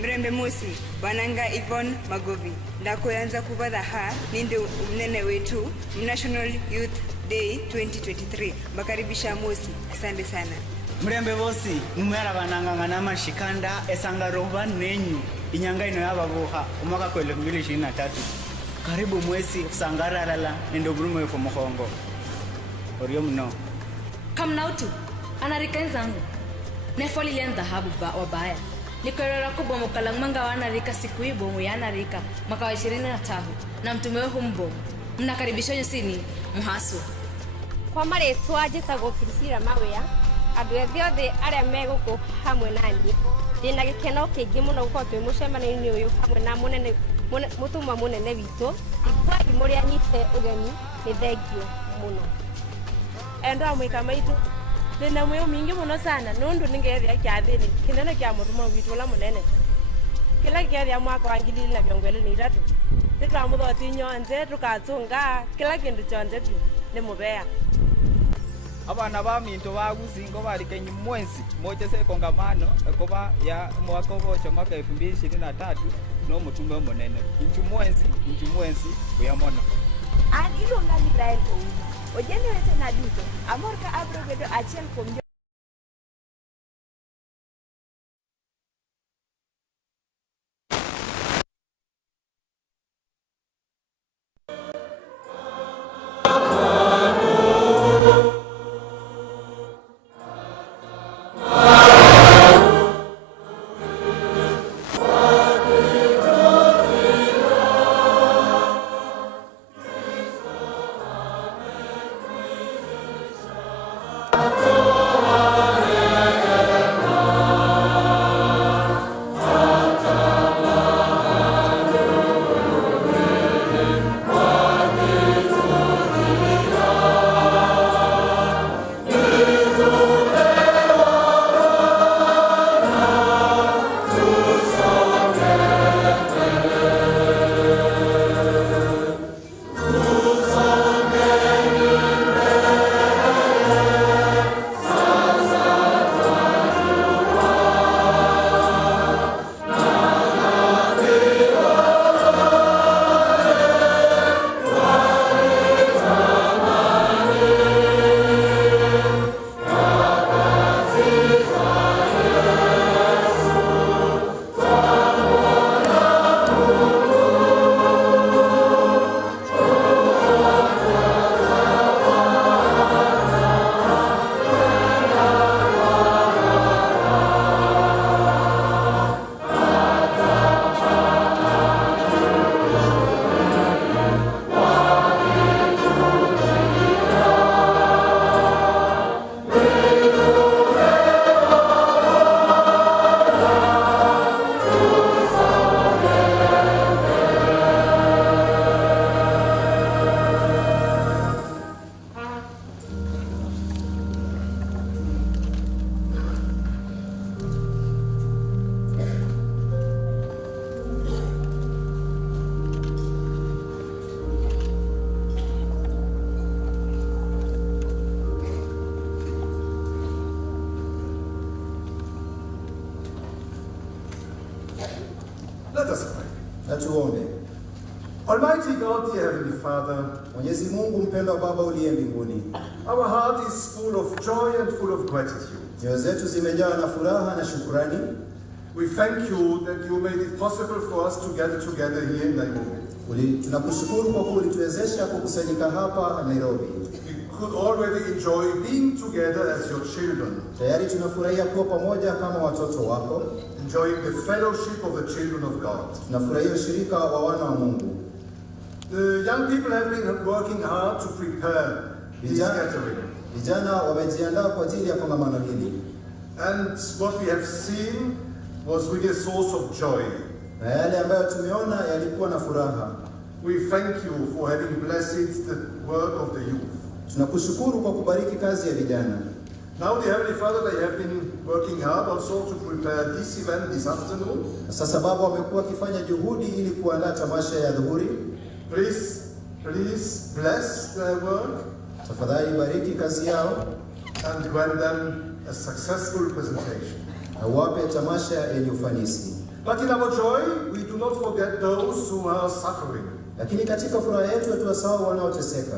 Mrembe Mosi, Wananga Yvonne Magovi, ndakoyanza kubadha ha ninde mnene wetu National Youth Day 2023. Makaribisha Mosi, asante sana. Mrembe Mosi, numera bananga ngana mashikanda esanga roba nenyu inyanga ino yababuha umwaka kwa 2023. Karibu Mwesi usangara lala nendo brumo yofo muhongo. Orio mno. Kamnautu, anarika nzangu. Nefoli lienda habu wabaya. Nikorora kubomoka langmanga wanarika siku hii bomu yanarika mwaka wa 23 na mtumewe humbo mnakaribishwa nyusini muhasu kwa maretwa njitagwo Priscilla Mawea andu ethiothe aria meguku hamwe nani ndina gikeno kingi muno gukorwo twi mucemania-ini uyu hamwe na munene mutumwa munene witu ikwagi muri anyite ugeni ni thengio muno endo amwika maitu ndina mwe mingi muno sana nundu ningethia kyathini kinene kya mutumwa witu la munene kila kethia mwaka wa 2023 nitwamuthoti nyonze tukatunga kila kindu chonze tu ni mubea abana ba minto ba gusingo bari kenyi mwensi mochese kongamano koba ya mwaka wa mwaka 2023 no mutume monene injumwenzi kuyamona an iluonga ni Israel Ouma ojende weche na duto amor ka abro bedo achiel kuom Let us pray. Na tuombe. Almighty God, dear Heavenly Father, Mwenyezi Mungu mpendwa Baba uliye mbinguni. Our heart is full of joy and full of gratitude. Nyoyo zetu zimejawa na furaha na shukrani. We thank you that you made it possible for us to gather together here in Nairobi. Tunakushukuru kwa kuwa ulituwezesha kukusanyika hapa Nairobi. We could already enjoy being together as your children. Tayari tunafurahia kuwa pamoja kama watoto wako. Enjoying the fellowship of the children of God. Tunafurahia ushirika wa wana wa Mungu. The young people have been working hard to prepare this gathering. Vijana wamejiandaa kwa ajili ya kongamano hili. And what we have seen was really a source of joy. Na yale ambayo tumeona yalikuwa na furaha. We thank you for having blessed the work of the youth. Tunakushukuru kwa kubariki kazi ya vijana. Now the Heavenly Father, they have been working hard also to prepare this event this afternoon. Sasa Baba wamekuwa wakifanya juhudi ili kuandaa tamasha ya dhuhuri. Please bless their work. Tafadhali bariki kazi yao. And grant them a successful presentation. Na wape tamasha yenye ufanisi. But in our joy, we do not forget those who are suffering. Lakini katika furaha yetu hatuwasahau wanaoteseka.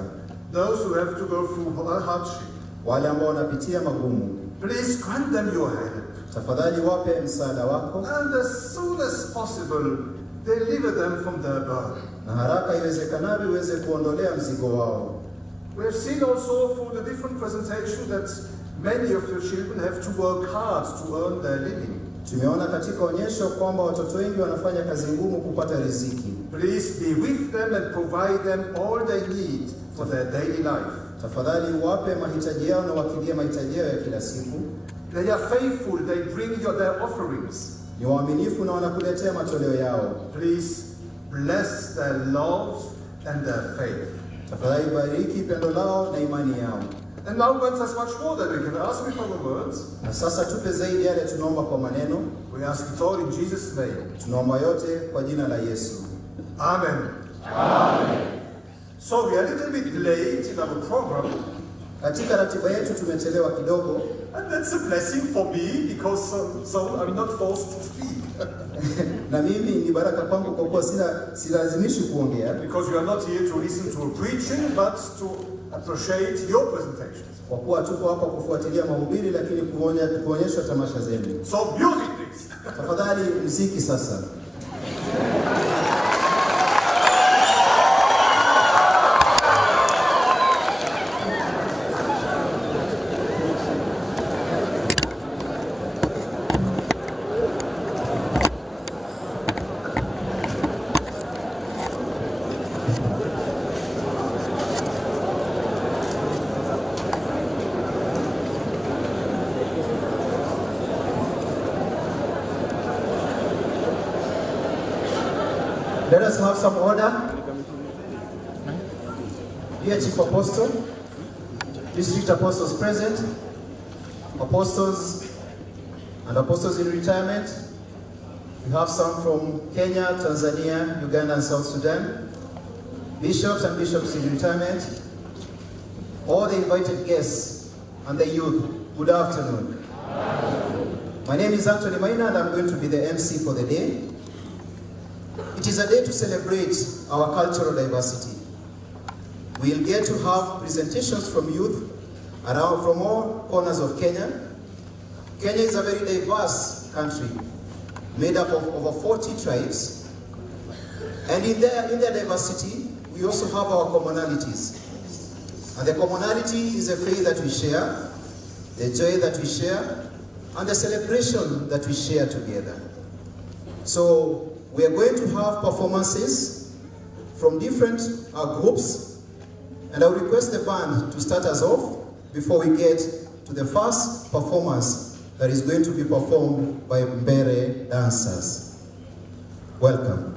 Those who have to go through hardship. Wale ambao wanapitia magumu. Please grant them your help. Tafadhali wape msaada wako. And as soon as possible, deliver them from their burden. Na haraka iwezekanavyo uweze kuondolea mzigo wao. We have seen also through the different presentation that many of your children have to work hard to earn their living. Tumeona katika onyesho kwamba watoto wengi wanafanya kazi ngumu kupata riziki. Please be with them and provide them all they need for their daily life. Tafadhali wape mahitaji yao na wakidhie mahitaji yao ya kila siku. They are faithful, they bring their offerings. Ni waaminifu na wanakuletea matoleo yao. Please bless their love and their faith. Tafadhali bariki pendo lao na imani yao. And now grant us much more than we can ask with our words. Na sasa tupe zaidi yale tunaomba kwa maneno. We ask it all in Jesus' name. Tunaomba yote kwa jina la Yesu. Amen. Amen. So we are a little bit late in our program. Katika ratiba yetu tumechelewa kidogo. And that's a blessing for me because so I'm not forced to speak. Na mimi ni baraka kwangu kwa kuwa silazimishi kuongea. Because you are not here to listen to a preaching but to appreciate your presentations. Kwa kuwa tuko hapa kufuatilia mahubiri lakini kuonyesha tamasha zenu. So music please. Tafadhali muziki sasa. Let us have some order. Dear Chief Apostle, District Apostles present, Apostles and Apostles in retirement. We have some from Kenya, Tanzania, Uganda and South Sudan. Bishops and bishops in retirement. All the invited guests and the youth, good afternoon. My name is Anthony Maina and I'm going to be the MC for the day. It is a day to celebrate our cultural diversity. We'll get to have presentations from youth around from all corners of Kenya. Kenya is a very diverse country, made up of over 40 tribes. And in their diversity, we also have our commonalities. And the commonality is the faith that we share, the joy that we share, and the celebration that we share together. So, we are going to have performances from different groups, and I will request the band to start us off before we get to the first performance that is going to be performed by Mbere dancers. Welcome.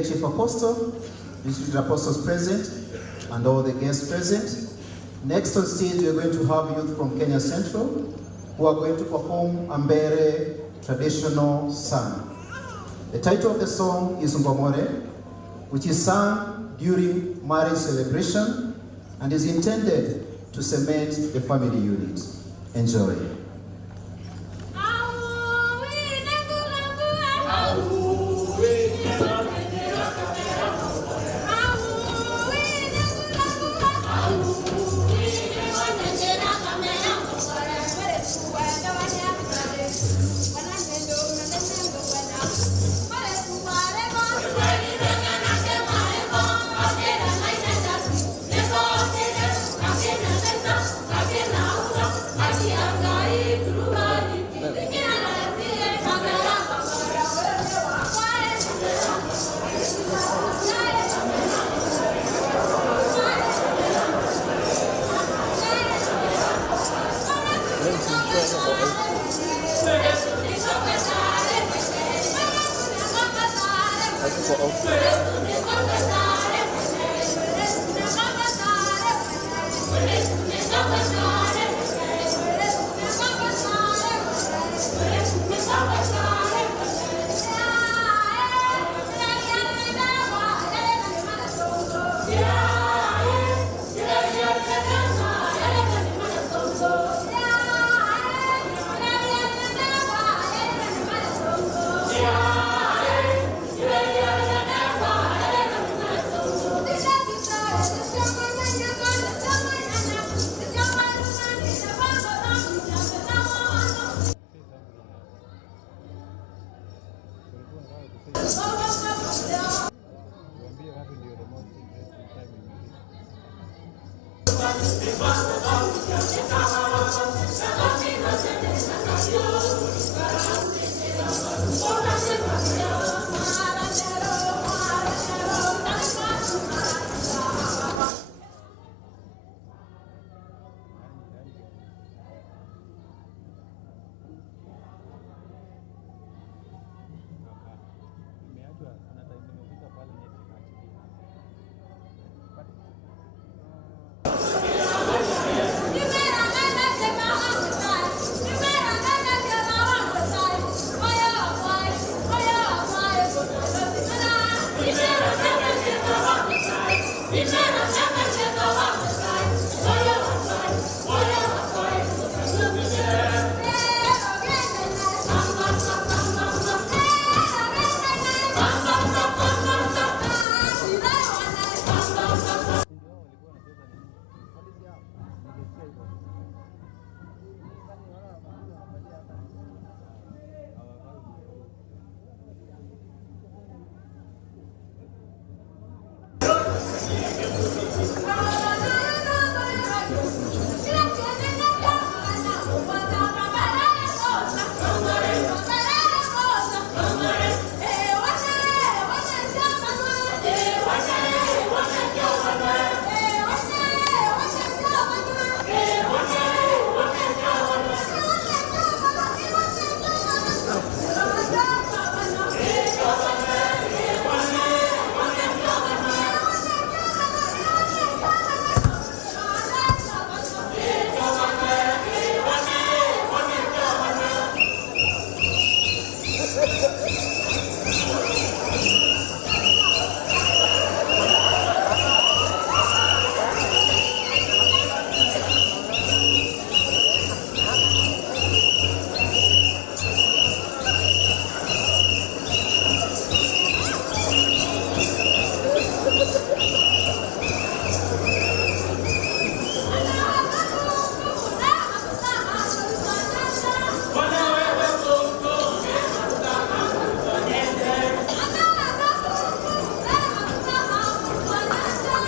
dear Chief Apostle, District Apostles present, and all the guests present. Next on stage, we are going to have youth from Kenya Central who are going to perform Ambere traditional song. The title of the song is Ngomore, which is sung during marriage celebration and is intended to cement the family unit. Enjoy.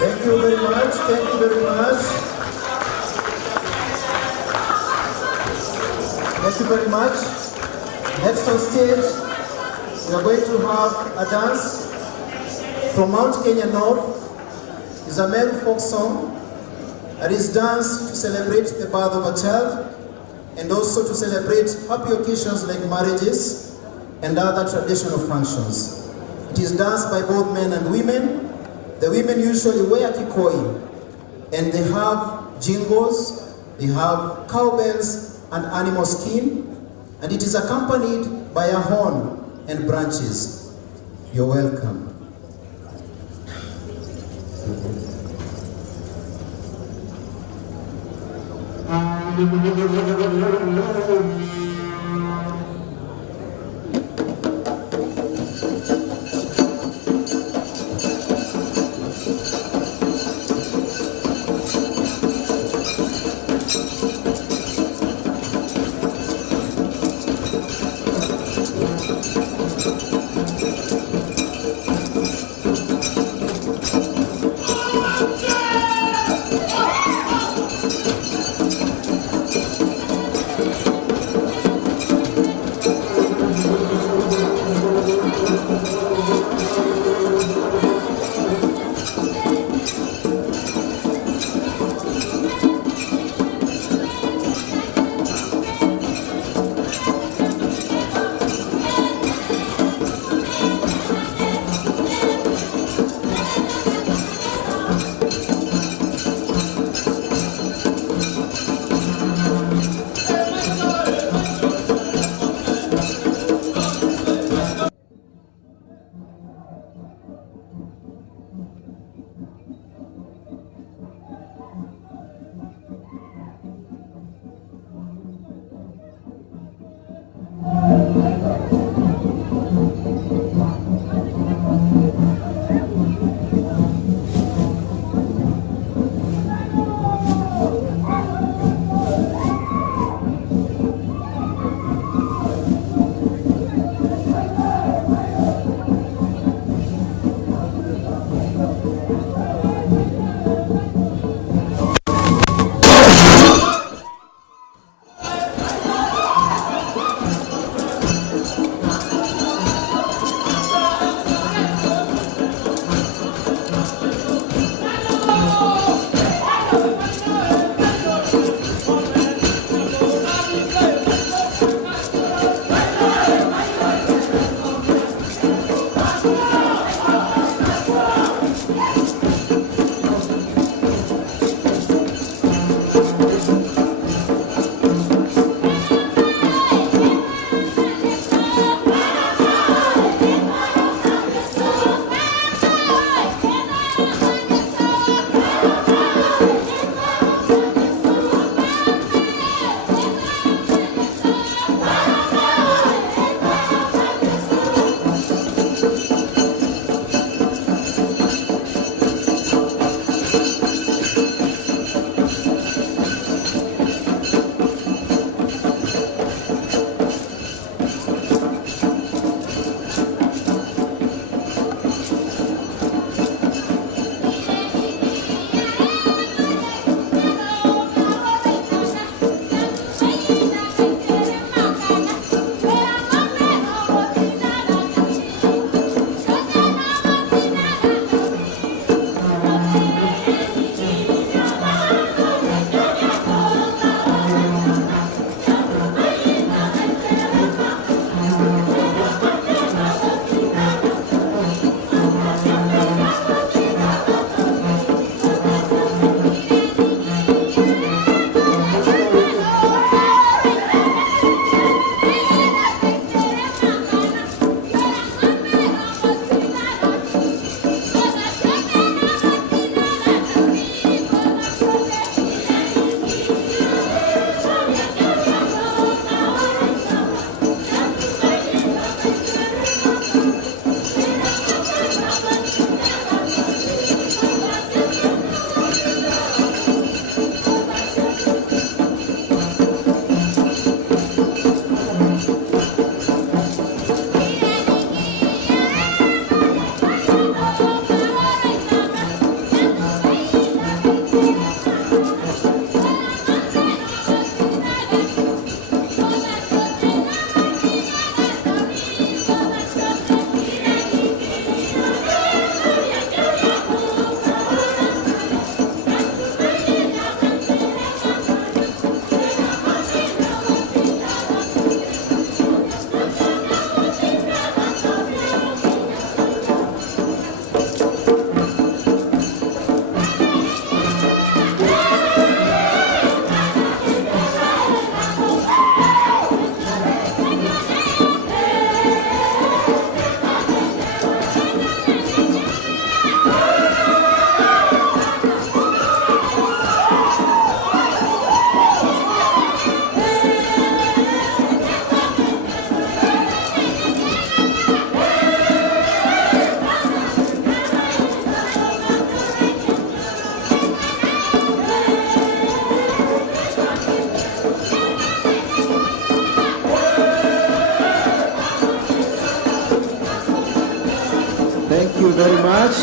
Thank you very much. Thank you very much. Thank you very much. Next on stage, we are going to have a dance from Mount Kenya North. It's a male folk song that is danced to celebrate the birth of a child and also to celebrate happy occasions like marriages and other traditional functions. It is danced by both men and women. The women usually wear kikoi, and they have jingles, they have cowbells and animal skin, and it is accompanied by a horn and branches. You're welcome.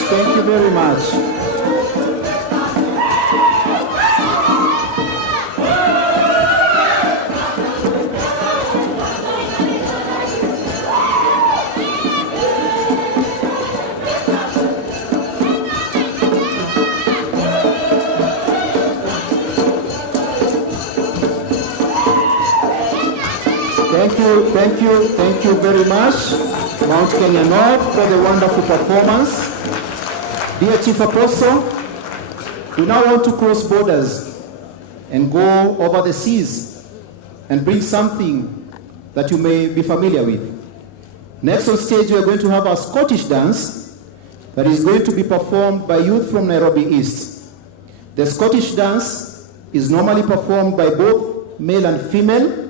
Thank you very much. Thank you very much, Mount Kenya North, for the wonderful performance. Dear Chief Apostle, we now want to cross borders and go over the seas and bring something that you may be familiar with. Next on stage, we are going to have a Scottish dance that is going to be performed by youth from Nairobi East. The Scottish dance is normally performed by both male and female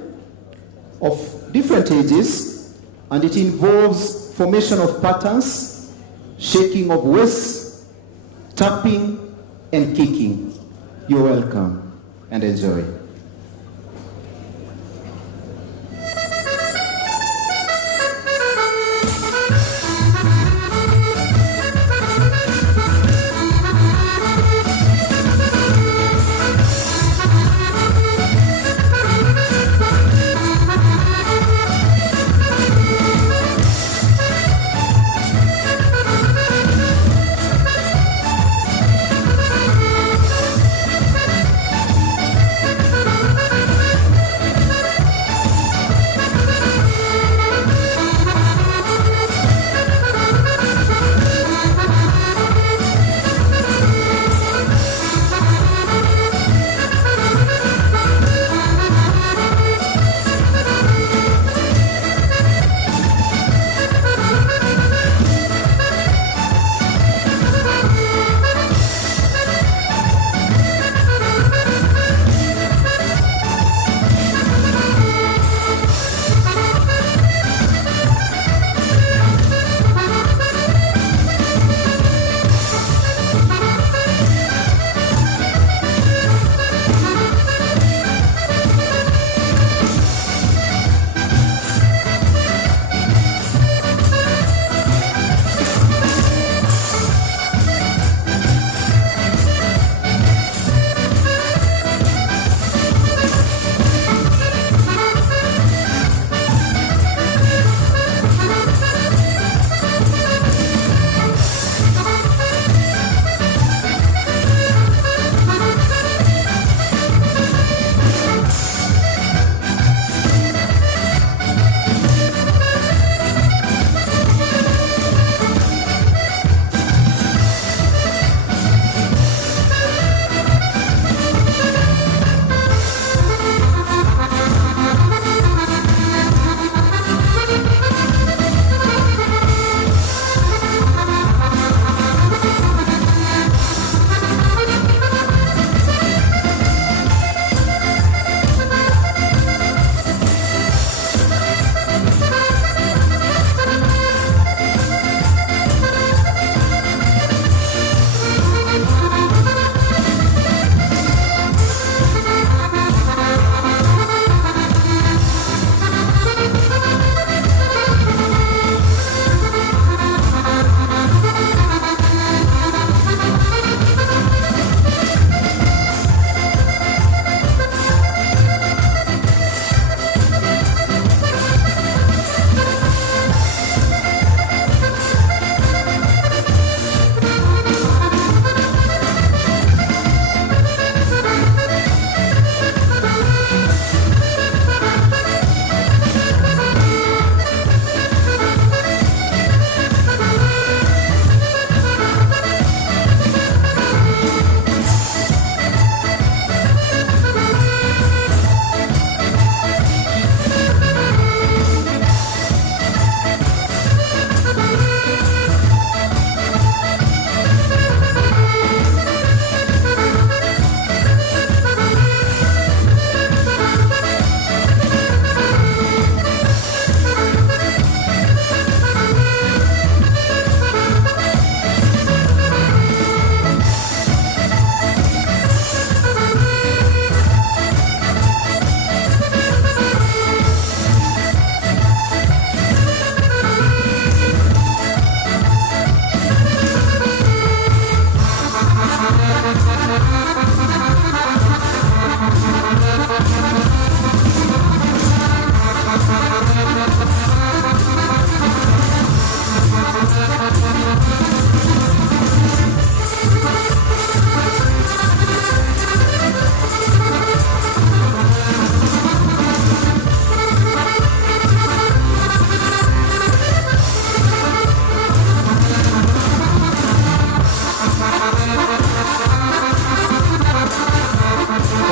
of different ages, and it involves formation of patterns, shaking of waists, tapping, and kicking. You're welcome and enjoy.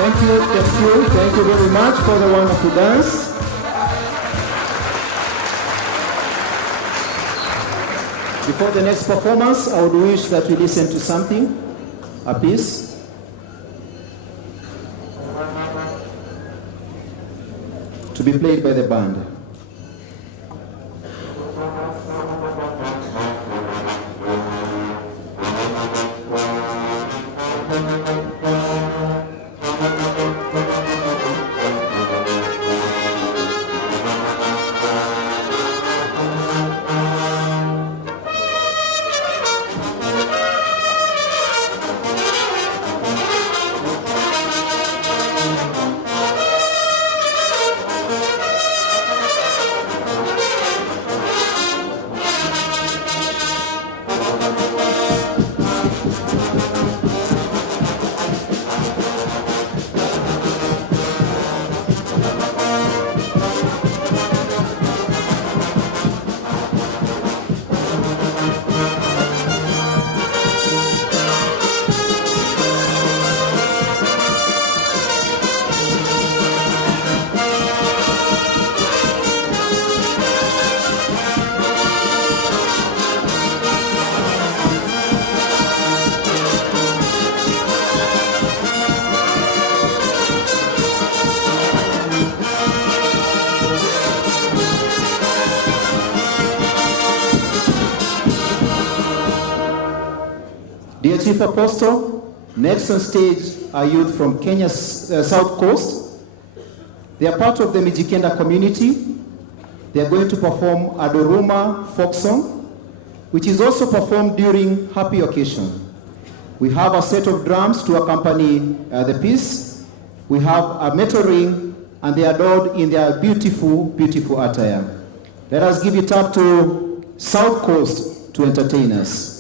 Thank you very much for the wonderful dance. Before the next performance, I would wish that we listen to something, a piece. To be played by the band. Dear Chief Apostle, next on stage are youth from Kenya's South Coast. They are part of the Mijikenda community. They are going to perform a Doruma folk song, which is also performed during happy occasion. We have a set of drums to accompany the piece. We have a metal ring, and they are adored in their beautiful, beautiful attire. Let us give it up to South Coast to entertain us.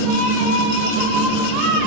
Thank you.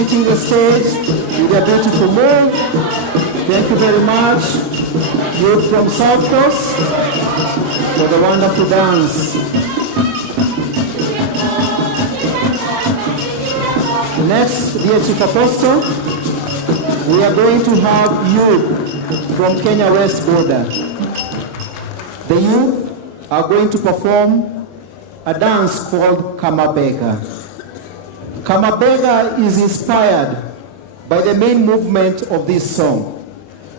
visiting the stage with a beautiful move. Thank you very much, youth from South Coast, for the wonderful dance. Next, dear Chief Apostle, we are going to have youth from Kenya West border. The youth are going to perform a dance called Kamabega. Kamabega is inspired by the main movement of this song,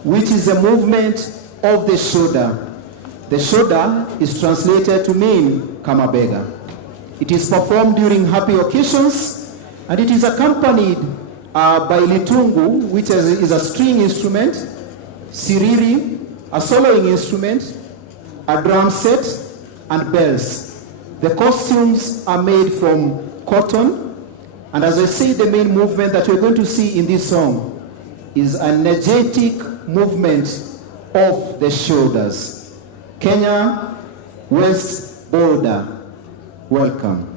which is a movement of the shoulder. The shoulder is translated to mean Kamabega. It is performed during happy occasions, and it is accompanied by litungu, which is a string instrument, siriri, a soloing instrument, a drum set, and bells. The costumes are made from cotton, and as I say, the main movement that we're going to see in this song is an energetic movement of the shoulders. Kenya West border, welcome.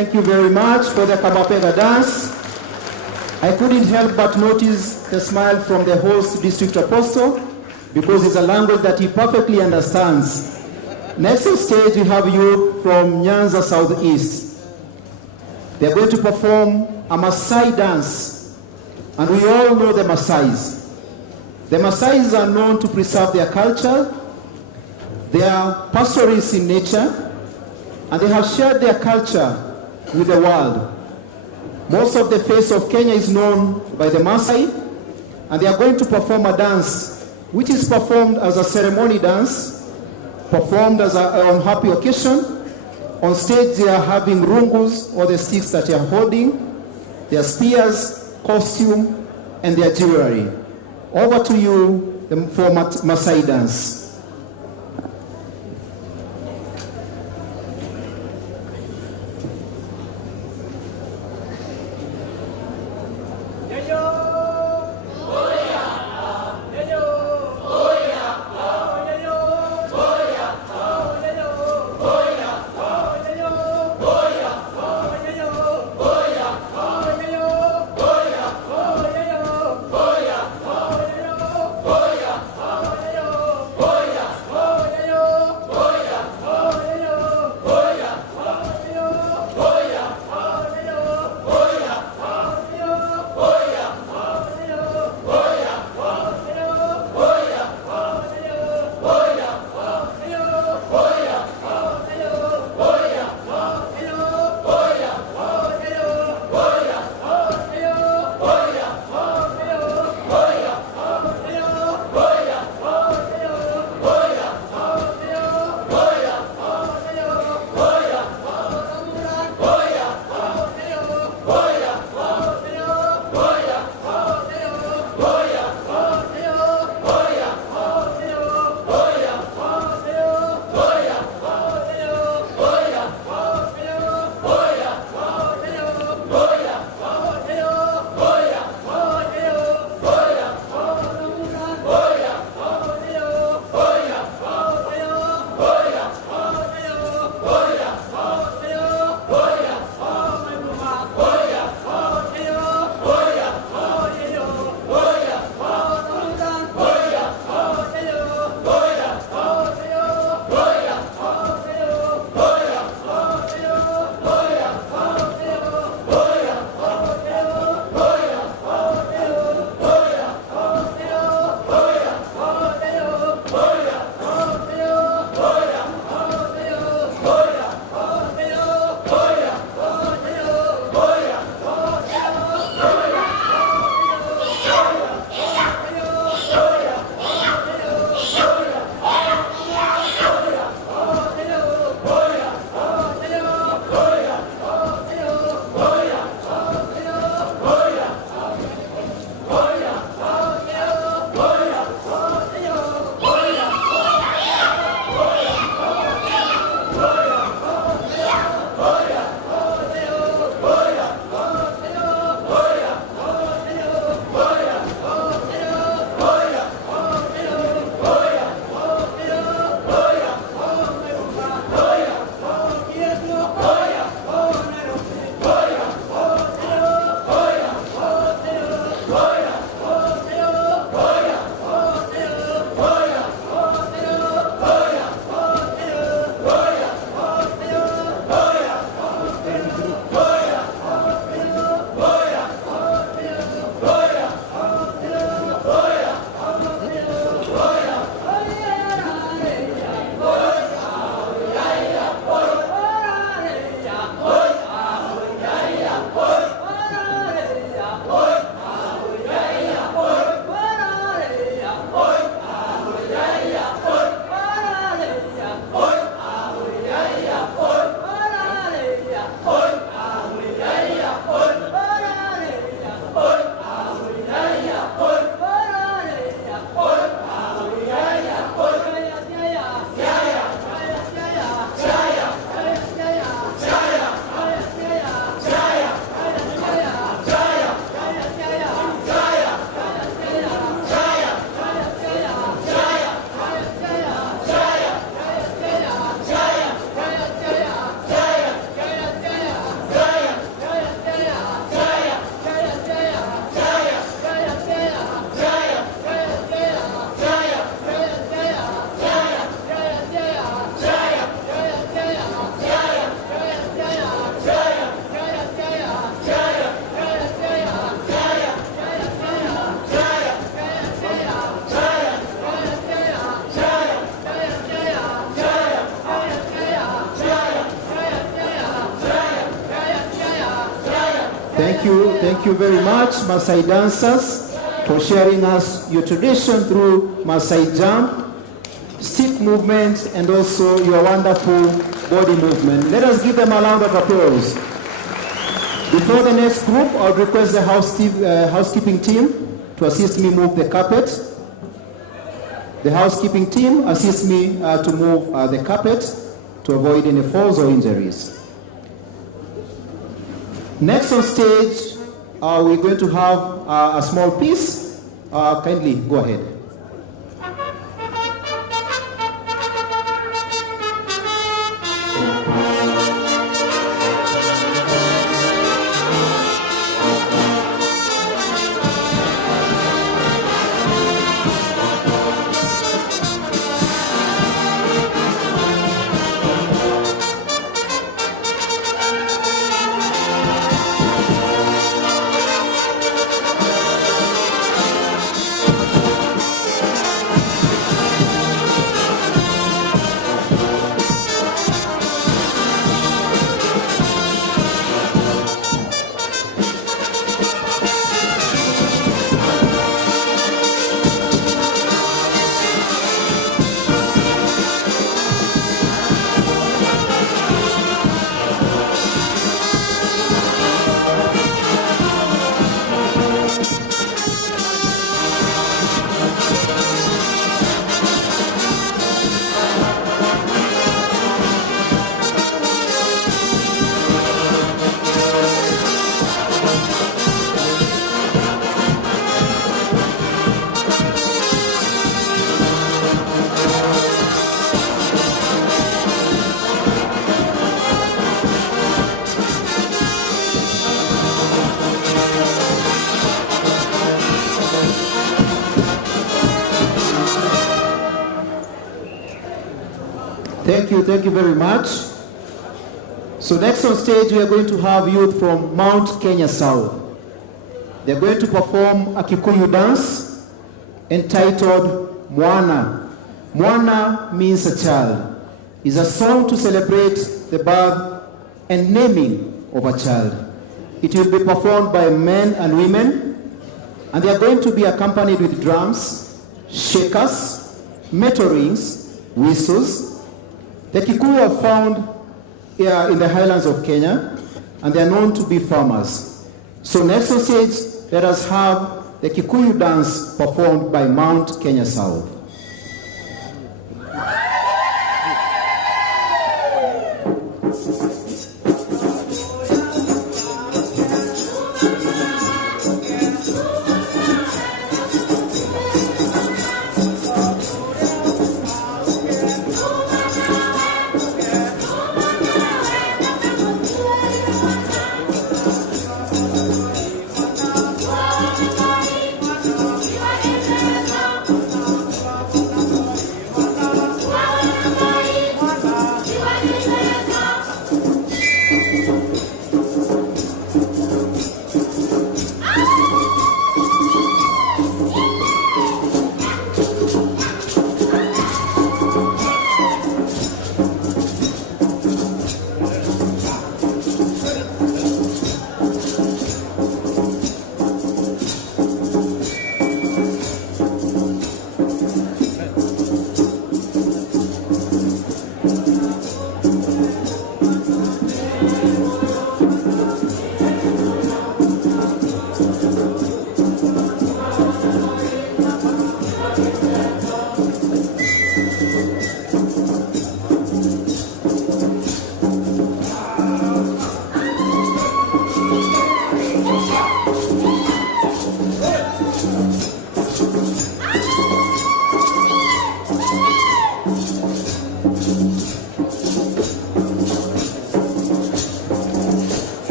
thank you very much for the Kabapega dance. I couldn't help but notice the smile from the host district apostle because it's a language that he perfectly understands. Next on stage, we have you from Nyanza Southeast. They're going to perform a Maasai dance, and we all know the Maasais. The Maasais are known to preserve their culture. They are pastoralists in nature, and they have shared their culture with the world. Most of the face of Kenya is known by the Maasai, and they are going to perform a dance which is performed as a ceremony dance, performed as on happy occasion. On stage they are having rungus, or the sticks that they are holding, their spears, costume, and their jewelry. Over to you for Maasai dance. Oh, Thank you very much, Maasai dancers, for sharing us your tradition through Maasai jump, stick movement, and also your wonderful body movement. Let us give them a round of applause. Before the next group, I would request the housekeeping team to assist me move the carpet. The housekeeping team assist me to move the carpet to avoid any falls or injuries. Next on stage, we're going to have a small piece. Kindly go ahead. Thank you very much. So next on stage, we are going to have youth from Mount Kenya South. They're going to perform a Kikuyu dance entitled Mwana. Mwana means a child. It's a song to celebrate the birth and naming of a child. It will be performed by men and women, and they are going to be accompanied with drums, shakers, metal rings, whistles. The Kikuyu are found in the highlands of Kenya, and they are known to be farmers. So next on stage, let us have the Kikuyu dance performed by Mount Kenya South.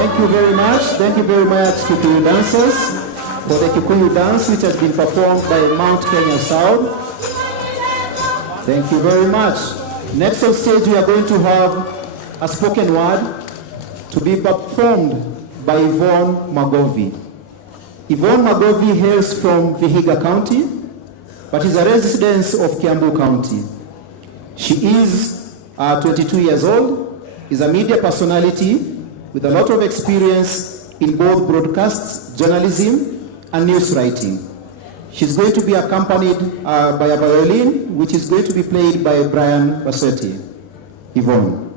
Thank you very much. Thank you very much, Kikuyu dancers, for the Kikuyu dance which has been performed by Mount Kenya South. Thank you very much. Next on stage, we are going to have a spoken word to be performed by Yvonne Magovi. Yvonne Magovi hails from Vihiga County, but is a resident of Kiambu County. She is 22 years old, is a media personality with a lot of experience in both broadcasts, journalism, and news writing. She's going to be accompanied by a violin, which is going to be played by Brian Bassetti. Yvonne.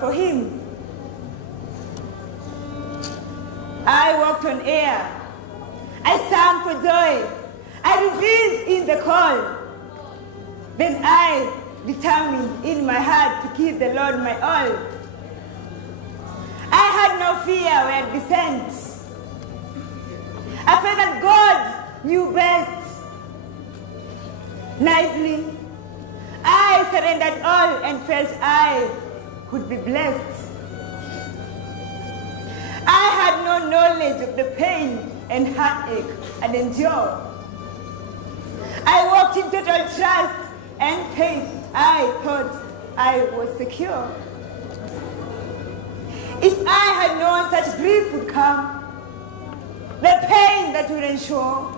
For him, I walked on air, I sang for joy, I revealed in the call. Then I determined in my heart to give the Lord my all. I had no fear where I descent. I felt that God knew best. Naively, I surrendered all and felt I could be blessed. I had no knowledge of the pain and heartache I'd endure. I walked in total trust and faith. I thought I was secure. If I had known such grief would come, the pain that would ensure,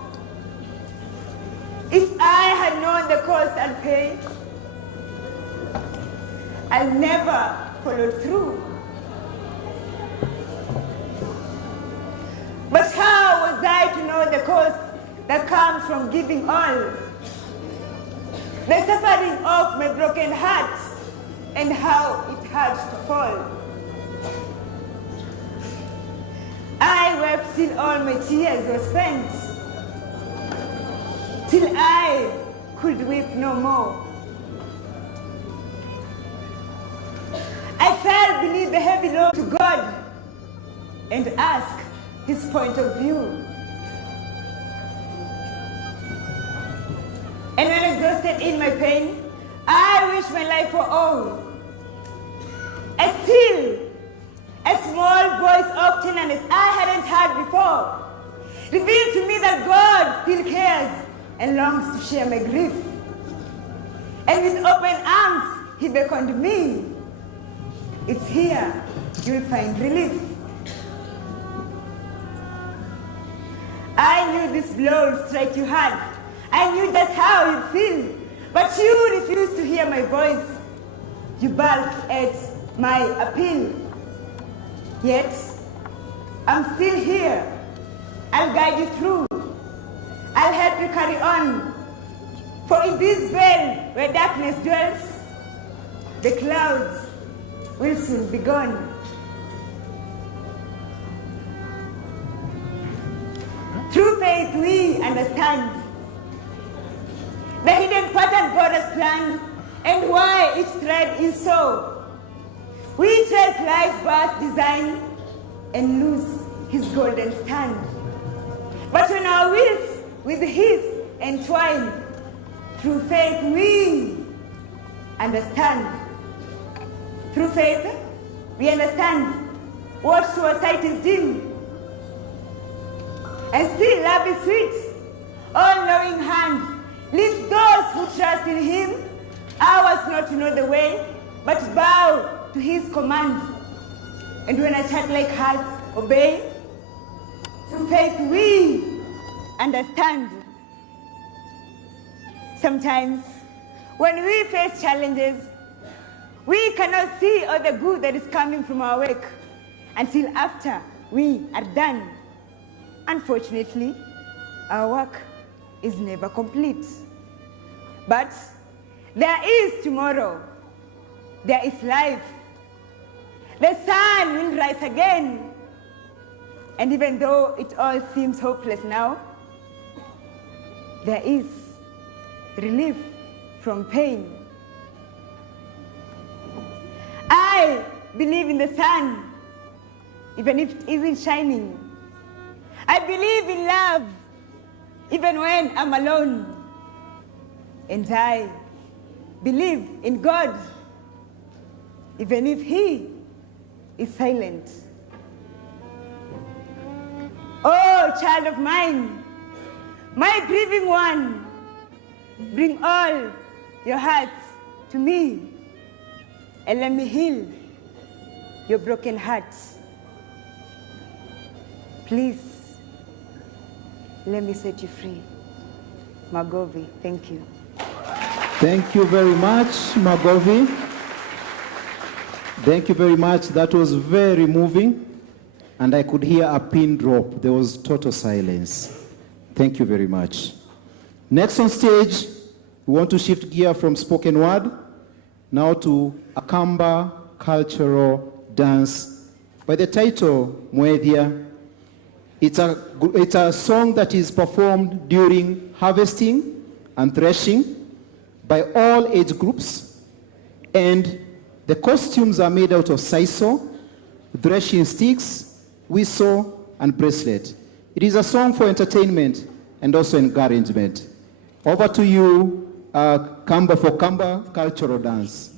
if I had known the cost I'd pay, I'll never follow through. But how was I to know the cost that comes from giving all? The suffering of my broken heart and how it hurts to fall. I wept till all my tears were spent, till I could weep no more. I fell beneath the heavy load to God and asked his point of view. And when exhausted in my pain, I wished my life for all. And still, a small voice of tenderness I hadn't heard before revealed to me that God still cares and longs to share my grief. And with open arms, he beckoned me. It's here, you'll find relief. I knew this blow would strike you hard. I knew just how you'd feel. But you refused to hear my voice. You balked at my appeal. Yet, I'm still here. I'll guide you through. I'll help you carry on. For in this veil where darkness dwells, the clouds will soon be gone. Through faith we understand the hidden pattern God has planned and why each thread is so. We trace life's birth design and lose his golden stand. But when our wills with his entwine, through faith we understand. Through faith we understand what to our sight is dim. And still love is sweet, all-knowing hand leads those who trust in him, ours not to know the way, but bow to his command. And when a childlike hearts obey, through faith we understand. Sometimes, when we face challenges, we cannot see all the good that is coming from our work until after we are done. Unfortunately, our work is never complete. But there is tomorrow. There is life. The sun will rise again. And even though it all seems hopeless now, there is relief from pain. I believe in the sun, even if it isn't shining. I believe in love, even when I'm alone. And I believe in God, even if He is silent. Oh, child of mine, my grieving one, bring all your hearts to me and let me heal your broken hearts. Please, let me set you free. Magovi, thank you. Thank you very much, Magovi. Thank you very much. That was very moving. And I could hear a pin drop. There was total silence. Thank you very much. Next on stage, we want to shift gear from spoken word now to a Kamba cultural dance by the title Mwethia. It's a song that is performed during harvesting and threshing by all age groups, and the costumes are made out of sisal, threshing sticks, whistle, and bracelet. It is a song for entertainment and also encouragement. Over to you, Kamba for Kamba cultural dance.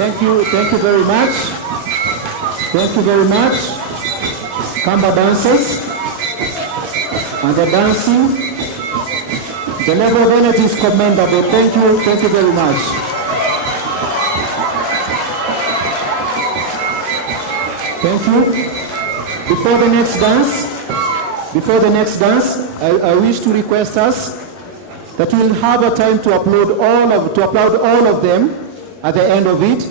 Thank you very much. Thank you very much. Kamba dancers and the dancing. The level of energy is commendable. Thank you very much. Thank you. Before the next dance, I wish to request us that we'll have a time to applaud all of them at the end of it.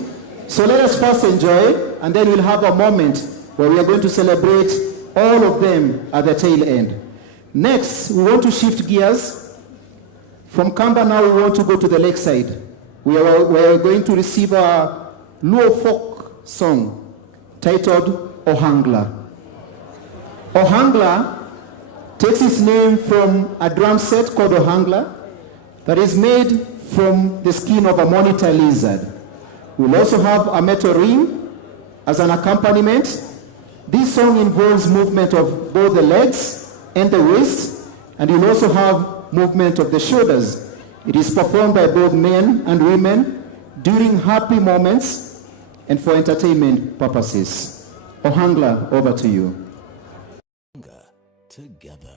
So let us first enjoy, and then we'll have a moment where we are going to celebrate all of them at the tail end. Next, we want to shift gears. From Kamba now, we want to go to the lakeside. We are going to receive a Luo folk song titled Ohangla. Ohangla takes its name from a drum set called Ohangla that is made from the skin of a monitor lizard. We'll also have a metal ring as an accompaniment. This song involves movement of both the legs and the waist, and you'll also have movement of the shoulders. It is performed by both men and women during happy moments and for entertainment purposes. Ohangla, over to you. Together.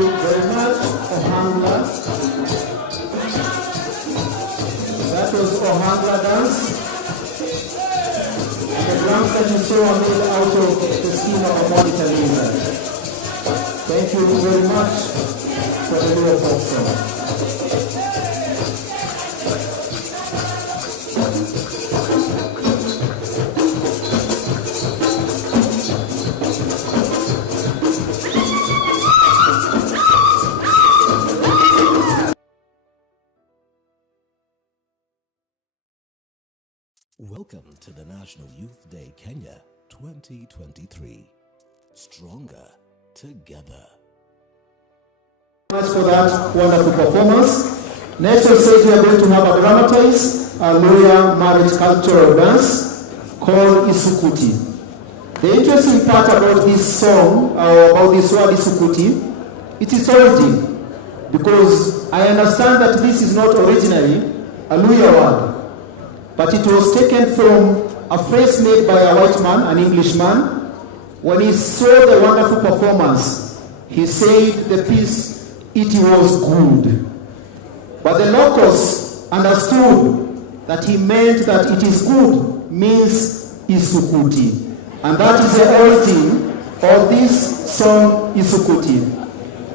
you very much, Ohangla. That was Ohangla dance. The drums that you saw are made out of the skin of a monitor lizard. Thank you very much for the little folk song. Welcome to the National Youth Day Kenya 2023. Stronger together. Much for that wonderful performance. Next on stage we are going to have a dramatized Luya marriage cultural dance called Isukuti. The interesting part about this song, about this word Isukuti, it is origin, because I understand that this is not originally a Luya word, but it was taken from a phrase made by a white man, an Englishman. When he saw the wonderful performance, he said the piece, it was good. But the locals understood that he meant that it is good means Isukuti. And that is the origin of this song, Isukuti.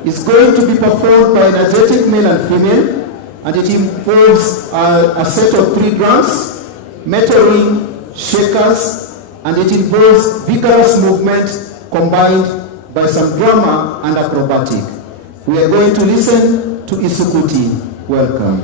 It's going to be performed by energetic male and female, and it involves a set of 3 drums, metal ring, shakers, and it involves vigorous movement combined by some drama and acrobatic. We are going to listen to Isukuti. Welcome.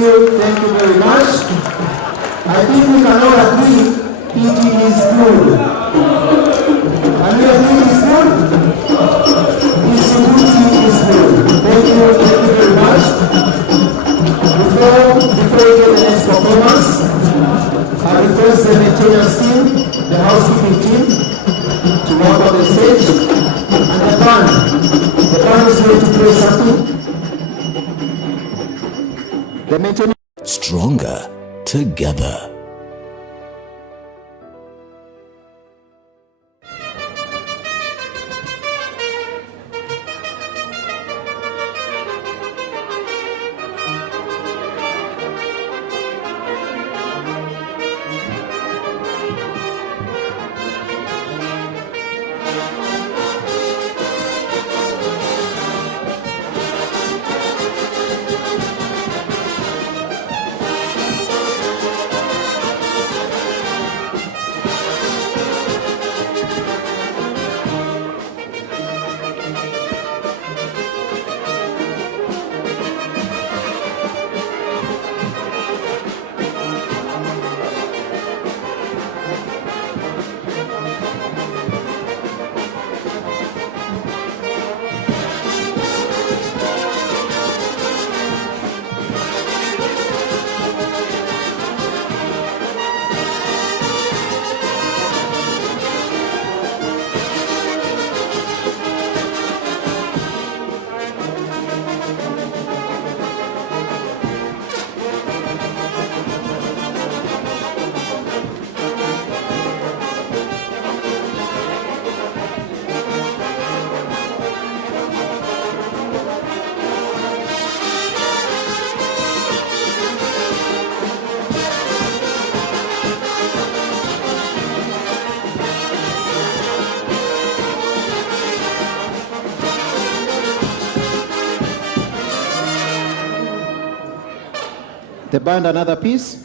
you very much. I think we can all agree it is good. Can we agree it is good? This duty is good. Thank you very much. Before we get the next performance, I request the maintenance team, the housekeeping team, to walk on the stage, and the band is going to play something. The maintenance. Stronger together. The band, another piece.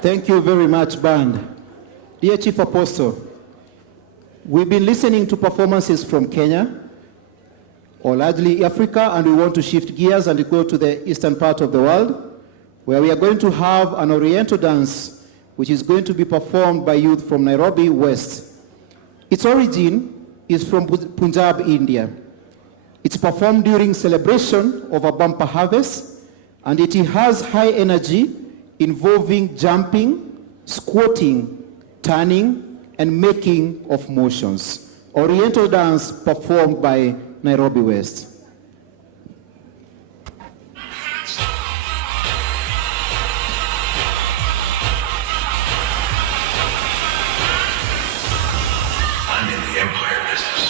Thank you very much, band. Dear Chief Apostle, we've been listening to performances from Kenya, or largely Africa, and we want to shift gears and go to the eastern part of the world, where we are going to have an Oriental dance, which is going to be performed by youth from Nairobi West. Its origin is from Punjab, India. It's performed during celebration of a bumper harvest, and it has high energy, involving jumping, squatting, turning, and making of motions. Oriental dance performed by Nairobi West. I'm in the empire business.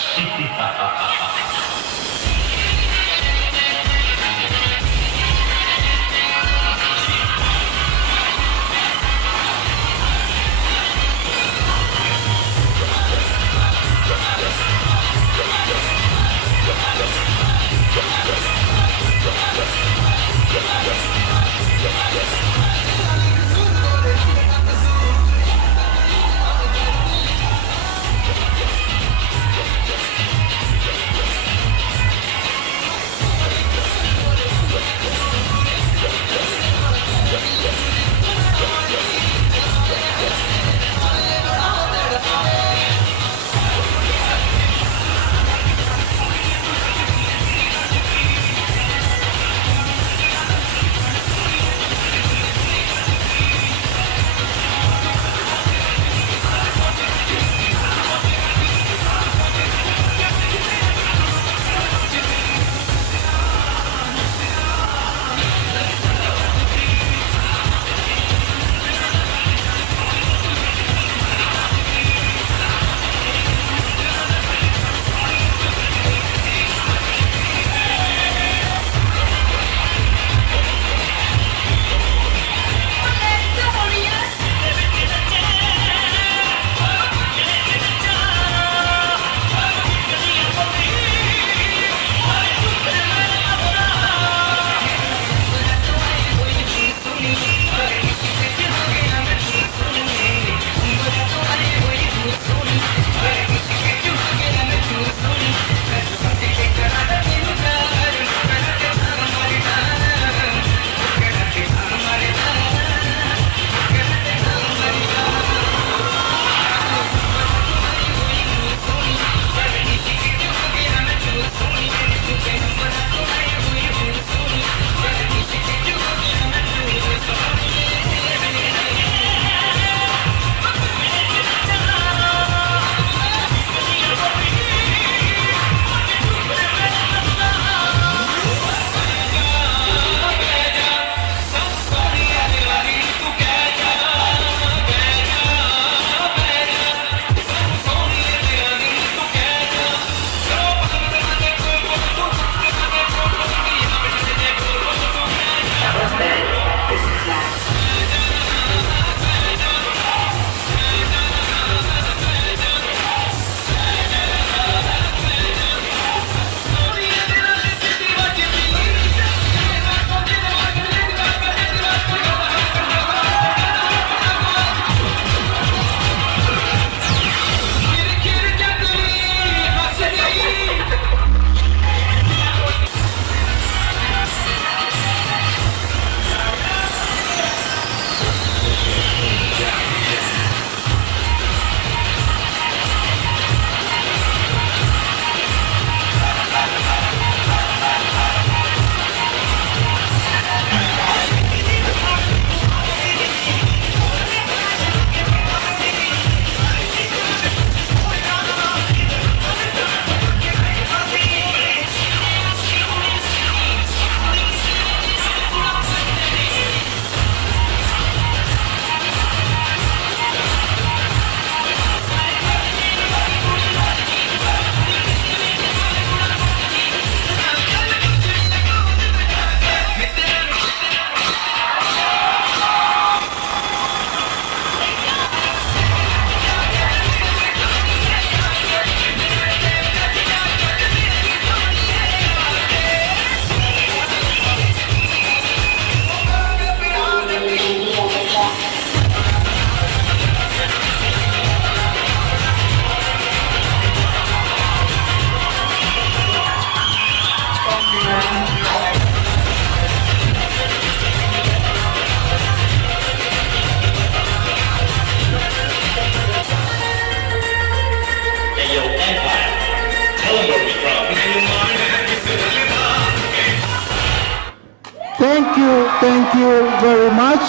Thank you very much.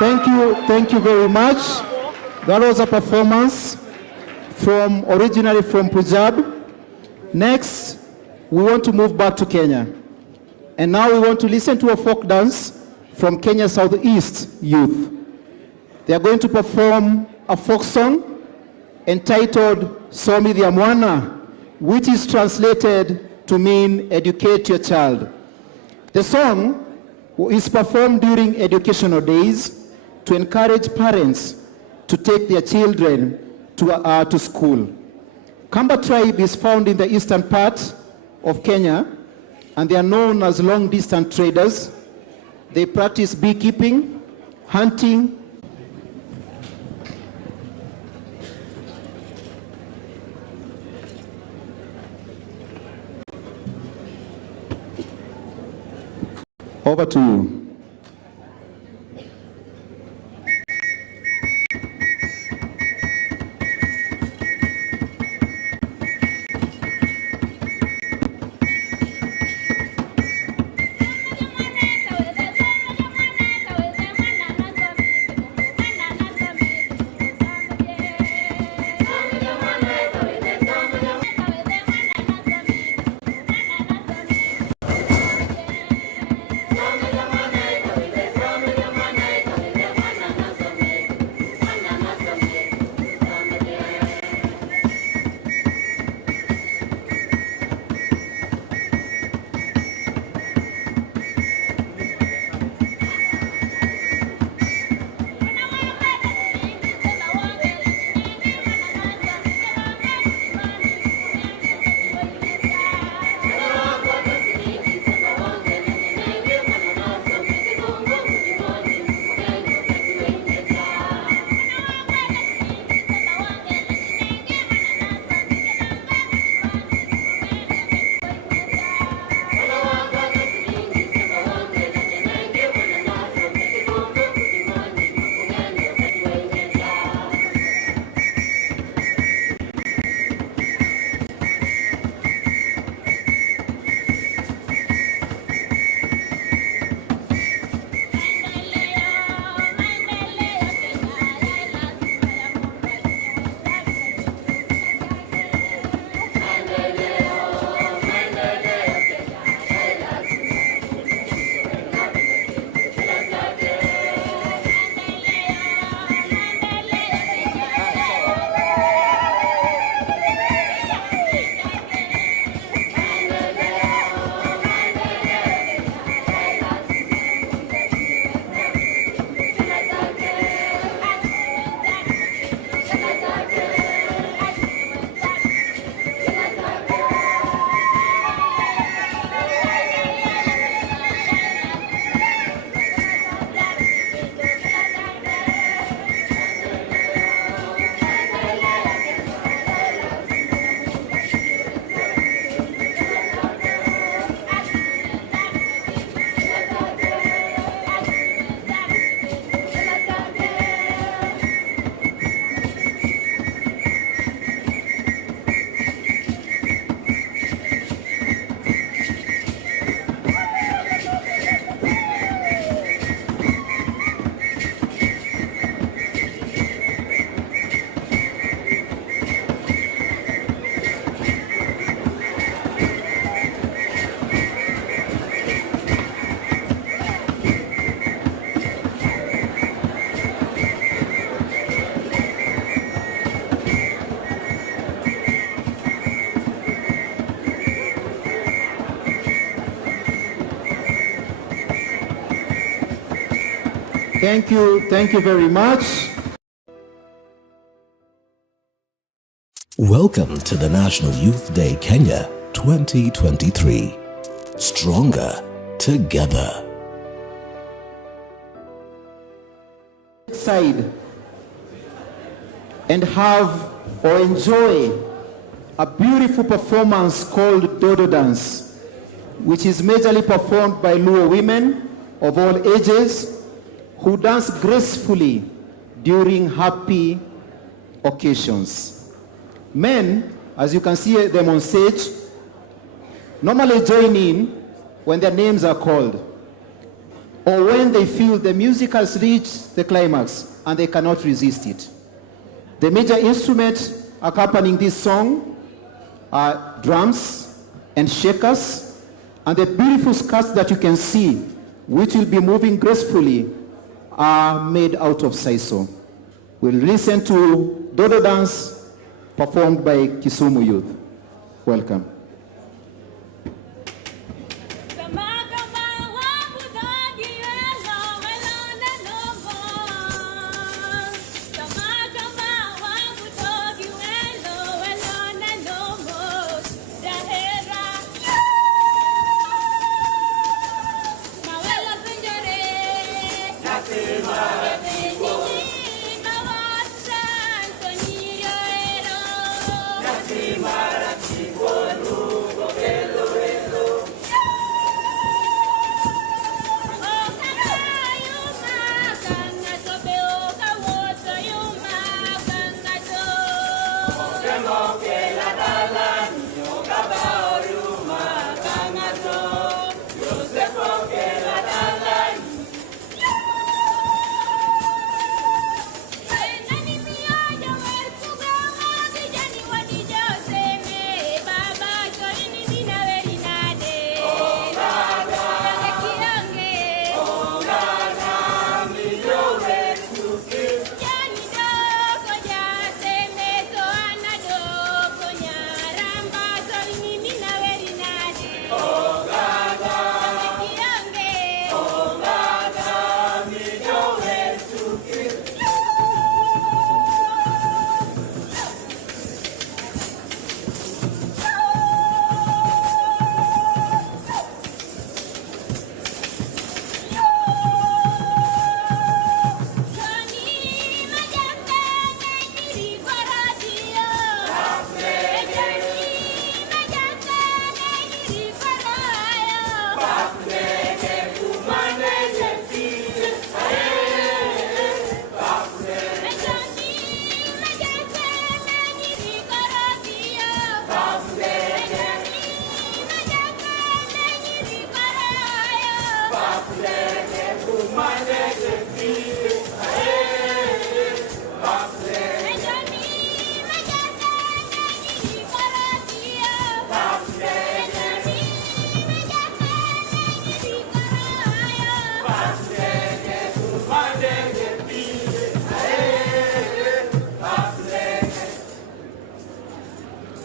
Thank you very much. That was a performance originally from Punjab. Next, we want to move back to Kenya. And now we want to listen to a folk dance from Kenya Southeast youth. They are going to perform a folk song entitled Somi Dia Mwana, which is translated to mean educate your child. The song is performed during educational days to encourage parents to take their children to school. Kamba tribe is found in the eastern part of Kenya, and they are known as long-distance traders. They practice beekeeping, hunting, over to you. Thank you very much. Welcome to the National Youth Day Kenya 2023. Stronger together. Side and have or enjoy a beautiful performance called Dodo Dance, which is majorly performed by Luo women of all ages who dance gracefully during happy occasions. Men, as you can see them on stage, normally join in when their names are called. or when they feel the music has reached the climax and they cannot resist it. The major instrument accompanying this song are drums and shakers, and the beautiful skirts that you can see, which will be moving gracefully, are made out of sisal. We'll listen to Dodo Dance performed by Kisumu Youth. Welcome.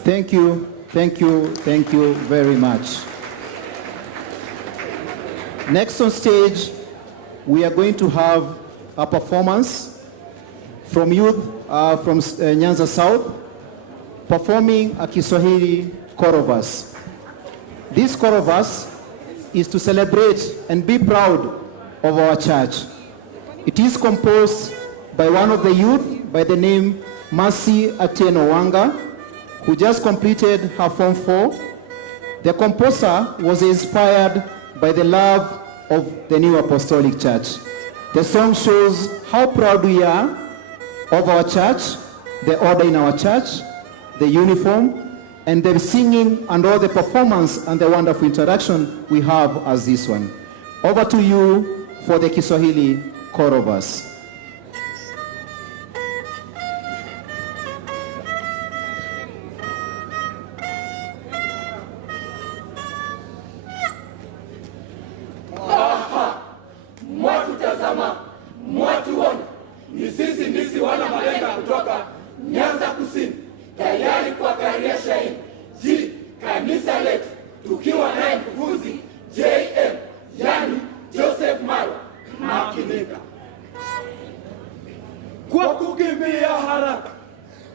Thank you, thank you, thank you very much. Next on stage, we are going to have a performance from youth from Nyanza South, performing a Kiswahili chorus. This chorus is to celebrate and be proud of our church. It is composed by one of the youth by the name Mercy Atieno Wanga, who just completed her Form 4. The composer was inspired by the love of the New Apostolic Church. The song shows how proud we are of our church, the order in our church, the uniform, and the singing and all the performance and the wonderful interaction we have as this one. Over to you for the Kiswahili chorus. Mwatutazama, mwatuona, ni sisi ndisi wana malenga kutoka Nyanza Kusini, tayari kwa karisha hii kanisa letu, tukiwa naye mkufunzi JM, yani Joseph Marwa Makinika. Kwa kukimbia haraka,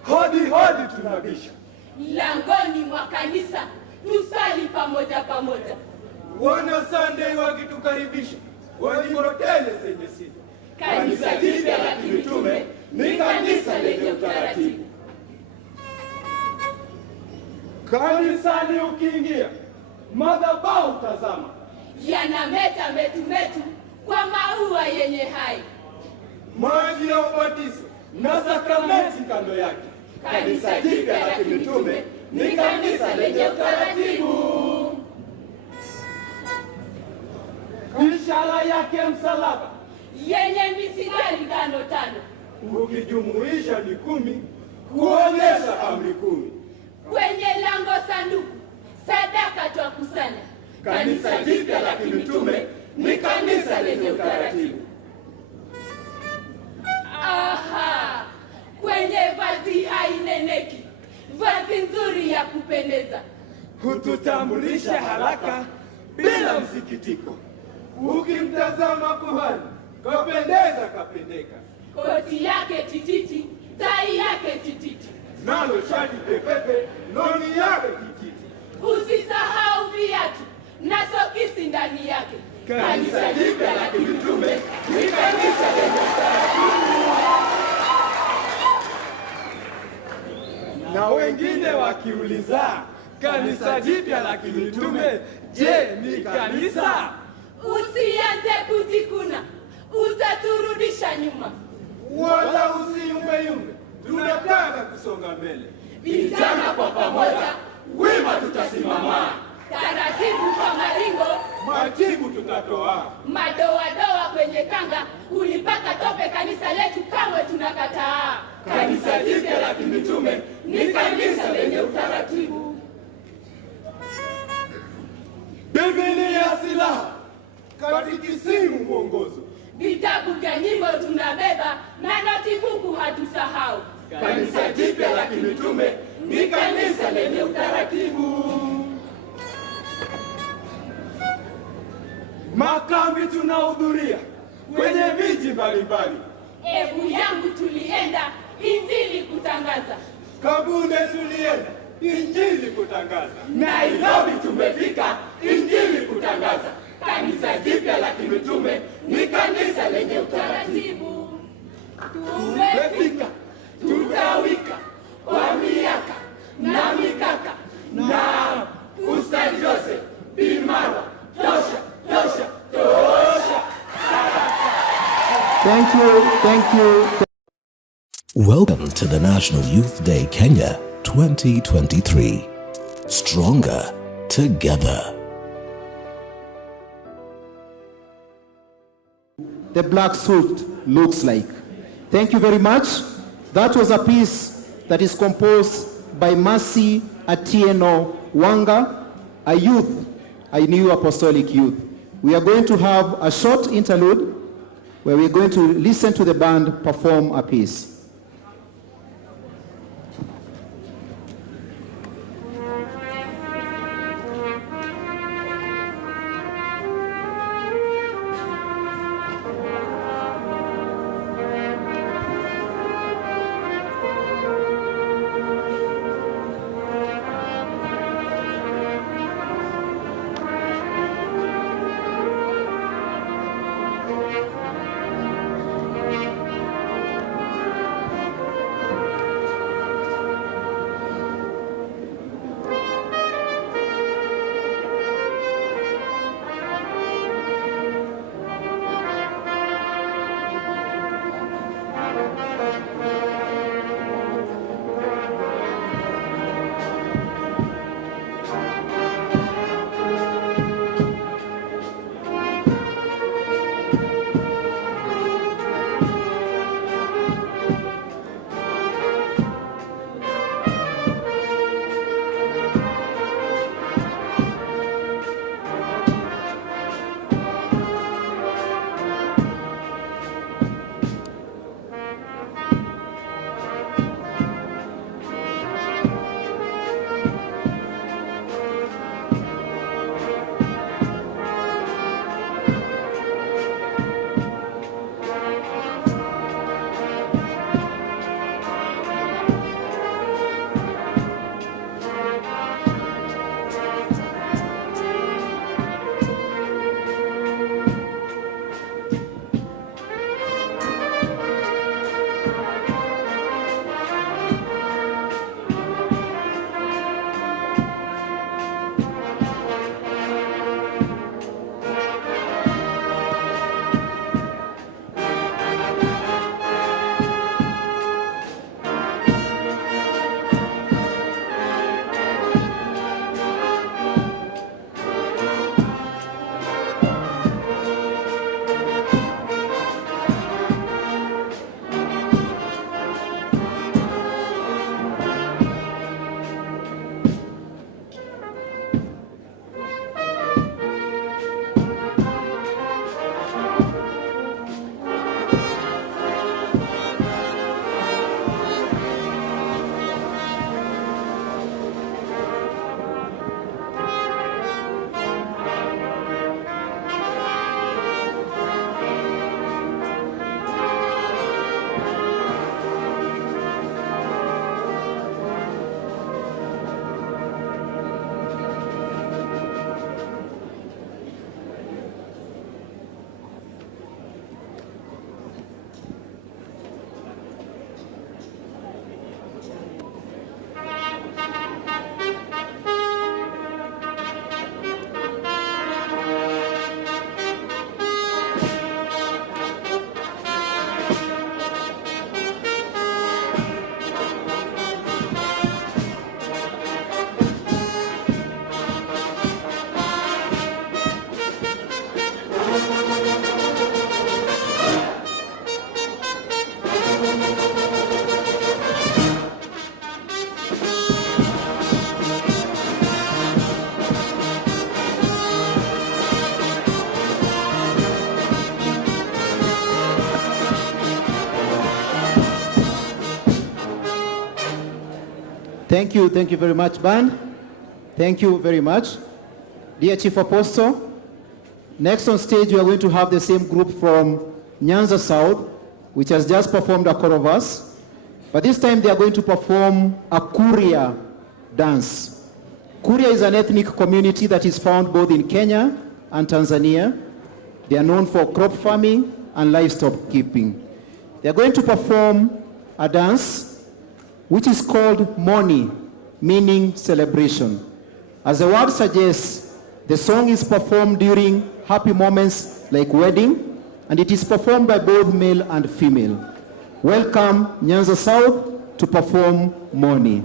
hodi tunabisha langoni mwa kanisa, tusali pamoja. Wana Sunday wakitukaribisha, walimotele zenye sifa. Kanisa jipya la kimitume ni kanisa lenye utaratibu. Kanisani ukiingia, madhabahu tazama, yanameta metu kwa maua yenye hai. Maji ya ubatizo na sakramenti kando yake. Kanisa jipya la kimitume ni kanisa lenye utaratibu. ishara yake msalaba yenye mistari 5 ukijumuisha ni 10 kuonyesha amri 10. Kwenye lango sanduku sadaka twakusanya. Kanisa jipya la kimitume ni kanisa lenye utaratibu. Aha, kwenye vazi haineneki, vazi nzuri ya kupendeza, hututambulisha haraka bila msikitiko. Ukimtazama kuhani kapendeza kapendeka, koti yake tititi, tai yake tititi, nalo shati pepepe, loni yake tititi. Usisahau viatu na sokisi ndani yake. Kanisa jipya la kimitume ni kanisa lenye utaratibu. Na wengine wakiuliza, kanisa jipya la kimitume, je, ni kanisa? Usianze kujikuna, utaturudisha nyuma. Wala usiyumbe, tunataka kusonga mbele. Vijana kwa pamoja, wima tutasimama. Taratibu kwa maringo, majibu tutatoa. Madoadoa kwenye kanga, ulipaka tope kanisa letu, kamwe tunakataa. Kanisa jipya la kimitume ni kanisa lenye utaratibu. Biblia silaha, katekisimu mwongozo, vitabu vya nyimbo tunabeba na notibuku hatusahau. Kanisa jipya la kimitume ni kanisa lenye utaratibu. Makambi tunahudhuria kwenye miji mbalimbali. Ebu yangu tulienda injili kutangaza. Kabunde tulienda injili kutangaza. Nairobi tumefika injili kutangaza. Kanisa jipya la kimitume ni kanisa lenye utaratibu. Tumefika, tutawika kwa miaka na mikaka na Ustaz Joseph Bimara. Tosha, tosha, tosha. Thank you. Welcome to the National Youth Day Kenya 2023. Stronger together. The black suit looks like. Thank you very much. That was a piece that is composed by Mercy Atieno Wanga, a youth, a new apostolic youth. We are going to have a short interlude where we're going to listen to the band perform a piece. Thank you very much, band. Thank you very much. Dear Chief Apostle, next on stage we are going to have the same group from Nyanza South, which has just performed a chorus, but this time they are going to perform a Kuria dance. Kuria is an ethnic community that is found both in Kenya and Tanzania. They are known for crop farming and livestock keeping. They are going to perform a dance which is called Moni, meaning celebration. As the word suggests, the song is performed during happy moments like wedding, and it is performed by both male and female. Welcome Nyanza South to perform Moni.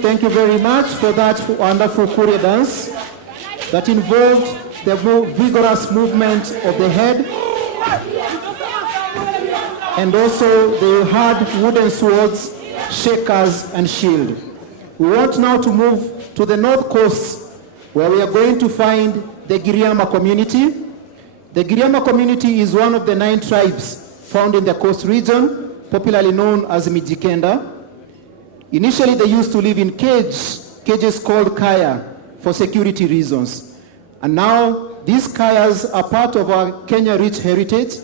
Thank you very much for that wonderful Kuria dance that involved the more vigorous movement of the head, and also they had wooden swords, shakers, and shield. We want now to move to the north coast, where we are going to find the Giriama community. The Giriama community is one of the 9 tribes found in the coast region, popularly known as Mijikenda. Initially, they used to live in cages called kaya for security reasons. And now, these kayas are part of our Kenya-rich heritage,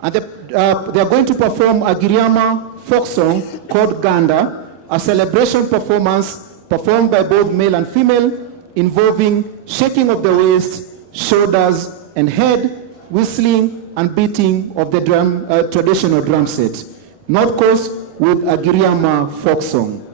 and they are going to perform a Giriama folk song called Ganda, a celebration performance performed by both male and female, involving shaking of the waist, shoulders, and head, whistling and beating of the traditional drum set. North Coast with a Giriama folk song.